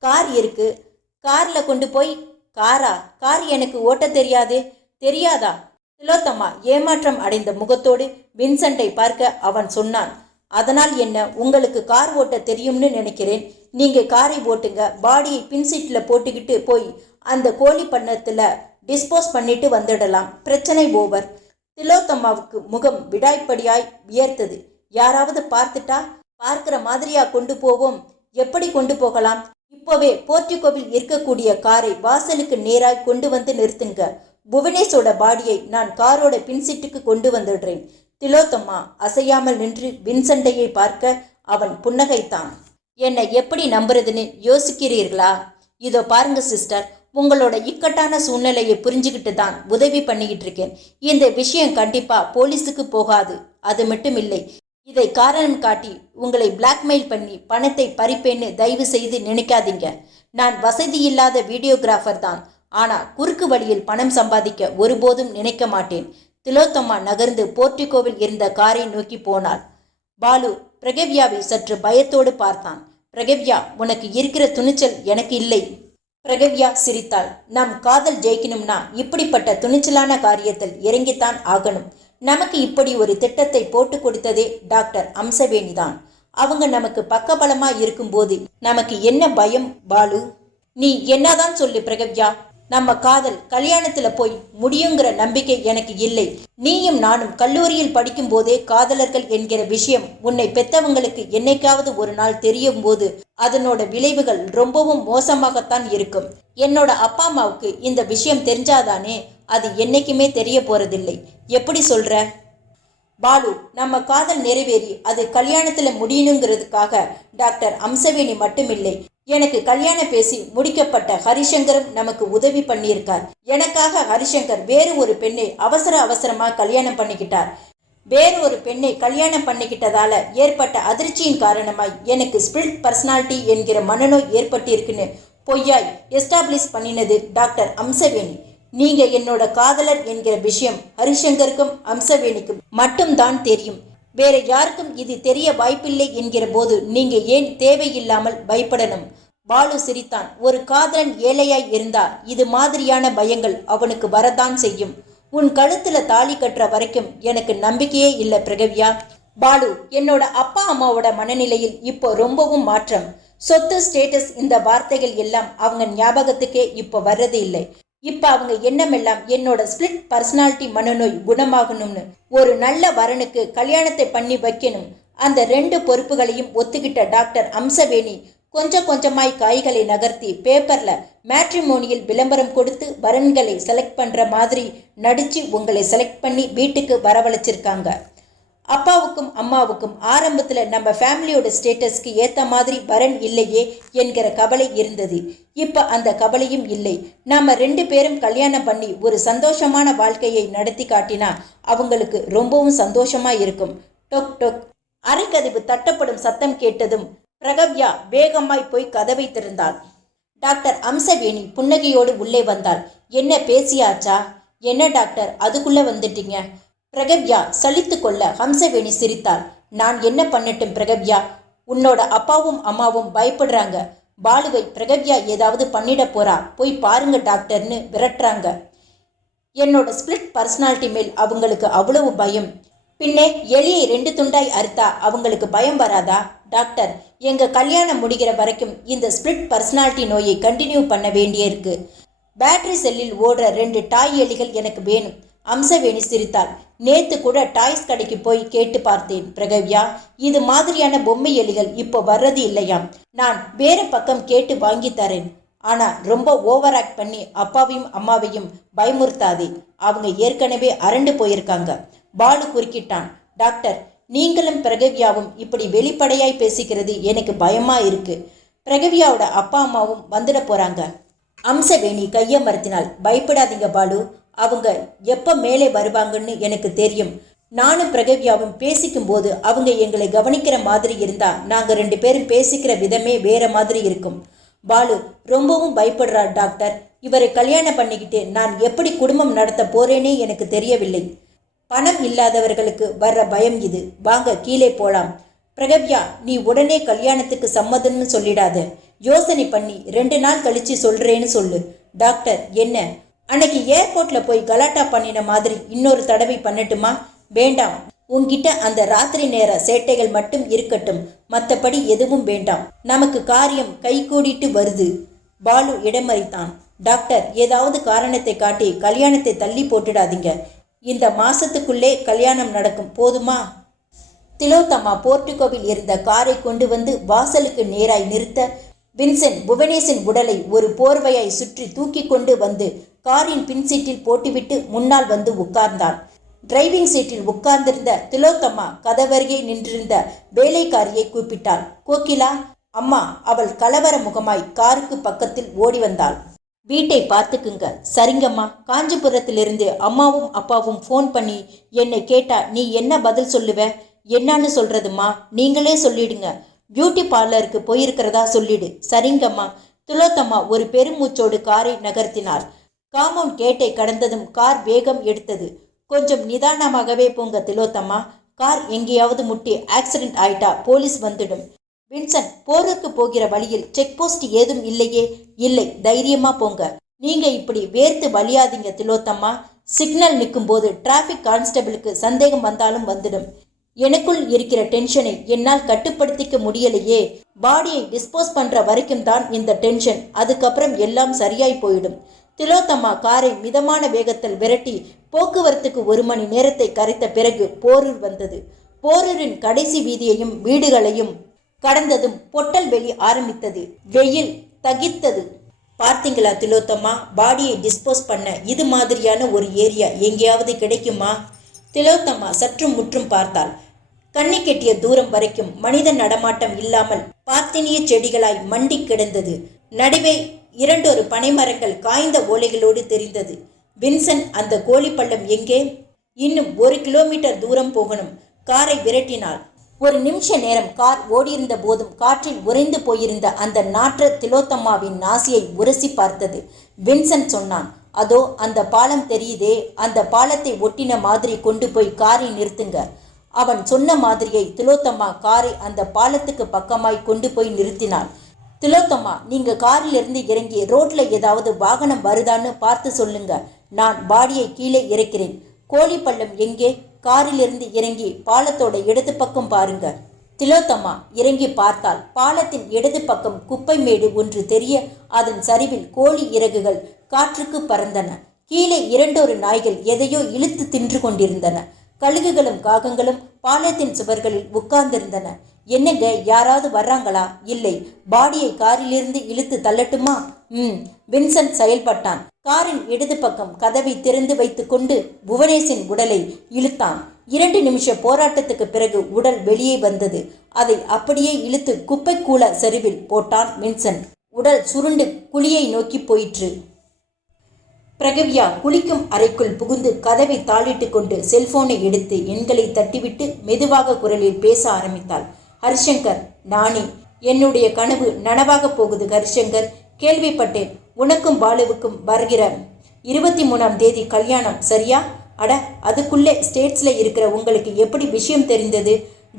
கார் இருக்கு. கார்ல கொண்டு போய் காரா? கார் எனக்கு ஓட்ட தெரியாது. தெரியாதா? திலோத்தமா ஏமாற்றம் அடைந்த முகத்தோடு வின்சென்ட்டை பார்க்க அவன் சொன்னான். அதனால் என்ன, உங்களுக்கு கார் ஓட்ட தெரியும்னு நினைக்கிறேன். நீங்க காரை ஓட்டுங்க, பாடியை பின்சீட்டில் போட்டுக்கிட்டு போய் அந்த கோழி பண்ணத்தில் டிஸ்போஸ் பண்ணிட்டு வந்துடலாம். பிரச்சனை ஓவர். திலோத்தம்மாவுக்கு முகம் விடாய்ப்படியாய் வியர்த்தது. யாராவது பார்த்துட்டா? பார்க்கிற மாதிரியா கொண்டு போவோம்? எப்படி கொண்டு போகலாம்? இப்போவே போர்ட்டிகோவில் இருக்கக்கூடிய காரை வாசலுக்கு நேராய் கொண்டு வந்து நிறுத்துங்க. புவனேஷோட பாடியை நான் காரோட பின்சீட்டுக்கு கொண்டு வந்துடுறேன். திலோத்தம்மா அசையாமல் நின்று வின்சென்ட்டையை பார்க்க அவன் புன்னகைத்தான். என்னை எப்படி நம்புறதுன்னு யோசிக்கிறீர்களா? இதோ பாருங்க சிஸ்டர், உங்களோட இக்கட்டான சூழ்நிலையை புரிஞ்சுக்கிட்டு தான் உதவி பண்ணிக்கிட்டு இருக்கேன். இந்த விஷயம் கண்டிப்பா போலீஸுக்கு போகாது. அது மட்டும் இல்லை, இதை காரணம் காட்டி உங்களை பிளாக்மெயில் பண்ணி பணத்தை பறிப்பேன்னு தயவு செய்து நினைக்காதீங்க. நான் வசதி இல்லாத வீடியோகிராஃபர் தான். ஆனா குறுக்கு வழியில் பணம் சம்பாதிக்க ஒருபோதும் நினைக்க மாட்டேன். திலோத்தம்மா நகர்ந்து போர்ட்டிகோவில் இருந்த காரை நோக்கி போனாள். பாலு பிரகவ்யாவை சற்று பயத்தோடு பார்த்தான். பிரகவ்யா, உனக்கு இருக்கிற துணிச்சல் எனக்கு இல்லை. பிரகவ்யா சிரித்தாள். நம் காதல் ஜெயிக்கணும்னா இப்படிப்பட்ட துணிச்சலான காரியத்தில் இறங்கித்தான் ஆகணும். நமக்கு இப்படி ஒரு திட்டத்தை போட்டு கொடுத்ததே டாக்டர் அம்சவேணிதான். அவங்க நமக்கு பக்கபலமா இருக்கும்போது நமக்கு என்ன பயம் பாலு? நீ என்னதான் சொல்லு பிரகவ்யா, நம்ம காதல் கல்யாணத்துல போய் முடியுங்கிற நம்பிக்கை எனக்கு இல்லை. நீயும் நானும் கல்லூரியில் படிக்கும் போதே காதலர்கள் என்கிற விஷயம் உன்னை பெத்தவங்களுக்கு என்னைக்காவது ஒரு நாள் தெரியும் போது அதனோட விளைவுகள் ரொம்பவும் மோசமாகத்தான் இருக்கும். என்னோட அப்பா அம்மாவுக்கு இந்த விஷயம் தெரிஞ்சாதானே அது என்னைக்குமே தெரிய போறதில்லை. எப்படி சொல்ற பாலு? நம்ம காதல் நிறைவேறி அது கல்யாணத்துல முடியணுங்கிறதுக்காக டாக்டர் அம்சவேணி மட்டுமில்லை, எனக்கு கல்யாணம் பேசி முடிக்கப்பட்ட ஹரிசங்கரும் நமக்கு உதவி பண்ணியிருக்கார். எனக்காக ஹரிசங்கர் வேறு ஒரு பெண்ணை அவசரமா கல்யாணம் பண்ணிக்கிட்டார். வேறு ஒரு பெண்ணை கல்யாணம் பண்ணிக்கிட்டதால ஏற்பட்ட அதிர்ச்சியின் காரணமாய் எனக்கு ஸ்பிரிட் பர்சனாலிட்டி என்கிற மனநோய் ஏற்பட்டிருக்குன்னு பொய்யாய் எஸ்டாப்ளிஷ் பண்ணினது டாக்டர் அம்சவேணி. நீங்க என்னோட காதலர் என்கிற விஷயம் ஹரிசங்கருக்கும் அம்சவேணிக்கும் மட்டும்தான் தெரியும். வேற யாருக்கும் இது தெரிய வாய்ப்பில்லை என்கிற போது நீங்க ஏன் தேவையில்லாமல் பயப்படணும்? பாலு சிரித்தான். ஒரு காதலன் ஏழையாய் இருந்தா இது மாதிரியான பயங்கள் அவனுக்கு வரதான் செய்யும். உன் கழுத்துல தாலி கட்டுற வரைக்கும் எனக்கு நம்பிக்கையே இல்லை பிரகவ்யா. பாலு, என்னோட அப்பா அம்மாவோட மனநிலையில் இப்போ ரொம்பவும் மாற்றம். சொத்து, ஸ்டேட்டஸ், இந்த வார்த்தைகள் எல்லாம் அவங்க ஞாபகத்துக்கே இப்போ வர்றது இல்லை. இப்ப அவங்க எண்ணமெல்லாம் என்னோட ஸ்பிளிட் பர்சனாலிட்டி மனநோய் குணமாகணும்னு, ஒரு நல்ல வரனுக்கு கல்யாணத்தை பண்ணி வைக்கணும். அந்த 2 பொறுப்புகளையும் ஒத்துக்கிட்ட டாக்டர் அம்சவேணி கொஞ்சம் கொஞ்சமாய் காய்களை நகர்த்தி பேப்பர்ல மேட்ரிமோனியல் விளம்பரம் கொடுத்து வரன்களை செலக்ட் பண்ற மாதிரி நடிச்சு உங்களை செலக்ட் பண்ணி வீட்டுக்கு வரவழைச்சிருக்காங்க. அப்பாவுக்கும் அம்மாவுக்கும் ஆரம்பத்துல நம்ம ஃபேமிலியோட ஸ்டேட்டஸ்க்கு ஏத்த மாதிரி வரன் இல்லையே என்கிற கவலை இருந்தது. இப்ப அந்த கவலையும் இல்லை. நாம 2 பேரும் கல்யாணம் பண்ணி ஒரு சந்தோஷமான வாழ்க்கையை நடத்தி காட்டினா அவங்களுக்கு ரொம்பவும் சந்தோஷமா இருக்கும். டொக் டொக். அரைக்கதவு தட்டப்படும் சத்தம் கேட்டதும் பிரகவ்யா வேகமாய் போய் கதவை திறந்தாள். டாக்டர் அம்சவேணி புன்னகையோடு உள்ளே வந்தாள். என்ன பேசியாச்சா? என்ன டாக்டர் அதுக்குள்ள வந்துட்டீங்க? பிரகவ்யா சலித்து கொள்ள ஹம்சவேணி சிரித்தாள். நான் என்ன பண்ணட்டும் பிரகவ்யா? உன்னோட அப்பாவும் அம்மாவும் பயப்படுறாங்க. பாலுவை பிரகவ்யா ஏதாவது பண்ணிட போறா, போய் பாருங்க டாக்டர்னு விரட்டுறாங்க. என்னோட ஸ்பிளிட் பர்சனாலிட்டி மேல் அவங்களுக்கு அவ்வளவு பயம். பின்னே எலியை 2 துண்டாய் அறுத்தா அவங்களுக்கு பயம் வராதா? டாக்டர், எங்க கல்யாணம் முடிகிற வரைக்கும் இந்த ஸ்பிளிட் பர்சனாலிட்டி நோயை கண்டினியூ பண்ண வேண்டியிருக்கு. பேட்டரி செல்லில் ஓடுற 2 டாய் எலிகள் எனக்கு வேணும். அம்சவேணி சிரித்தாள். நேத்து கூட டாய்ஸ் கடைக்கு போய் கேட்டு பார்த்தேன் பிரகவ்யா, இது மாதிரியான பொம்மை எலிகள் இப்போ வர்றது இல்லையாம். நான் வேற பக்கம் கேட்டு வாங்கி தரேன். ஆனா ரொம்ப ஓவர் ஆக்ட் பண்ணி அப்பாவையும் அம்மாவையும் பயமுறுத்தாதே. அவங்க ஏற்கனவே அரண்டு போயிருக்காங்க. பாலு குறுக்கிட்டான். டாக்டர், நீங்களும் பிரகவ்யாவும் இப்படி வெளிப்படையாய் பேசிக்கிறது எனக்கு பயமா இருக்கு. பிரகவ்யாவோட அப்பா அம்மாவும் வந்துட போறாங்க. அம்சவேணி கையை மறுத்தினாள். பயப்படாதீங்க பாலு, அவங்க எப்ப மேலே வருவாங்கன்னு எனக்கு தெரியும். நானும் பிரகவ்யாவும் பேசிக்கும் போது அவங்க எங்களை கவனிக்கிற மாதிரி இருந்தா நாங்க 2 பேரும் பேசிக்கிற விதமே வேற மாதிரி இருக்கும். பாலு ரொம்பவும் பயப்படுறார் டாக்டர். இவரை கல்யாணம் பண்ணிக்கிட்டு நான் எப்படி குடும்பம் நடத்த போறேனே எனக்கு தெரியவில்லை. பணம் இல்லாதவர்களுக்கு வர்ற பயம் இது. வாங்க கீழே போலாம். பிரகவ்யா, நீ உடனே கல்யாணத்துக்கு சம்மதம்னு சொல்லிடாத. யோசனை பண்ணி 2 நாள் கழிச்சு சொல்றேன்னு சொல்லு. டாக்டர் என்ன அன்னைக்கு ஏர்போர்ட்ல போய் கலாட்டா பண்ணின மாதிரி இன்னொரு தடவை பண்ணட்டுமா? வேண்டாம். உன்கிட்ட அந்த ராத்திரி நேர சேட்டைகள் மட்டும் இருக்கட்டும், மற்றபடி எதுவும் வேண்டாம். நமக்கு காரியம் கைகூடிட்டு வருது. பாலு இடமறித்தான். டாக்டர், ஏதாவது காரணத்தை காட்டி கல்யாணத்தை தள்ளி போட்டுடாதீங்க. இந்த மாசத்துக்குள்ளே கல்யாணம் நடக்கும், போதுமா? திலோத்தமா போர்ட்டுகோவில் இருந்த காரை கொண்டு வந்து வாசலுக்கு நேராய் நிறுத்த வின்சென்ட் புவனேஷின் உடலை ஒரு போர்வையாய் சுற்றி தூக்கி கொண்டு வந்து காரின் பின்சீட்டில் போட்டுவிட்டு முன்னால் வந்து உட்கார்ந்தான். டிரைவிங் சீட்டில் உட்கார்ந்திருந்த திலோத்தமா கதவருகே நின்றிருந்த வேலைக்காரியை கூப்பிட்டாள். கோகிலா, அம்மா. அவள் கலவர முகமாய் காருக்கு பக்கத்தில் ஓடி வந்தாள். வீட்டை பார்த்துக்குங்க. சரிங்கம்மா. காஞ்சிபுரத்திலிருந்து அம்மாவும் அப்பாவும் ஃபோன் பண்ணி என்னை கேட்டா நீ என்ன பதில் சொல்லுவ? என்னன்னு சொல்றதுமா? நீங்களே சொல்லிடுங்க. பியூட்டி பார்லருக்கு போயிருக்கிறதா சொல்லிடு. சரிங்கம்மா. திலோத்தம்மா ஒரு பெருமூச்சோடு காரை நகர்த்தினார். காம்பவுண்ட் கேட்டை கடந்ததும் கார் வேகம் எடுத்தது. கொஞ்சம் நிதானமாகவே போங்க திலோத்தம்மா. கார் எங்கேயாவது முட்டி ஆக்சிடென்ட் ஆயிட்டா போலீஸ் வந்துடும். வின்சென்ட், போருக்கு போகிற வழியில் செக் போஸ்ட் ஏதும் இல்லையே? இல்லை, தைரியமா போங்க. நீங்க இப்படி வேர்த்து வலியாதீங்க திலோத்தம்மா. சிக்னல் நிற்கும் போது டிராஃபிக் கான்ஸ்டபிளுக்கு சந்தேகம் வந்தாலும் வந்துடும். எனக்குள் இருக்கிற டென்ஷனை என்னால் கட்டுப்படுத்திக்க முடியலையே. பாடியை டிஸ்போஸ் பண்ற வரைக்கும் தான் இந்த டென்ஷன். அதுக்கப்புறம் எல்லாம் சரியாய் போயிடும். திலோத்தம்மா காரை மிதமான வேகத்தில் விரட்டி போக்குவரத்துக்கு 1 மணி நேரத்தை கரைத்த பிறகு போரூர் வந்தது. போரூரின் கடைசி வீதியையும் வீடுகளையும் கடந்ததும் பொட்டல் வெளி ஆரம்பித்தது. வெயில் தகித்தது. பார்த்தீங்களா திலோத்தம்மா, பாடியை டிஸ்போஸ் பண்ண இது மாதிரியான ஒரு ஏரியா எங்கேயாவது கிடைக்குமா? திலோத்தம்மா சற்றும் முற்றும் பார்த்தாள். கண்ணி கெட்டிய தூரம் வரைக்கும் மனித நடமாட்டம் இல்லாமல் பார்த்தினிய செடிகளாய் மண்டி கிடந்தது. நடுவே 2 பனைமரங்கள் காய்ந்த ஓலைகளோடு தெரிந்தது. வின்சென்ட், அந்த கோழிப்பள்ளம் எங்கே? இன்னும் 1 கிலோமீட்டர் தூரம் போகணும். காரை விரட்டினாள். 1 நிமிஷ நேரம் கார் ஓடியிருந்த போதும் காற்றில் உறைந்து போயிருந்த அந்த நாற்ற திலோத்தம்மாவின் நாசியை உரசி பார்த்தது. வின்சென்ட் சொன்னான், அதோ அந்த பாலம் தெரியுதே, அந்த பாலத்தை ஒட்டின மாதிரி கொண்டு போய் காரை நிறுத்துங்க. அவன் சொன்ன மாதிரியை திலோத்தம்மா காரை அந்த பாலத்துக்கு பக்கமாய் கொண்டு போய் நிறுத்தினாள். திலோத்தம்மா, நீங்க காரிலிருந்து இறங்கி ரோட்ல ஏதாவது வாகனம் வருதான்னு பார்த்து சொல்லுங்க. நான் பாடியை கீழே இறக்கிறேன். கோழிப்பள்ளம் எங்கே? காரிலிருந்து இறங்கி பாலத்தோட இடது பக்கம் பாருங்க. திலோத்தம்மா இறங்கி பார்த்தாள். பாலத்தின் இடது பக்கம் குப்பை மேடு ஒன்று தெரிய அதன் சரிவில் கோழி இறகுகள் காற்றுக்கு பறந்தன. கீழே 2 நாய்கள் எதையோ இழுத்து தின்று கொண்டிருந்தன. கழுகுகளும் காகங்களும் பாலத்தின் சுவர்களில் உட்கார்ந்திருந்தன. என்னங்க, யாராவது வர்றாங்களா? இல்லை. பாடியை காரிலிருந்து இழுத்து தள்ளட்டுமா? வின்சென்ட் செயல்பட்டான். காரின் இடது பக்கம் கதவை திறந்து வைத்துக் கொண்டு புவனேஷின் உடலை இழுத்தான். 2 நிமிஷ போராட்டத்துக்கு பிறகு உடல் வெளியே வந்தது. அதை அப்படியே இழுத்து குப்பை கூல சரிவில் போட்டான் வின்சென்ட். உடல் சுருண்டு குழியை நோக்கி போயிற்று. பிரகவ்யா குளிக்கும் அறைக்குள் புகுந்து கதவை தாளிட்டு கொண்டு செல்போனை எடுத்து எண்களை தட்டிவிட்டு மெதுவாக குரலில் பேச ஆரம்பித்தாள். ஹரிசங்கர், நானே. என்னுடைய கனவு நனவாக போகுது ஹரிசங்கர். கேள்விப்பட்டேன். உனக்கும் பாலுவுக்கும் வருகிற 23ஆம் தேதி கல்யாணம், சரியா? அட, அதுக்குள்ளே ஸ்டேட்ஸ்ல இருக்கிற உங்களுக்கு எப்படி விஷயம் தெரிந்தது?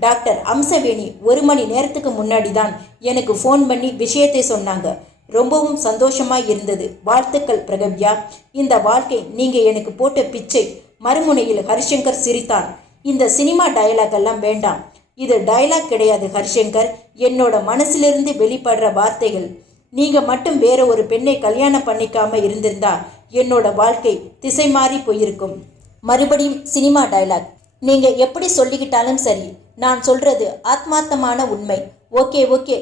டாக்டர் அம்சவேணி 1 மணி நேரத்துக்கு முன்னாடி தான் எனக்கு ஃபோன் பண்ணி விஷயத்தை சொன்னாங்க. ரொம்பவும் சந்தோஷமாய் இருந்தது. வாழ்த்துக்கள் பிரகவ்யா. இந்த வாழ்க்கை நீங்க எனக்கு போட்ட பிச்சை. மறுமுனையில் ஹரிசங்கர் சிரித்தான். இந்த சினிமா டயலாக் எல்லாம் வேண்டாம். இது டயலாக் கிடையாது ஹரிசங்கர், என்னோட மனசிலிருந்து வெளிப்படுற வார்த்தைகள். நீங்க மட்டும் வேற ஒரு பெண்ணை கல்யாணம் பண்ணிக்காம இருந்திருந்தா என்னோட வாழ்க்கை திசை மாறி போயிருக்கும். மறுபடியும் சினிமா டயலாக். நீங்க எப்படி சொல்லிக்கிட்டாலும் சரி, நான் சொல்றது ஆத்மார்த்தமான உண்மை. Okay okay.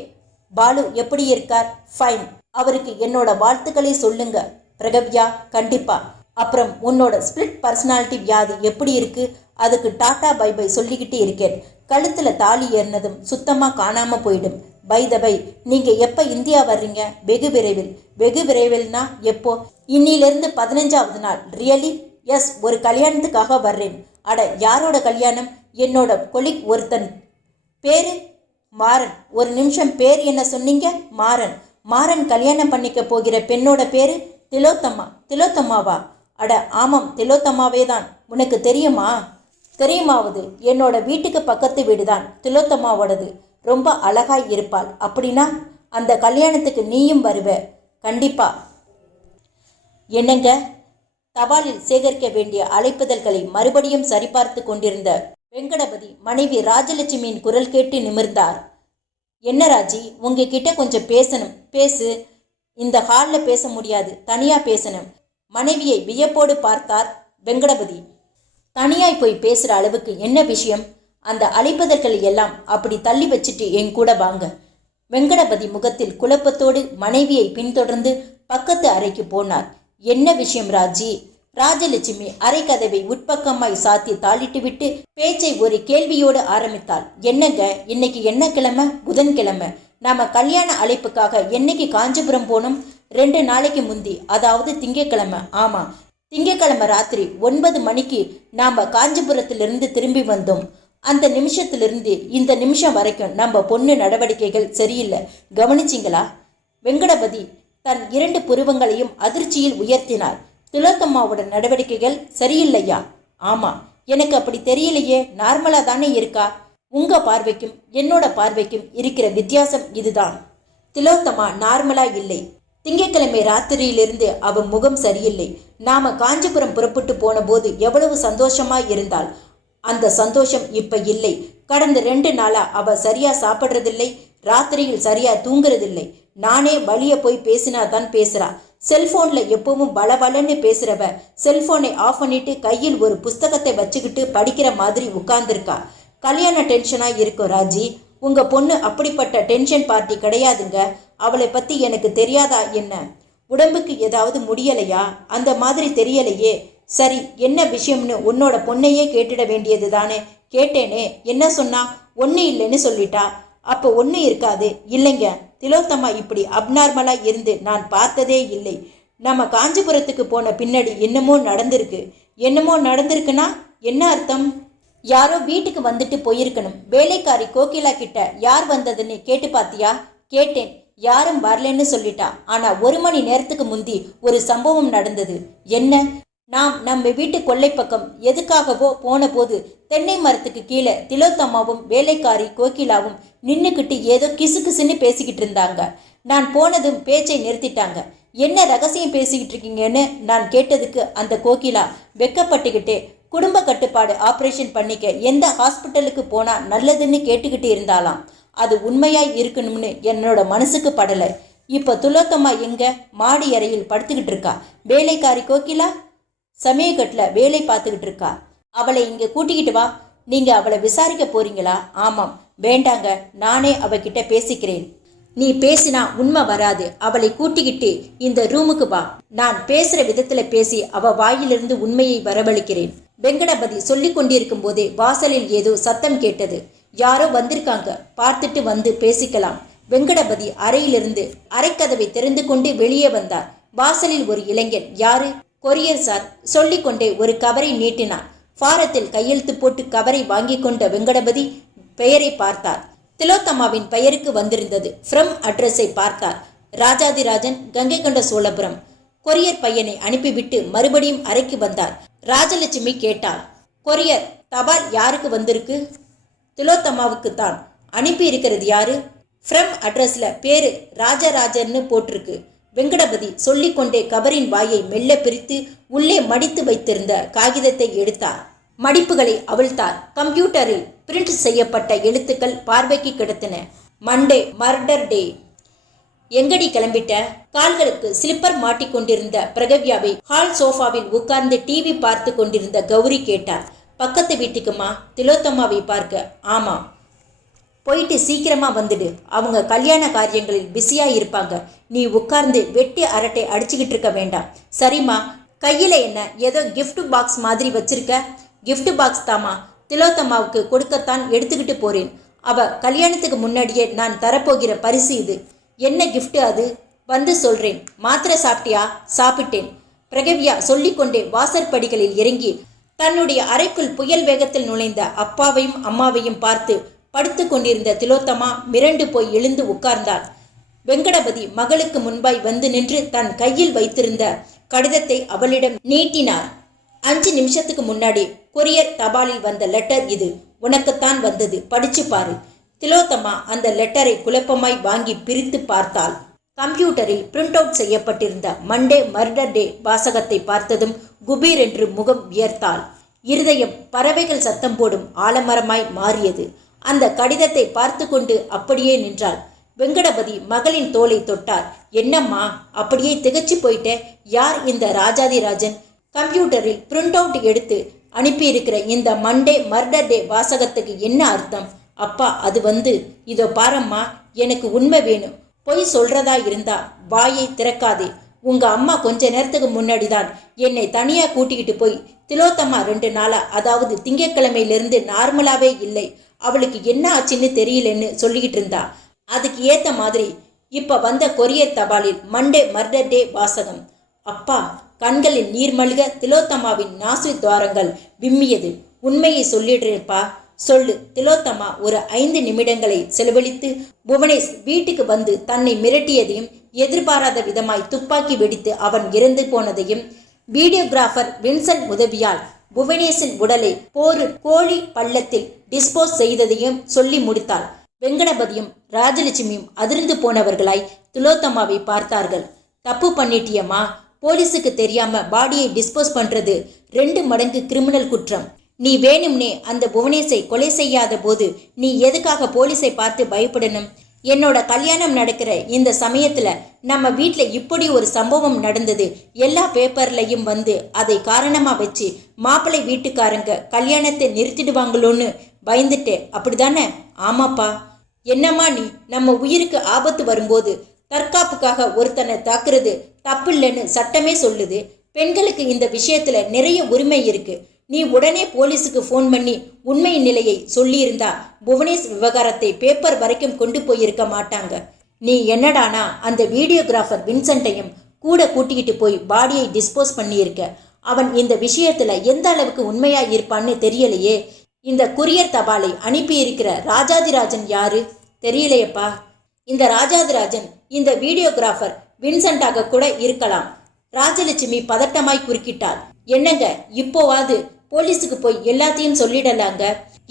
பாலு எப்படி இருக்கார்? ஃபைன். அவருக்கு என்னோட வாழ்த்துக்களை சொல்லுங்க பிரகவ்யா. கண்டிப்பா. அப்புறம் உன்னோட ஸ்பிளிட் பர்சனாலிட்டி வியாதி எப்படி இருக்கு? அதுக்கு டாட்டா பை பை சொல்லிக்கிட்டு இருக்கேன். கழுத்துல தாலி ஏறினதும் சுத்தமா காணாம போயிடும். பை த பை, நீங்க எப்ப இந்தியா வர்றீங்க? வெகு விரைவில். வெகு விரைவில்னா எப்போ? இன்னிலிருந்து 15ஆவது நாள். ரியலி? எஸ், ஒரு கல்யாணத்துக்காக வர்றேன். அட, யாரோட கல்யாணம்? என்னோட கொலிக் ஒருத்தன். பேரு மாறன். ஒரு நிமிஷம், பேர் என்ன சொன்னீங்க? மாறன். மாறன் கல்யாணம் பண்ணிக்க போகிற பெண்ணோட பேரு திலோத்தம்மா. திலோத்தம்மாவா? அட ஆமாம், திலோத்தம்மாவே தான். உனக்கு தெரியுமா? தெரியுமாவது, என்னோட வீட்டுக்கு பக்கத்து வீடுதான் திலோத்தம்மாவோடது. ரொம்ப அழகாய் இருப்பாள். அப்படின்னா அந்த கல்யாணத்துக்கு நீயும் வருவ? கண்டிப்பா. என்னங்க? தபாலில் சேகரிக்க வேண்டிய அழைப்புதல்களை மறுபடியும் சரிபார்த்து கொண்டிருந்த வெங்கடபதி மனைவி ராஜலட்சுமியின் குரல் கேட்டு நிமிர்ந்தார். என்ன ராஜி, உங்ககிட்ட கொஞ்சம் பேசணும். பேசு. இந்த ஹாலில் பேச முடியாது, தனியா பேசணும். மனைவியை வியப்போடு பார்த்தார் வெங்கடபதி. தனியாய் போய் பேசுற அளவுக்கு என்ன விஷயம்? அந்த அழைப்புதல்கள் எல்லாம் அப்படி தள்ளி வச்சுட்டு என் கூட வாங்க. வெங்கடபதி முகத்தில் குழப்பத்தோடு மனைவியை பின்தொடர்ந்து பக்கத்து அறைக்கு போனார். என்ன விஷயம் ராஜி? ராஜலட்சுமி அரை கதவை உட்பக்கமாய் சாத்தி தாளிட்டு விட்டு பேச்சை ஒரு கேள்வியோடு ஆரம்பித்தாள். என்னங்க, இன்னைக்கு என்ன கிழமை? புதன்கிழமை. நாம கல்யாண அழைப்புக்காக என்னைக்கு காஞ்சிபுரம் போனோம்? 2 நாளைக்கு முந்தி, அதாவது திங்கக்கிழமை. ஆமா, திங்கக்கிழமை ராத்திரி 9 மணிக்கு நாம காஞ்சிபுரத்திலிருந்து திரும்பி வந்தோம். அந்த நிமிஷத்திலிருந்து இந்த நிமிஷம் வரைக்கும் நம்ம பொண்ணு நடவடிக்கைகள் சரியில்லை. கவனிச்சிங்களா? வெங்கடபதி தன் 2 புருவங்களையும் அதிர்ச்சியில் உயர்த்தினார். திலோத்தம்மாவோட நடவடிக்கைகள் சரியில்லையா? ஆமா, எனக்கு அப்படி தெரியலையே. நார்மலா தானே இருக்கா. உங்க பார்வைக்கும் என்னோட பார்வைக்கும் இருக்கிற வித்தியாசம் இதுதான். திலோத்தமா நார்மலா இல்லை. திங்கட்கிழமை ராத்திரியிலிருந்து அவ முகம் சரியில்லை. நாம காஞ்சிபுரம் புறப்பட்டு போன போது எவ்வளவு சந்தோஷமா இருந்தாள். அந்த சந்தோஷம் இப்ப இல்லை. கடந்த 2 நாளா அவ சரியா சாப்பிட்றதில்லை, ராத்திரியில் சரியா தூங்குறதில்லை. நானே வழிய போய் பேசினாதான் பேசுறா. செல்போன்ல எப்பவும் பலபலன்னு பேசுறவ செல்போனை ஆஃப் பண்ணிட்டு கையில் ஒரு புஸ்தகத்தை வச்சுக்கிட்டு படிக்கிற மாதிரி உட்கார்ந்துருக்கா. கல்யாண டென்ஷனா இருக்கும் ராஜி. உங்க பொண்ணு அப்படிப்பட்ட டென்ஷன் பார்ட்டி கிடையாதுங்க. அவளை பத்தி எனக்கு தெரியாதா என்ன? உடம்புக்கு ஏதாவது முடியலையா? அந்த மாதிரி தெரியலையே. சரி, என்ன விஷயம்னு உன்னோட பொண்ணையே கேட்டுட வேண்டியது தானே. கேட்டேனே, என்ன சொன்னா? ஒன்று இல்லைன்னு சொல்லிட்டா. அப்போ ஒன்று இருக்காது. இல்லைங்க, திலோத்தமா இப்படி அப்நார்மலா இருந்து நான் பார்த்ததே இல்லை. நம்ம காஞ்சிபுரத்துக்கு போன பின்னாடி என்னமோ நடந்திருக்கு. என்னமோ நடந்திருக்குன்னா என்ன அர்த்தம்? யாரோ வீட்டுக்கு வந்துட்டு போயிருக்கணும். வேலைக்காரி கோகிலா கிட்ட யார் வந்ததுன்னு கேட்டு பாத்தியா? கேட்டேன். யாரும் வரலன்னு சொல்லிட்டா. ஆனா 1 மணி நேரத்துக்கு முந்தி ஒரு சம்பவம் நடந்தது. என்ன? நாம் நம்ம வீட்டு கொல்லை பக்கம் எதுக்காகவோ போன போது தென்னை மரத்துக்கு கீழே திலோத்தம்மாவும் வேலைக்காரி கோகிலாவும் நின்னுக்கிட்டு ஏதோ கிசுகிசுன்னு பேசிக்கிட்டு இருந்தாங்க. நான் போனதும் பேச்சை நிறுத்திட்டாங்க. என்ன ரகசியம் பேசிக்கிட்டு இருக்கீங்கன்னு நான் கேட்டதுக்கு அந்த கோகிலா வெக்கப்பட்டுக்கிட்டே குடும்ப கட்டுப்பாடு ஆப்ரேஷன் பண்ணிக்க எந்த ஹாஸ்பிட்டலுக்கு போனா நல்லதுன்னு கேட்டுக்கிட்டு இருந்தாலாம். அது உண்மையாய் இருக்கணும்னு என்னோட மனசுக்கு படலை. இப்ப திலோத்தம்மா எங்க? மாடி அறையில் படுத்துக்கிட்டு இருக்கா. வேலைக்காரி கோகிலா சமயக்கட்டில் வேலை பார்த்துக்கிட்டு இருக்கா. அவளை இங்கே கூட்டிக்கிட்டு வா. நீங்க அவளை விசாரிக்க போறீங்களா? ஆமாம். வேண்டாங்க, நானே அவகிட்ட பேசிக்கிறேன். நீ பேசினா உண்மை வராது. அவளை கூட்டிக்கிட்டு இந்த ரூமுக்கு வா. நான் பேசுற விதத்துல பேசி அவ வாயிலிருந்து உண்மையை வரவழைக்கிறேன். வெங்கடபதி சொல்லி கொண்டிருக்கும் போதே வாசலில் ஏதோ சத்தம் கேட்டது. யாரோ வந்திருக்காங்க, பார்த்துட்டு வந்து பேசிக்கலாம். வெங்கடபதி அறையிலிருந்து அரைக்கதவை திறந்து கொண்டு வெளியே வந்தார். வாசலில் ஒரு இளைஞன். யாரு? Courier sir. சொல்லிக்கொண்டே ஒரு கவரை நீட்டினார். ஃபாரத்தில் கையெழுத்து போட்டு கவரை வாங்கி கொண்ட வெங்கடபதி பெயரை பார்த்தார். திலோத்தம்மாவின் பெயருக்கு வந்திருந்தது. ஃப்ரம் அட்ரஸை பார்த்தார். ராஜாதிராஜன், கங்கை கொண்ட சோழபுரம். கொரியர் பையனை அனுப்பிவிட்டு மறுபடியும் அறைக்கு வந்தார். ராஜலட்சுமி கேட்டாள், கொரியர் தபால் யாருக்கு வந்திருக்கு? திலோத்தம்மாவுக்கு தான். அனுப்பி இருக்கிறது யாரு? ஃப்ரம் அட்ரஸ்ல பேரு ராஜராஜன்னு போட்டிருக்கு. வெங்கடபதி சொல்லிக்கொண்டே கவரின் வாயை மெல்ல பிரித்து உள்ளே மடித்து வைத்திருந்த காகிதத்தை எடுத்தார். மடிப்புகளை அவிழ்த்தார். கம்ப்யூட்டரில் பிரிண்ட் செய்யப்பட்ட எழுத்துக்கள் பார்வைக்கு கிடத்தின. மண்டே, மர்டர் டே. எங்கடி கிளம்பிட்ட? கால்களுக்கு ஸ்லிப்பர் மாட்டிக்கொண்டிருந்த பிரகவ்யாவை ஹால் சோஃபாவில் உட்கார்ந்து டிவி பார்த்து கொண்டிருந்த கௌரி கேட்டார். பக்கத்து வீட்டுக்குமா? திலோத்தம்மாவை பார்க்க. ஆமா. போயிட்டு சீக்கிரமா வந்துடு. அவங்க கல்யாண காரியங்களில் பிஸியா இருப்பாங்க. நீ உட்கார்ந்து வெட்டி அரட்டை அடிச்சுக்கிட்டு இருக்க வேண்டாம். சரிம்மா. கையில என்ன ஏதோ கிஃப்ட் பாக்ஸ் மாதிரி வச்சிருக்க? கிஃப்ட் பாக்ஸ் தாமா. திலோத்தம்மாவுக்கு கொடுக்கத்தான் எடுத்துக்கிட்டு போறேன். அவ கல்யாணத்துக்கு முன்னாடியே நான் தரப்போகிற பரிசு இது. என்ன கிஃப்ட் அது? வந்து சொல்றேன். மாத்திரை சாப்பிட்டியா? சாப்பிட்டேன். பிரகவ்யா சொல்லிக்கொண்டே வாசற்படிகளில் இறங்கி தன்னுடைய அறைக்குள் புயல் வேகத்தில் நுழைந்த அப்பாவையும் அம்மாவையும் பார்த்து படுத்து கொண்டிருந்த திலோத்தமா மிரண்டு போய் எழுந்து உட்கார்ந்தார். வெங்கடபதி மகளுக்கு முன்பாய் வந்து நின்று தன் கையில் வைத்திருந்த கடிதத்தை அவளிடம் நீட்டினார். 5 நிமிஷத்துக்கு முன்னாடி கொரியர் தபாலில் வந்த லெட்டர் இது. உனக்குத்தான் வந்தது, படிச்சு பாரு. திலோத்தமா அந்த லெட்டரை குழப்பமாய் வாங்கி பிரித்து பார்த்தாள். கம்ப்யூட்டரில் பிரிண்ட் அவுட் செய்யப்பட்டிருந்த மண்டே மர்டர் டே வாசகத்தை பார்த்ததும் குபீர் என்று முகம் உயர்த்தாள். இருதயம் பறவைகள் சத்தம் போடும் ஆலமரமாய் மாறியது. அந்த கடிதத்தை பார்த்து கொண்டு அப்படியே நின்றாள். வெங்கடபதி மகளின் தோலை தொட்டார். என்னம்மா அப்படியே திகச்சு போயிட்ட? யார் இந்த ராஜாதிராஜன்? கம்ப்யூட்டரில் பிரிண்ட் அவுட் எடுத்து அனுப்பியிருக்கிற இந்த மண்டே மர்டர் டே வாசகத்துக்கு என்ன அர்த்தம்? அப்பா அது இதோ பாரம்மா, எனக்கு உண்மை வேணும். பொய் சொல்றதா இருந்தா வாயை திறக்காதே. உங்க அம்மா கொஞ்ச நேரத்துக்கு முன்னாடி தான் என்னை தனியா கூட்டிக்கிட்டு போய் திலோத்தம்மா 2 நாளா, அதாவது திங்கட்கிழமையிலிருந்து நார்மலாவே இல்லை, அவளுக்கு என்ன ஆச்சுன்னு தெரியலன்னு சொல்லிக்கிட்டு இருந்தா. அதுக்கு ஏத்த மாதிரி இப்ப வந்த கொரியர் தபாலில் மண்டே மர்டர் டே வாசகம். அப்பா, கண்களில் நீர்மல்க திலோத்தம்மாவின் நாசு துவாரங்கள் விம்மியது. உண்மையை சொல்லிடுறேப்பா, சொல்லு. திலோத்தம்மா ஒரு 5 நிமிடங்களை செலவழித்து புவனேஷ் வீட்டுக்கு வந்து தன்னை மிரட்டியதையும், எதிர்பாராத விதமாய் துப்பாக்கி வெடித்து அவன் இறந்து போனதையும், வீடியோகிராஃபர் வின்சென்ட் உதவியால் புவனேஷின் உடலை கோழி பள்ளத்தில் டிஸ்போஸ் செய்ததையும் சொல்லி முடித்தாள். வெங்கடபதியும் ராஜலட்சுமியும் அதிர்ந்து போனவர்களாய் திலோத்தம்மாவை பார்த்தார்கள். தப்பு பண்ணிட்டியம்மா, போலீஸுக்கு தெரியாம பாடியை டிஸ்போஸ் பண்றது 2 மடங்கு கிரிமினல் குற்றம். நீ வேணும்னே அந்த புவனேஷை கொலை செய்யாத போது நீ எதுக்காக போலீஸை பார்த்து பயப்படணும்? என்னோட கல்யாணம் நடக்கிற இந்த சமயத்துல நம்ம வீட்டில் இப்படி ஒரு சம்பவம் நடந்தது எல்லா பேப்பர்லையும் வந்து அதை காரணமா வச்சு மாப்பிள்ளை வீட்டுக்காரங்க கல்யாணத்தை நிறுத்திடுவாங்களோன்னு பயந்துட்டே, அப்படிதானே? ஆமாப்பா. என்னம்மா நீ, நம்ம உயிருக்கு ஆபத்து வரும்போது தற்காப்புக்காக ஒருத்தனை தாக்குறது தப்பில்லைன்னு சட்டமே சொல்லுது. பெண்களுக்கு இந்த விஷயத்துல நிறைய உரிமை இருக்கு. நீ உடனே போலீஸுக்கு ஃபோன் பண்ணி உண்மை நிலையை சொல்லியிருந்தா புவனேஷ் விவகாரத்தை பேப்பர் வரைக்கும் கொண்டு போயிருக்க மாட்டாங்க. நீ என்னடானா அந்த வீடியோகிராஃபர் வின்சென்ட்டையும் கூட கூட்டிக்கிட்டு போய் பாடியை டிஸ்போஸ் பண்ணியிருக்க. அவன் இந்த விஷயத்துல எந்த அளவுக்கு உண்மையா இருப்பான்னு தெரியலையே. இந்த குரியர் தபாலை அனுப்பியிருக்கிற ராஜாதிராஜன் யாரு? தெரியலையப்பா. இந்த ராஜாதிராஜன் இந்த வீடியோகிராஃபர் வின்சென்டாக கூட இருக்கலாம். ராஜலட்சுமி பதட்டமாய் குறுக்கிட்டாள். என்னங்க, இப்போவாது போலீஸுக்கு போய் எல்லாத்தையும் சொல்லிடலாங்க.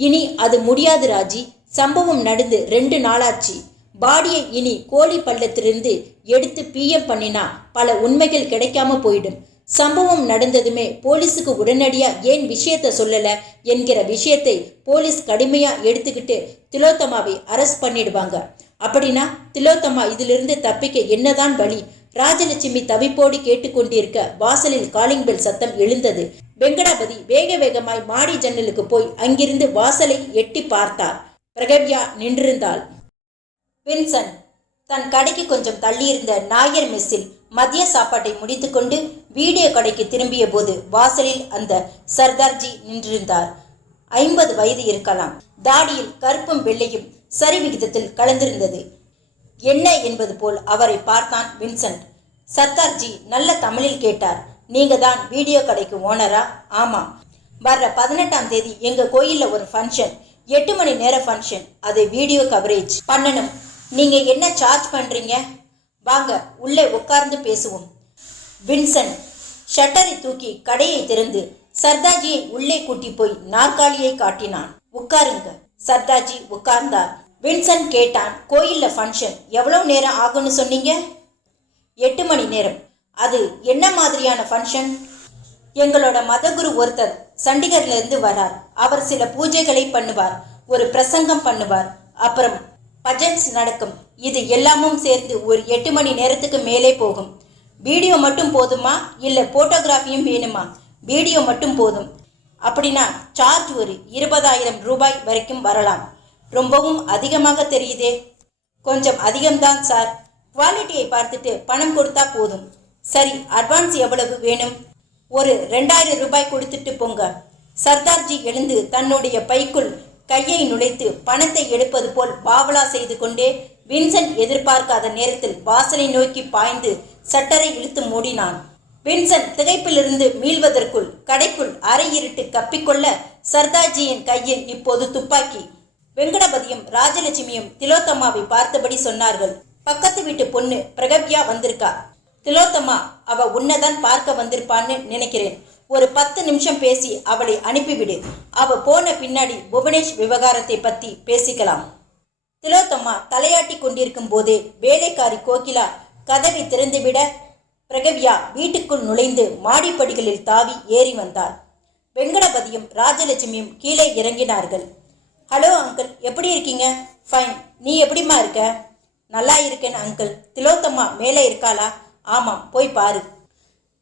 இனி அது முடியாது ராஜி. சம்பவம் நடந்து 2 நாளாச்சு. பாடியை இனி கோழி பள்ளத்திலிருந்து எடுத்து பிஎம் பண்ணினா பல உண்மைகள் கிடைக்காம போயிடும். சம்பவம் நடந்ததுமே போலீஸுக்கு உடனடியா ஏன் விஷயத்த சொல்லல என்கிற விஷயத்தை போலீஸ் கடுமையா எடுத்துக்கிட்டு திலோத்தமாவை அரெஸ்ட் பண்ணிடுவாங்க. அப்படின்னா திலோத்தமா இதிலிருந்து தப்பிக்க என்னதான் வழி? ராஜலட்சுமி தவிப்போடு கேட்டுக்கொண்டிருக்க வாசலில் காலிங் பெல் சத்தம் எழுந்தது. வெங்கடாபதி வேக வேகமாய் மாடி ஜன்னலுக்கு போய் அங்கிருந்து வாசலை எட்டி பார்த்தார். பிரகவ்யா நின்றிருந்தாள். வின்சன் தன் கடைக்கு கொஞ்சம் தள்ளியிருந்த நாயர் மெஸ்ஸில் மதிய சாப்பாட்டை முடித்துக்கொண்டு வீடியோ கடைக்கு திரும்பிய போது வாசலில் அந்த சர்தார்ஜி நின்றிருந்தார். 50 வயது இருக்கலாம். தாடியில் கருப்பும் வெள்ளையும் சரி விகிதத்தில் கலந்திருந்தது. என்ன என்பது போல் அவரை பார்த்தான் வின்சென்ட். சர்தார்ஜி நல்ல தமிழில் கேட்டார். நீங்க தான் வீடியோ கடைக்கு ஓனரா? ஆமா. வர்ற 18ஆம் தேதி எங்க கோயில்ல ஒரு ஃபங்க்ஷன், 8 மணி நேர ஃபங்க்ஷன். அதை வீடியோ கவரேஜ் பண்ணணும். நீங்க என்ன சார்ஜ் பண்றீங்க? வாங்க உள்ளே உட்கார்ந்து பேசுவோம். வின்சென்ட் ஷட்டரை தூக்கி கடையை திறந்து சர்தார்ஜியை உள்ளே கூட்டி போய் நாற்காலியை காட்டினான். உட்காருங்க. சர்தார்ஜி உட்கார்ந்தார். வின்சென்ட் கேட்டான், கோயில்ல ஃபங்க்ஷன் எவ்வளவு நேரம் ஆகும்னு சொன்னீங்க? 8 மணி நேரம். அது என்ன மாதிரியான ஃபங்க்ஷன்? எங்களோட மதகுரு ஒருத்தர் சண்டிகர்ல இருந்து வரார். அவர் சில பூஜைகளை பண்ணுவார், ஒரு பிரசங்கம் பண்ணுவார், அப்புறம் பஜன்ஸ் நடக்கும். இது எல்லாமும் சேர்ந்து ஒரு 8 மணி நேரத்துக்கு மேலே போகும். வீடியோ மட்டும் போதுமா இல்லை போட்டோகிராஃபியும் வேணுமா? வீடியோ மட்டும் போதும். அப்படின்னா சார்ஜ் ஒரு 20,000 ரூபாய் வரைக்கும் வரலாம். ரொம்பவும் அதிகமாக தெரியுதே. கொஞ்சம் அதிகம்தான் சார். குவாலிட்டியை பார்த்துட்டு பணம் கொடுத்தா போதும். சரி, அட்வான்ஸ் எவ்வளவு வேணும்? ஒரு 2,000 ரூபாய் கொடுத்துட்டு போங்க. சர்தார்ஜி எழுந்து தன்னுடைய பைக்குள் கையை நுழைத்து பணத்தை எடுப்பது போல் பாவலா செய்து கொண்டே வின்சென்ட் எதிர்பார்க்காத நேரத்தில் வாசலை நோக்கி பாய்ந்து சட்டரை இழுத்து மூடினான். வின்சென்ட் திகைப்பிலிருந்து மீள்வதற்குள் கடைக்குள் அரை இருட்டு கப்பிக்கொள்ள சர்தார்ஜியின் கையில் இப்போது துப்பாக்கி. வெங்கடபதியும் ராஜலட்சுமியும் திலோத்தம்மாவை பார்த்தபடி சொன்னார்கள். பக்கத்து வீட்டு பொண்ணு பிரகவ்யா வந்திருக்கா. திலோத்தம்மா அவ உன்னதான் பார்க்க வந்திருப்பான்னு நினைக்கிறேன். ஒரு 10 நிமிஷம் பேசி அவளை அனுப்பிவிடு. அவ போன பின்னாடி புவனேஷ் விவகாரத்தை பத்தி பேசிக்கலாம். திலோத்தம்மா தலையாட்டி கொண்டிருக்கும் போதே வேலைக்காரி கோகிலா கதவை திறந்துவிட பிரகவ்யா வீட்டுக்குள் நுழைந்து மாடிப்படிகளில் தாவி ஏறி வந்தார். வெங்கடபதியும் ராஜலட்சுமியும் கீழே இறங்கினார்கள். ஹலோ அங்கிள், எப்படி இருக்கீங்க? ஃபைன். நீ எப்படிம்மா இருக்க? நல்லா இருக்கேன் அங்கிள். திலோத்தம்மா மேலே இருக்காளா? ஆமாம், போய் பாரு.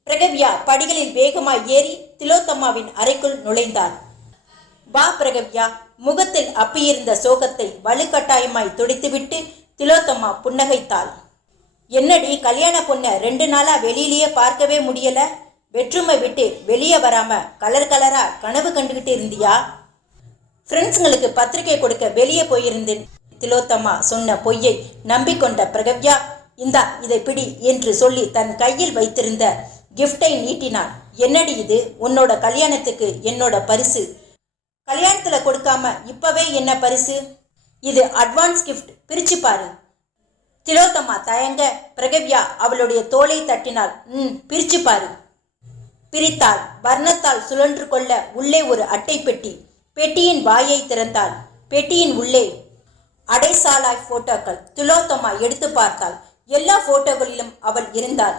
பிரகவ்யா படிகளில் வேகமாய் ஏறி திலோத்தம்மாவின் அறைக்குள் நுழைந்தார். வா பிரகவ்யா. முகத்தில் அப்பியிருந்த சோகத்தை வலுக்கட்டாயமாய் துடைத்துவிட்டு திலோத்தம்மா புன்னகைத்தாள். என்னடி கல்யாண பொண்ணை 2 நாளா வெளியிலேயே பார்க்கவே முடியல? பெட்ரூமை விட்டு வெளியே வராம கலர் கலரா கனவு கண்டுகிட்டு இருந்தியா? ஃப்ரெண்ட்ஸுங்களுக்கு பத்திரிகை கொடுக்க வெளியே போயிருந்தேன். திலோத்தம்மா சொன்ன பொய்யை நம்பிக்கொண்ட பிரகவ்யா, இந்தா இதை பிடி என்று சொல்லி தன் கையில் வைத்திருந்த கிஃப்டை நீட்டினான். என்னடி இது? உன்னோட கல்யாணத்துக்கு என்னோட பரிசு. கல்யாணத்துல கொடுக்காம இப்பவே என்ன பரிசு? இது அட்வான்ஸ் கிஃப்ட், பிரிச்சு பாரு. திலோத்தம்மா தயங்க பிரகவ்யா அவளுடைய தோலை தட்டினாள். பிரிச்சு பாரு. பிரித்தாள். வர்ணத்தால் சுழன்று கொள்ள உள்ளே ஒரு அட்டை பெட்டி. பெட்டியின் வாயை திறந்தாள். பெட்டியின் உள்ளே அடைசாலாய் போட்டோக்கள். திலோத்தம்மா எடுத்து பார்த்தாள். எல்லா போட்டோகளிலும் அவள் இருந்தாள்.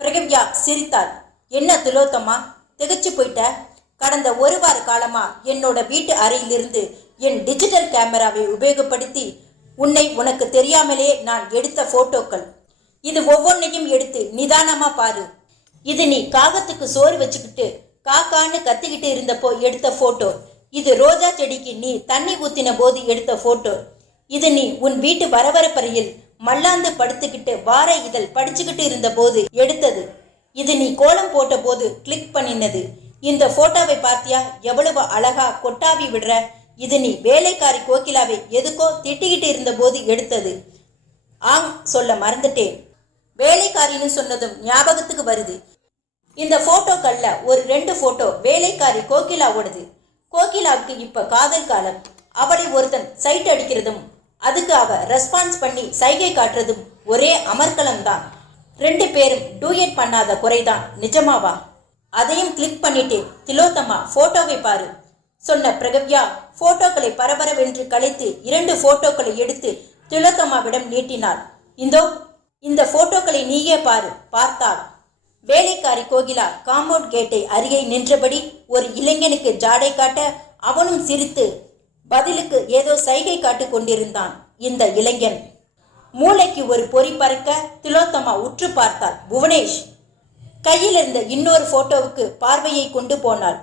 பிரகவ்யா சிரித்தாள். என்ன திலோத்தம்மா, திகச்சு போயிட்ட? கடந்த 1 வார காலமா என்னோட வீட்டு அறையிலிருந்து என் டிஜிட்டல் கேமராவை உபயோகப்படுத்தி உனக்கு தெரியாமலே நான் எடுத்த போட்டோக்கள். இது ஒவ்வொன்றையும் எடுத்து நிதானமா பாரு. இது நீ காகத்துக்கு சோறு வச்சுக்கிட்டு காக்கான்னு கத்திக்கிட்டு இருந்தப்போ எடுத்த போட்டோ. இது ரோஜா செடிக்கு நீ தண்ணி ஊத்தின போது எடுத்த போட்டோ. இது நீ உன் வீட்டு வரவரப்பறையில் மல்லாந்து படுத்துக்கிட்டு வார இதழ் படிச்சுக்கிட்டு இருந்த போது எடுத்தது. இது நீ கோலம் போட்ட போது கிளிக் பண்ணினது. இந்த போட்டோவை பார்த்தியா? எவ்வளவு அழகா கொட்டாவி விடுற. இது நீ வேலைக்காரி கோகிலாவை எதுக்கோ திட்டிக்கிட்டு இருந்த போது எடுத்தது. சொல்ல மறந்துட்டேன். வேலைக்காரின்னு சொன்னதும் ஞாபகத்துக்கு வருது. இந்த போட்டோக்கள்ல ஒரு 2 போட்டோ வேலைக்காரி கோகிலாவோடது. கோகிலாவுக்கு இப்ப காதல் காலம். அவளை ஒருத்தன் சைட் அடிக்கிறதும் அதுக்கு அவ ரெஸ்பான்ஸ் பண்ணி சைகை காட்டுறதும் ஒரே அமர்க்கலம் தான். 2 பேரும் டூயட் பண்ணாத குறைதான். நிஜமாவா? அதையும் கிளிக் பண்ணிட்டேன். திலோத்தம்மா போட்டோவை பாரு சொன்ன பிரகவ்யா போட்டோக்களை பரபரவென்று கலைத்து 2 போட்டோக்களை எடுத்து திலோத்தம்மாவிடம் நீட்டினாள். இந்த போட்டோக்களை நீயே பாரு. பார்த்தாள். வேலைக்காரி கோகிலா காம்பவுண்ட் கேட்டை அருகே நின்றபடி ஒரு இளைஞனுக்கு ஜாடை காட்ட அவனும் சிரித்து பதிலுக்கு ஏதோ சைகை காட்டு கொண்டிருந்தான். இந்த இளைஞன் மூளைக்கு ஒரு பொறி பறக்க திலோத்தம்மா உற்று பார்த்தாள். புவனேஷ். கையில் இருந்த இன்னொரு போட்டோவுக்கு பார்வையை கொண்டு போனாள்.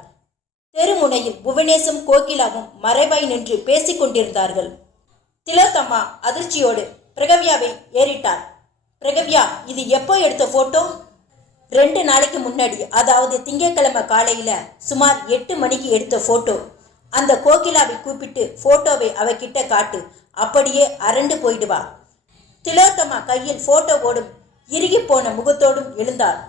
தெருமுனையில் புவனேஷும் கோகிலாவும் மறைவாய் நின்று பேசிக் கொண்டிருந்தார்கள். திலோத்தம்மா அதிர்ச்சியோடு பிரகவ்யாவை ஏறிட்டாள். பிரகவ்யா, இது எப்போ எடுத்த போட்டோ? 2 நாளைக்கு முன்னாடி, அதாவது திங்கட்கிழமை காலையில சுமார் 8 மணிக்கு எடுத்த போட்டோ. அந்த கோகிலாவை கூப்பிட்டு போட்டோவை அவகிட்ட காட்டு. அப்படியே அரண்டு போயிடுவா. திலோத்தம்மா கையில் போட்டோவோடும் இறுகி போன முகத்தோடும் எழுந்தாள்.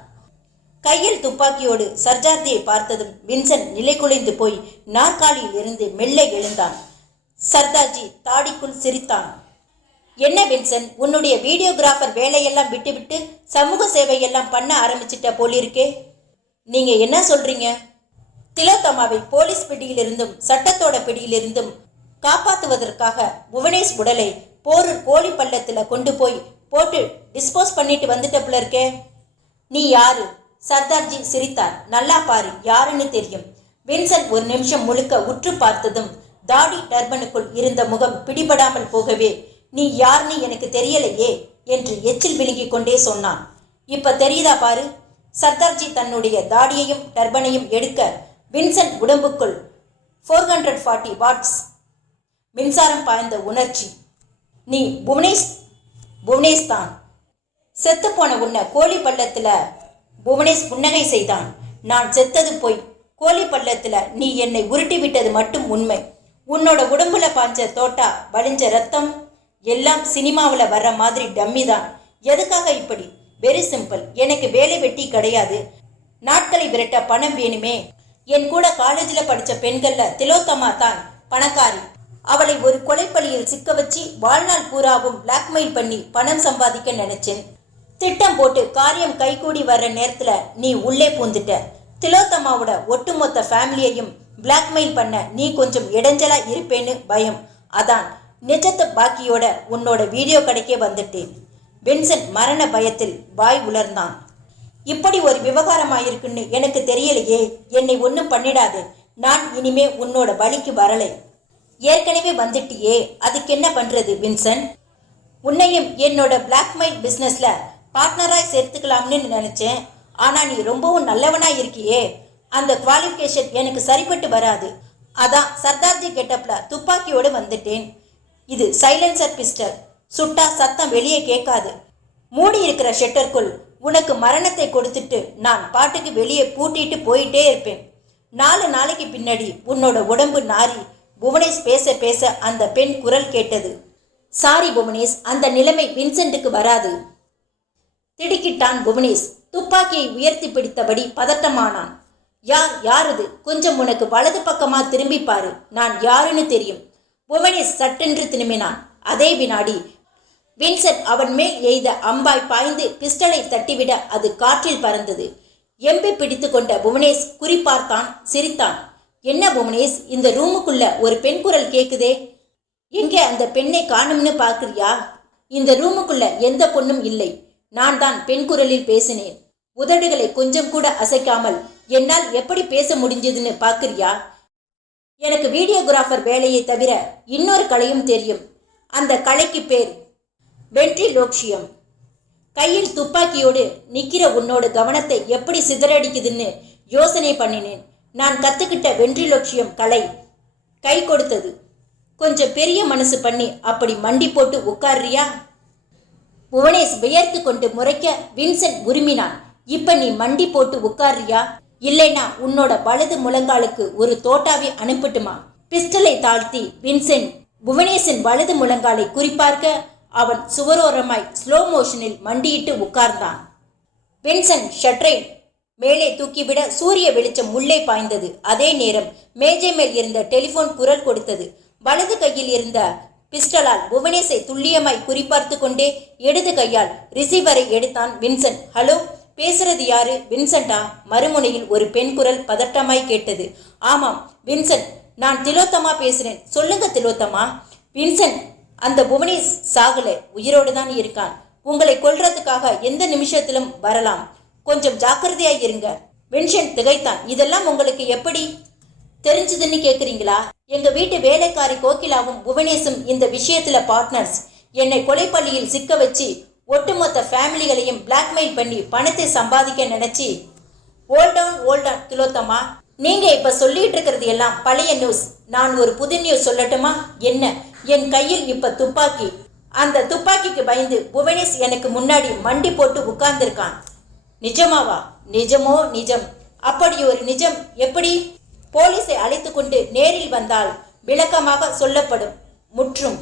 கையில் துப்பாக்கியோடு சர்ஜார்தியை பார்த்ததும் வின்சன் நிலை குலைந்து போய் நாற்காலியில் இருந்து மெல்ல எழுந்தான். சர்தார்ஜி தாடிக்குள் சிரித்தான். என்ன வின்சன், உன்னுடைய வீடியோகிராஃபர் வேலையெல்லாம் விட்டுவிட்டு சமூக சேவையெல்லாம் பண்ண ஆரம்பிச்சிட்ட போலிருக்கே. நீங்க என்ன சொல்றீங்க? திலோத்தம்மாவை போலீஸ் பிடியிலிருந்தும் சட்டத்தோட பிடியிலிருந்தும் காப்பாற்றுவதற்காக புவனேஷ் உடலை போரூர் கோழி பள்ளத்துல கொண்டு போய் போட்டு டிஸ்போஸ் பண்ணிட்டு வந்துட்டப்புல இருக்கே. நீ யாரு? சர்தார்ஜி சிரித்தார். நல்லா பாரு, யாருன்னு தெரியும். வின்சன் ஒரு நிமிஷம் முழுக்க உற்று பார்த்ததும் தாடி டர்பனுக்குள் இருந்த முகம் பிடிபடாமல் போகவே, நீ யாருன்னு எனக்கு தெரியலையே என்று எச்சில் விழுங்கிக் கொண்டே சொன்னான். இப்ப தெரியுதா பாரு. சர்தார்ஜி தன்னுடைய தாடியையும் டர்பனையும் எடுக்க வின்சன் உடம்புக்குள் 440 வாட்ஸ் மின்சாரம் பாய்ந்த உணர்ச்சி. நீ புவனேஷ் தான். செத்து போன உன்னை கோழி பள்ளத்துல புவனேஷ் புன்னகை செய்தான். நான் செத்தது போய், கோழி பள்ளத்துல நீ என்னை உருட்டி விட்டது மட்டும் உண்மை. உன்னோட உடம்புல பாஞ்ச தோட்டா வலிஞ்ச ரத்தம் எல்லாம் சினிமாவில் வர்ற மாதிரி டம்மி தான். எதுக்காக இப்படி? Very simple. எனக்கு வேலை வெட்டி கிடையாது. நாட்களை விரட்ட பணம் வேணுமே. என் கூட காலேஜில் படித்த பெண்களில் திலோத்தம்மா தான் பணக்காரி. அவளை ஒரு கொலைப்பள்ளியில் சிக்க வச்சு வாழ்நாள் பூராவும் பிளாக்மெயில் பண்ணி பணம் சம்பாதிக்க நினைச்சேன். திட்டம் போட்டு காரியம் கைகூடி வர்ற நேரத்துல நீ உள்ளே பூந்துட்ட. திலோத்தம்மாவோட ஒட்டுமொத்த ஃபேமிலியையும் பிளாக்மெயில் பண்ண நீ கொஞ்சம் இடைஞ்சலா இருப்பேன்னு பயம். அதான் நிஜத்தை பாக்கியோட உன்னோட வீடியோ கடைக்கே வந்துட்டேன். வின்சென்ட் மரண பயத்தில் வாய் உலர்ந்தான். இப்படி ஒரு விவகாரமாயிருக்குன்னு எனக்கு தெரியலையே. என்னை ஒன்றும் பண்ணிடாது. நான் இனிமே உன்னோட வழிக்கு வரலை. ஏற்கனவே வந்துட்டியே, அதுக்கு என்ன பண்றது வின்சென்ட்? உன்னையும் என்னோட பிளாக்மெயில் பிஸ்னஸ்ல பார்ட்னராய் சேர்த்துக்கலாம்னு நினைச்சேன். ஆனா நீ ரொம்பவும் நல்லவனா இருக்கியே. அந்த குவாலிஃபிகேஷன் எனக்கு சரிப்பட்டு வராது. அதான் சர்தார்ஜி கெட்டப்ல துப்பாக்கியோடு வந்துட்டேன். இது சைலன்சர் பிஸ்டல். சுட்டா சத்தம் வெளியே கேட்காது. மூடி இருக்கிற ஷெட்டருக்குள் உனக்கு மரணத்தை கொடுத்துட்டு நான் பாட்டுக்கு வெளியே பூட்டிட்டு போயிட்டே இருப்பேன். 4 நாளைக்கு பின்னாடி உன்னோட உடம்பு நாரி புவனேஷ் பேச பேச அந்த பெண் குரல் கேட்டது. சாரி புவனேஷ், அந்த நிலைமை வின்சென்ட்டுக்கு வராது. திடுக்கிட்டான் புவனேஷ். துப்பாக்கியை உயர்த்தி பிடித்தபடி பதட்டமானான். யாருது? கொஞ்சம் உனக்கு வலது பக்கமா திரும்பி பாரு. நான் யாருன்னு தெரியும். புவனேஷ் சட்டென்று திரும்பினான். அதே வினாடி வின்சென்ட் அவன் மேல் எய்த அம்பாய் பாய்ந்து பிஸ்டலை தட்டிவிட அது காற்றில் பறந்தது. எம்பி பிடித்து கொண்ட புவனேஷ் குறிப்பார்த்தான், சிரித்தான். என்ன புவனேஷ், இந்த ரூமுக்குள்ள ஒரு பெண் குரல் கேக்குதே. எங்கே அந்த பெண்ணை காணும்னு பார்க்குறியா? இந்த ரூமுக்குள்ள எந்த பொண்ணும் இல்லை. நான் தான் பெண் குரலில் பேசினேன். உதடுகளை கொஞ்சம் கூட அசைக்காமல் என்னால் எப்படி பேச முடிஞ்சதுன்னு பார்க்குறியா? எனக்கு வீடியோகிராஃபர் வேலையை தவிர இன்னொரு கலையும் தெரியும். அந்த கலைக்கு பேர் வென்ட்ரிலோக்ஷியம். கையில் துப்பாக்கியோடு நிற்கிற உன்னோட கவனத்தை எப்படி சிதறடிக்குதுன்னு யோசனை பண்ணினேன். நான் கற்றுக்கிட்ட வென்ட்ரிலோக்ஷியம் கலை கை கொடுத்தது. கொஞ்சம் பெரிய மனசு பண்ணி அப்படி மண்டி போட்டு உட்கார்றியா? புவனேஷ் வியர்த்து கொண்டு முறைக்க வின்சென்ட் உருமினான். இப்ப நீ மண்டி போட்டு உட்கார்றியா? இல்லைனா உன்னோட வலது முழங்காலுக்கு ஒரு தோட்டாவை அனுப்பட்டுமா? பிஸ்டலை தாழ்த்தி வின்சென்ட் புவனேஷின் வலது முழங்காலை குறிப்பார்க்க அவன் சுவரோரமாய் ஸ்லோ மோஷனில் மண்டியிட்டு உட்கார்ந்தான். வின்சென்ட் ஷட்டரை மேலே தூக்கிவிட சூரிய வெளிச்சம் உள்ளே பாய்ந்தது. அதே நேரம் மேஜை மேல் இருந்த டெலிபோன் குரல் கொடுத்தது. வலது கையில் இருந்த பிஸ்டலால் புவனேஷை துல்லியமாய் குறிப்பார்த்து கொண்டே இடது கையால் ரிசீவரை எடுத்தான் வின்சென்ட். ஹலோ, பேசுறது யாரு? வின்சென்டா? மறுமுனையில் ஒரு பெண் குரல் பதட்டமாய் கேட்டது. ஆமாம் வின்சென்ட், நான் திலோத்தமா பேசுறேன். சொல்லுங்க திலோத்தமா. வின்சென்ட், அந்த புவனேஷ் சாகல, உயிரோடு தான் இருக்கான். உங்களை கொல்றதுக்காக எந்த நிமிஷத்திலும் வரலாம். கொஞ்சம் ஜாக்கிரதையாய் இருங்க. வின்சென்ட் திகைத்தான். இதெல்லாம் உங்களுக்கு எப்படி தெரிஞ்சதுன்னு கேட்குறீங்களா? எங்க வீட்டு வேலைக்காரி கோகிலாவும் புவனேஷும் இந்த விஷயத்துல பார்ட்னர்ஸ். என்னை கொலைப்பள்ளியில் சிக்க வச்சு ஒட்டுமொத்த ஃபேமிலிகளையும் பிளாக்மெயில் பண்ணி பணத்தை சம்பாதிக்க நினைச்சி. ஓல்டான் திலோத்தமா, நீங்க இப்ப சொல்லிட்டு இருக்கிறது எல்லாம் பழைய நியூஸ். நான் ஒரு புது நியூஸ் சொல்லட்டுமா? என்ன? என் கையில் இப்ப துப்பாக்கி. அந்த துப்பாக்கிக்கு பயந்து புவனேஷ் எனக்கு முன்னாடி மண்டி போட்டு உட்கார்ந்திருக்கான். நிஜமாவா? நிஜமோ நிஜம். அப்படி ஒரு நிஜம் எப்படி? போலீஸை அழைத்து கொண்டு நேரில் வந்தால் விளக்கமாக சொல்லப்படும். முற்றும்.